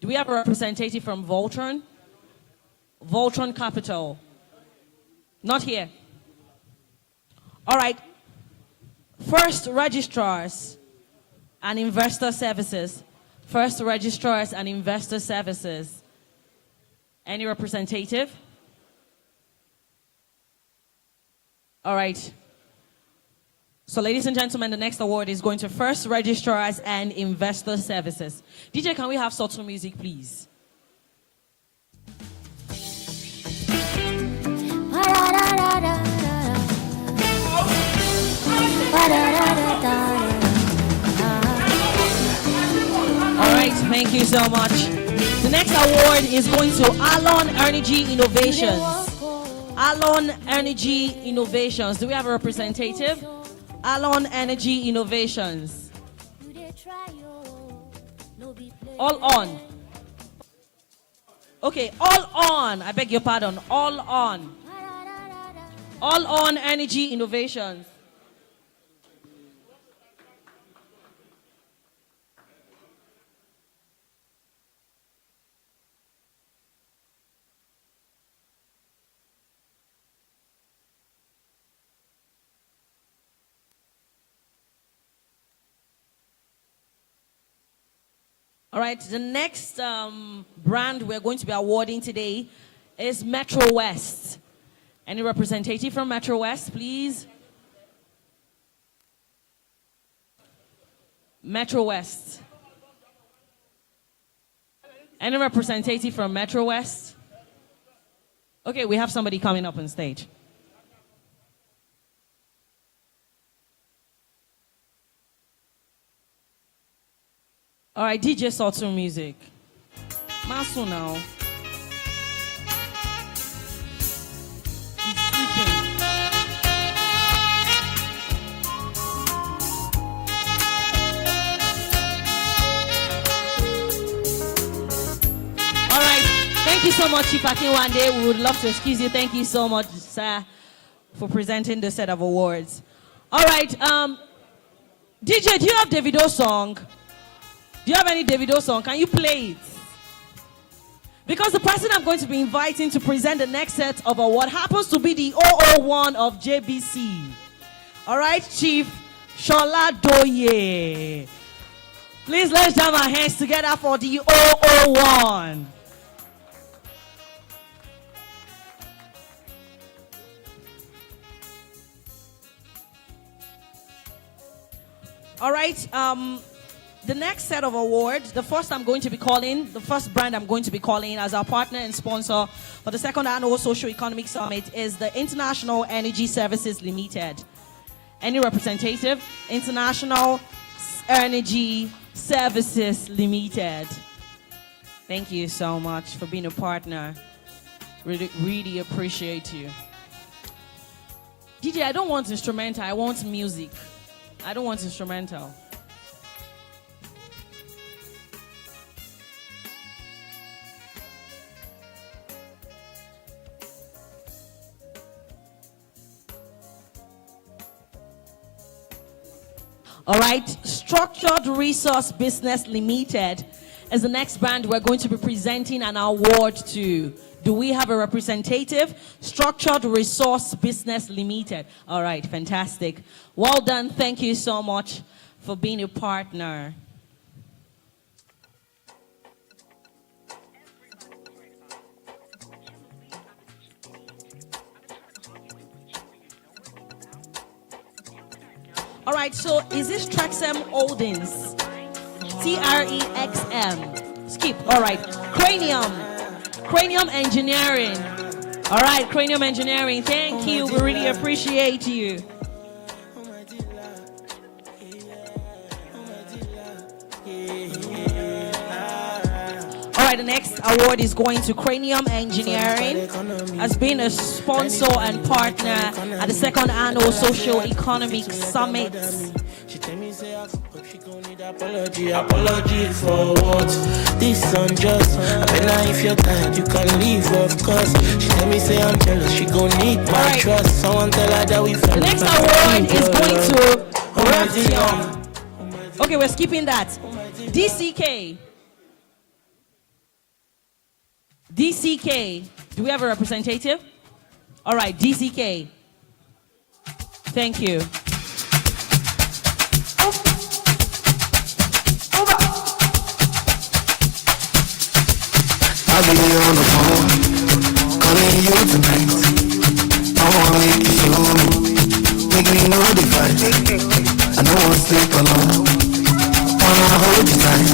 Do we have a representative from Voltron? Voltron Capital. Not here. All right. First Registrars and Investor Services. First Registrars and Investor Services. Any representative? All right. So, ladies and gentlemen, the next award is going to First Registrars and Investor Services. DJ, can we have subtle music, please? All right, thank you so much. The next award is going to Alon Energy Innovations. Alon Energy Innovations. Do we have a representative? Alon Energy Innovations. All on. Okay, all on. I beg your pardon. All on. All on Energy Innovations. All right, the next brand we're going to be awarding today is Metro West. Any representative from Metro West, please? Metro West. Any representative from Metro West? Okay, we have somebody coming up on stage. All right, DJ Socio music. Masu now. He's sleeping. All right, thank you so much, Chief Akinwande. We would love to excuse you. Thank you so much, sir, for presenting the set of awards. All right, DJ, do you have Davido's song? Do you have any Davido song? Can you play it? Because the person I'm going to be inviting to present the next set of award happens to be the 001 of JBC. All right, Chief Shola Doye. Please let's jam our hands together for the 001. All right, the next set of awards, the first brand I'm going to be calling as our partner and sponsor for the second annual Socio-Economic Summit is the International Energy Services Limited. Any representative? International Energy Services Limited. Thank you so much for being a partner. Really appreciate you. DJ, I don't want instrumental, I want music. I don't want instrumental. All right, Structured Resource Business Limited is the next brand we're going to be presenting an award to. Do we have a representative? Structured Resource Business Limited. All right, fantastic. Well done. Thank you so much for being a partner. All right, so is this Trexem Holdings? TREXM. Skip. All right. Cranium Engineering. All right, Cranium Engineering. Thank you. We really appreciate you. All right, the next award is going to Cranium Engineering as being a sponsor and partner at the second annual Socio-Economic Summit. Apology for what? This unjust. I better if you're tired, you can leave, of course. She tell me say I'm jealous, she gon' need my trust. Someone tell her that we fell. The next award is going to Raption. Okay, we're skipping that. DCK. DCK. Do we have a representative? All right, DCK. Thank you. I'll be on the phone, calling you tonight. I wanna make you slow, make me no divide. I don't wanna sleep alone, wanna hold you tight.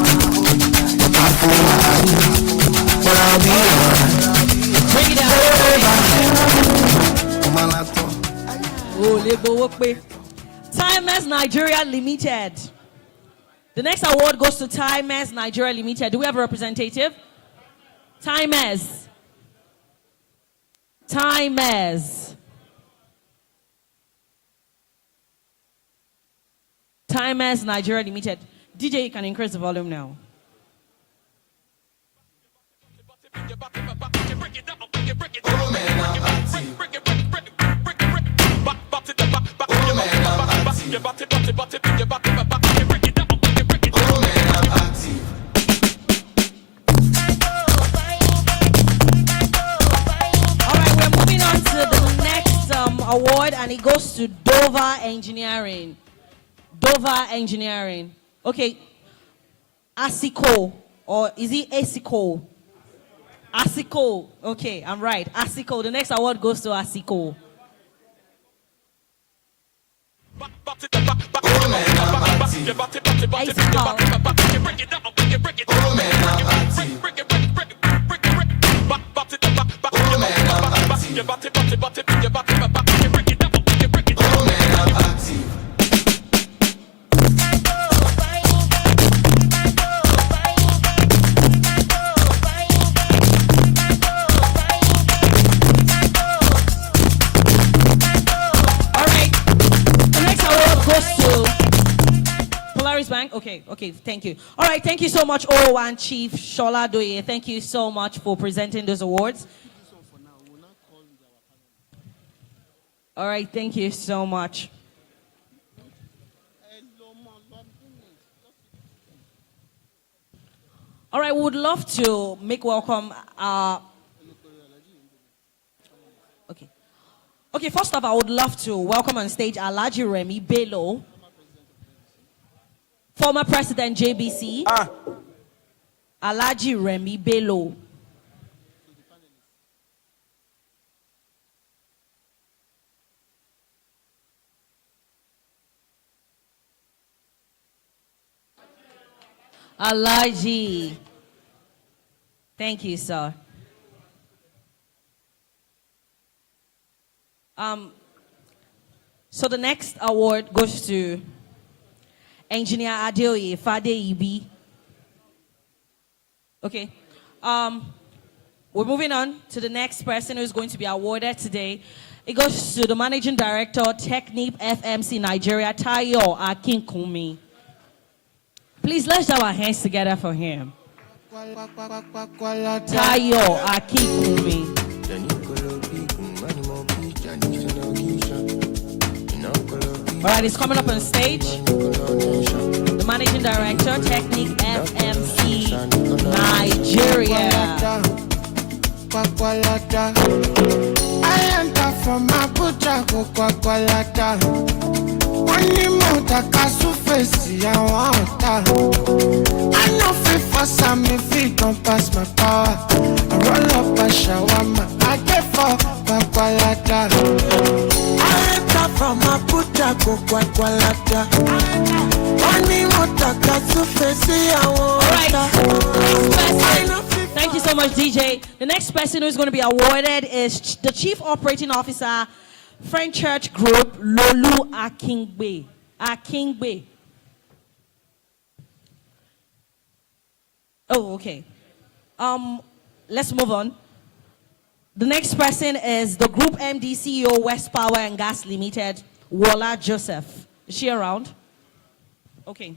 But I feel my eyes, but I'll be alright. Bring it down. Timeless Nigeria Limited. The next award goes to Timeless Nigeria Limited. Do we have a representative? Timeless Nigeria Limited. DJ, you can increase the volume now. Award, and it goes to Dover Engineering. Okay, ASICO. Or is it Asiko? Asiko. Okay, I'm right. Asiko. The next award goes to Asiko. Bank. Okay, thank you. All right, thank you so much, O1 Chief Shola Doye. Thank you so much for presenting those awards. All right, thank you so much. All right, we would love to make welcome. Okay, first off, I would love to welcome on stage Alhaji Remi Bello, former President JBC. Alhaji Remi Bello. Alhaji. Thank you, sir. So the next award goes to Engineer Adeoye Fadeibi. Okay. We're moving on to the next person who's going to be awarded today. It goes to the Managing Director, Technip FMC Nigeria, Tayo Akinkumi. Please, let's have our hands together for him. Tayo Akinkumi. All right, he's coming up on stage. The Managing Director, Technip FMC Nigeria. I enter from Abuja, go Kwakwalata. Only motor kasu face ya wanta. I know fit for some if it don't pass my power. I roll up a shawarma, I get for Kwakwalata. I enter from Abuja, go Kwakwalata. Only motor kasu face ya wanta. Thank you so much, DJ. The next person who's going to be awarded is the Chief Operating Officer, Friend Church Group, Lolu Akingbe. Akingbe. Oh, okay. Let's move on. The next person is the Group MD CEO, West Power and Gas Limited, Wala Joseph. Is she around? Okay.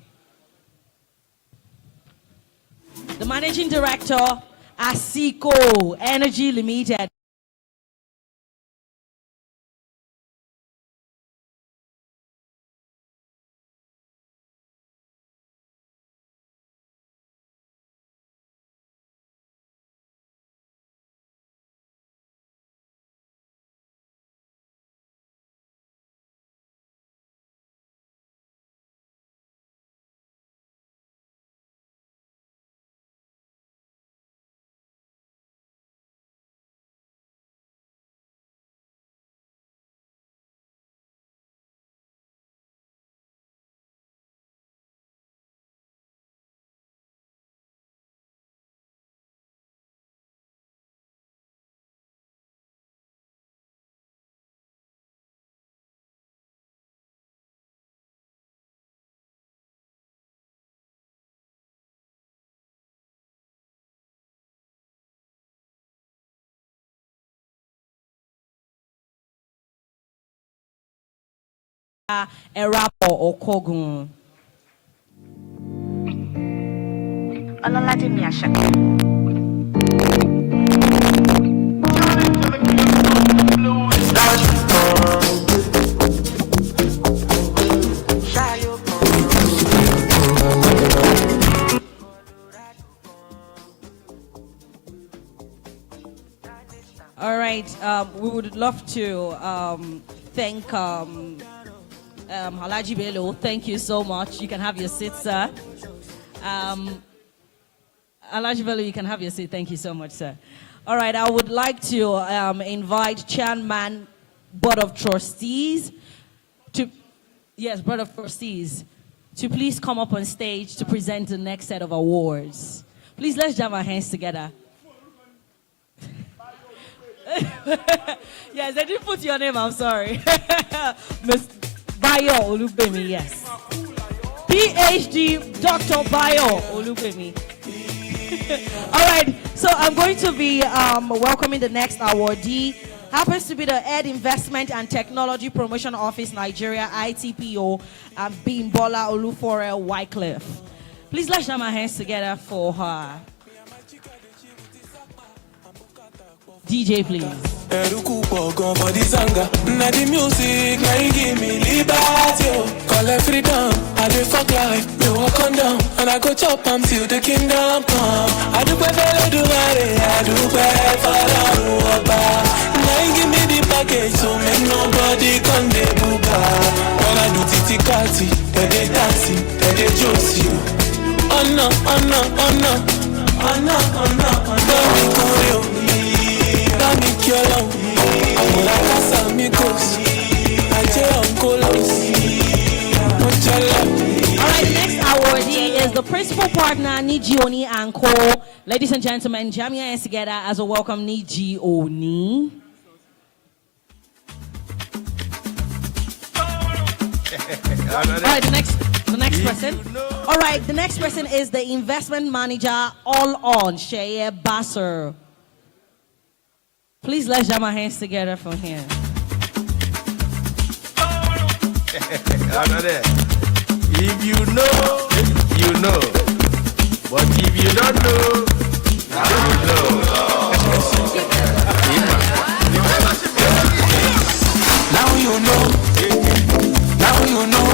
The Managing Director, Asiko Energy Limited. Erapo Okogun. Olalade Miashake. All right, we would love to thank Alhaji Bello. Thank you so much. You can have your seat, sir. Alajivelu, you can have your seat. Thank you so much, sir. All right, I would like to invite Chairman Board of Trustees to, Board of Trustees, to please come up on stage to present the next set of awards. Please, let's jam our hands together. Yes, I didn't put your name, I'm sorry. Ms. Bayo Olubemi, yes. PhD Dr. Bayo Olubemi. All right, so I'm going to be welcoming the next awardee. Happens to be the Ed Investment and Technology Promotion Office, Nigeria, ITPO, Bimbola Olufore Wycliffe. Please let's jam our hands together for her. DJ, please. Eruku pogon for the zanga. Na the music, na you give me liberty. Call it freedom, I live fuck life. Me walk on down, and I go chop till the kingdom come. I do better, do better, I do better for the now you give me the package, so make nobody come de buga. When I do titi kati, they dancing, they juice you. Oh no, oh no, oh no, oh no, oh no, oh no. Alright, next awardee is the principal partner, Niji Oni and Co. Ladies and gentlemen, jam your hands together as a welcome Niji Oni. Alright, the next person. Alright, the next person is the investment manager, All On, Sheye Basser. Please let's jam our hands together from here. If you know, you know. But if you don't know, you know. Now you know. Now you know.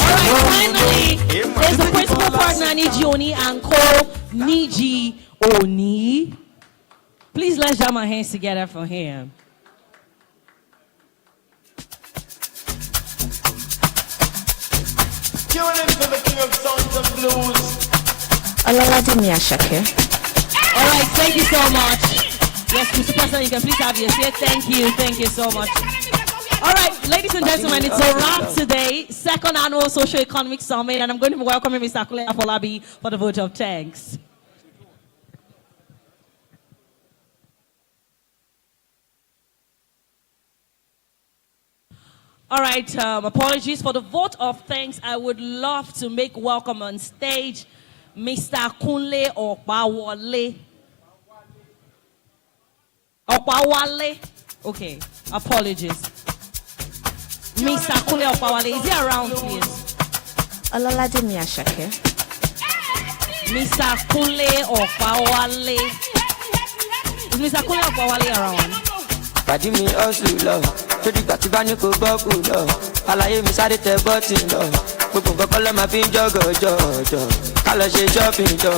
Alright, finally, is the principal partner, Niji Oni and Co. Niji Oni. Please let's jam our hands together for him. Tune in to the king of sounds and blues. All right, thank you so much. Yes, Mr. President, you can please have your seat. Thank you so much. All right, ladies and gentlemen, it's a wrap today. Second annual Socio-Economic Summit, and I'm going to be welcoming Mr. Kule Afolabi for the vote of thanks. All right, apologies for the vote of thanks. I would love to make welcome on stage Mr. Kunle Opawale. Opawale. Okay, apologies. Mr. Kunle Opawale, is he around, please? Mr. Kunle Opawale. Is Mr. Kunle Opawale around? Pàdí mi ọ̀sùn lọ, lórí ìgbà tí bá ní kò gbọ́kù lọ. Àlàyé mi sáré tẹ bọ́tì lọ. Gbogbo nǹkan kọ́ ló máa fi ń jọ̀gọ̀jọ̀. Ká lọ ṣe shopping jọ.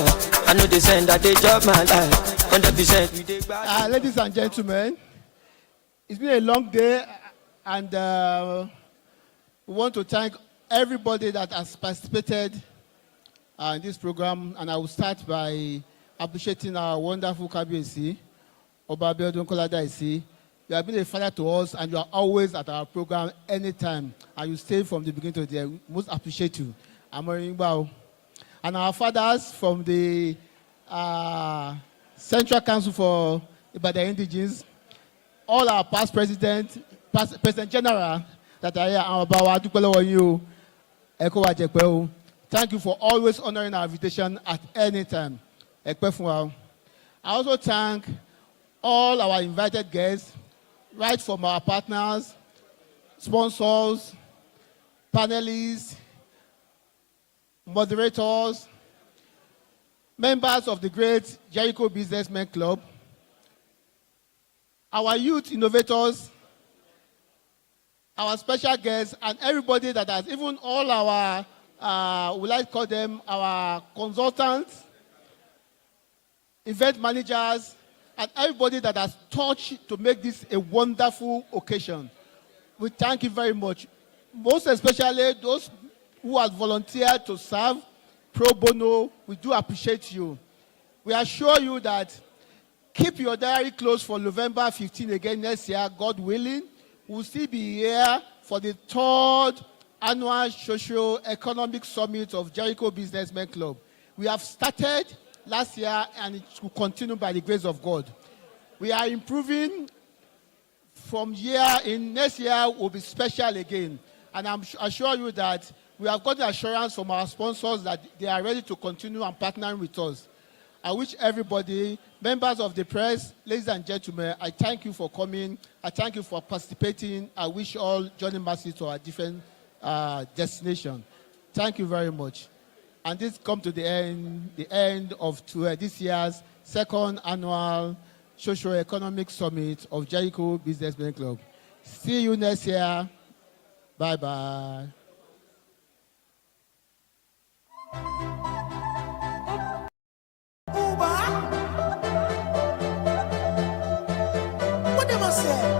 I know they send that they job my life. 100% we dey gbá. Ladies and gentlemen, it's been a long day, and we want to thank everybody that has participated in this program. And I will start by appreciating our wonderful Kabiyesi, Oba Abiodun Koladaisi. You have been a father to us, and you are always at our program anytime. And you stay from the beginning to the end. We most appreciate you. And our fathers from the Central Council for Ibadan Indigenes, all our past presidents, President General that are here, thank you for always honoring our invitation at any time. I also thank all our invited guests, right from our partners, sponsors, panelists, moderators, members of the great Jericho Businessmen Club, our youth innovators, our special guests, and everybody that has, even all our, we like to call them our consultants, event managers, and everybody that has touched to make this a wonderful occasion. We thank you very much. Most especially those who have volunteered to serve pro bono. We do appreciate you. We assure you that keep your diary closed for November 15 again next year, God willing. We'll still be here for the 3rd annual Socio-Economic Summit of Jericho Businessmen Club. We have started last year and it will continue by the grace of God. We are improving from year in next year will be special again. And I'm assure you that we have got the assurance from our sponsors that they are ready to continue and partnering with us. I wish everybody, members of the press, ladies and gentlemen, I thank you for coming. I thank you for participating. I wish you all journey mercy to our different destination. Thank you very much. And this comes to the end of this year's 2nd annual Socio-Economic Summit of Jericho Businessmen Club. See you next year. Bye-bye. What am I saying?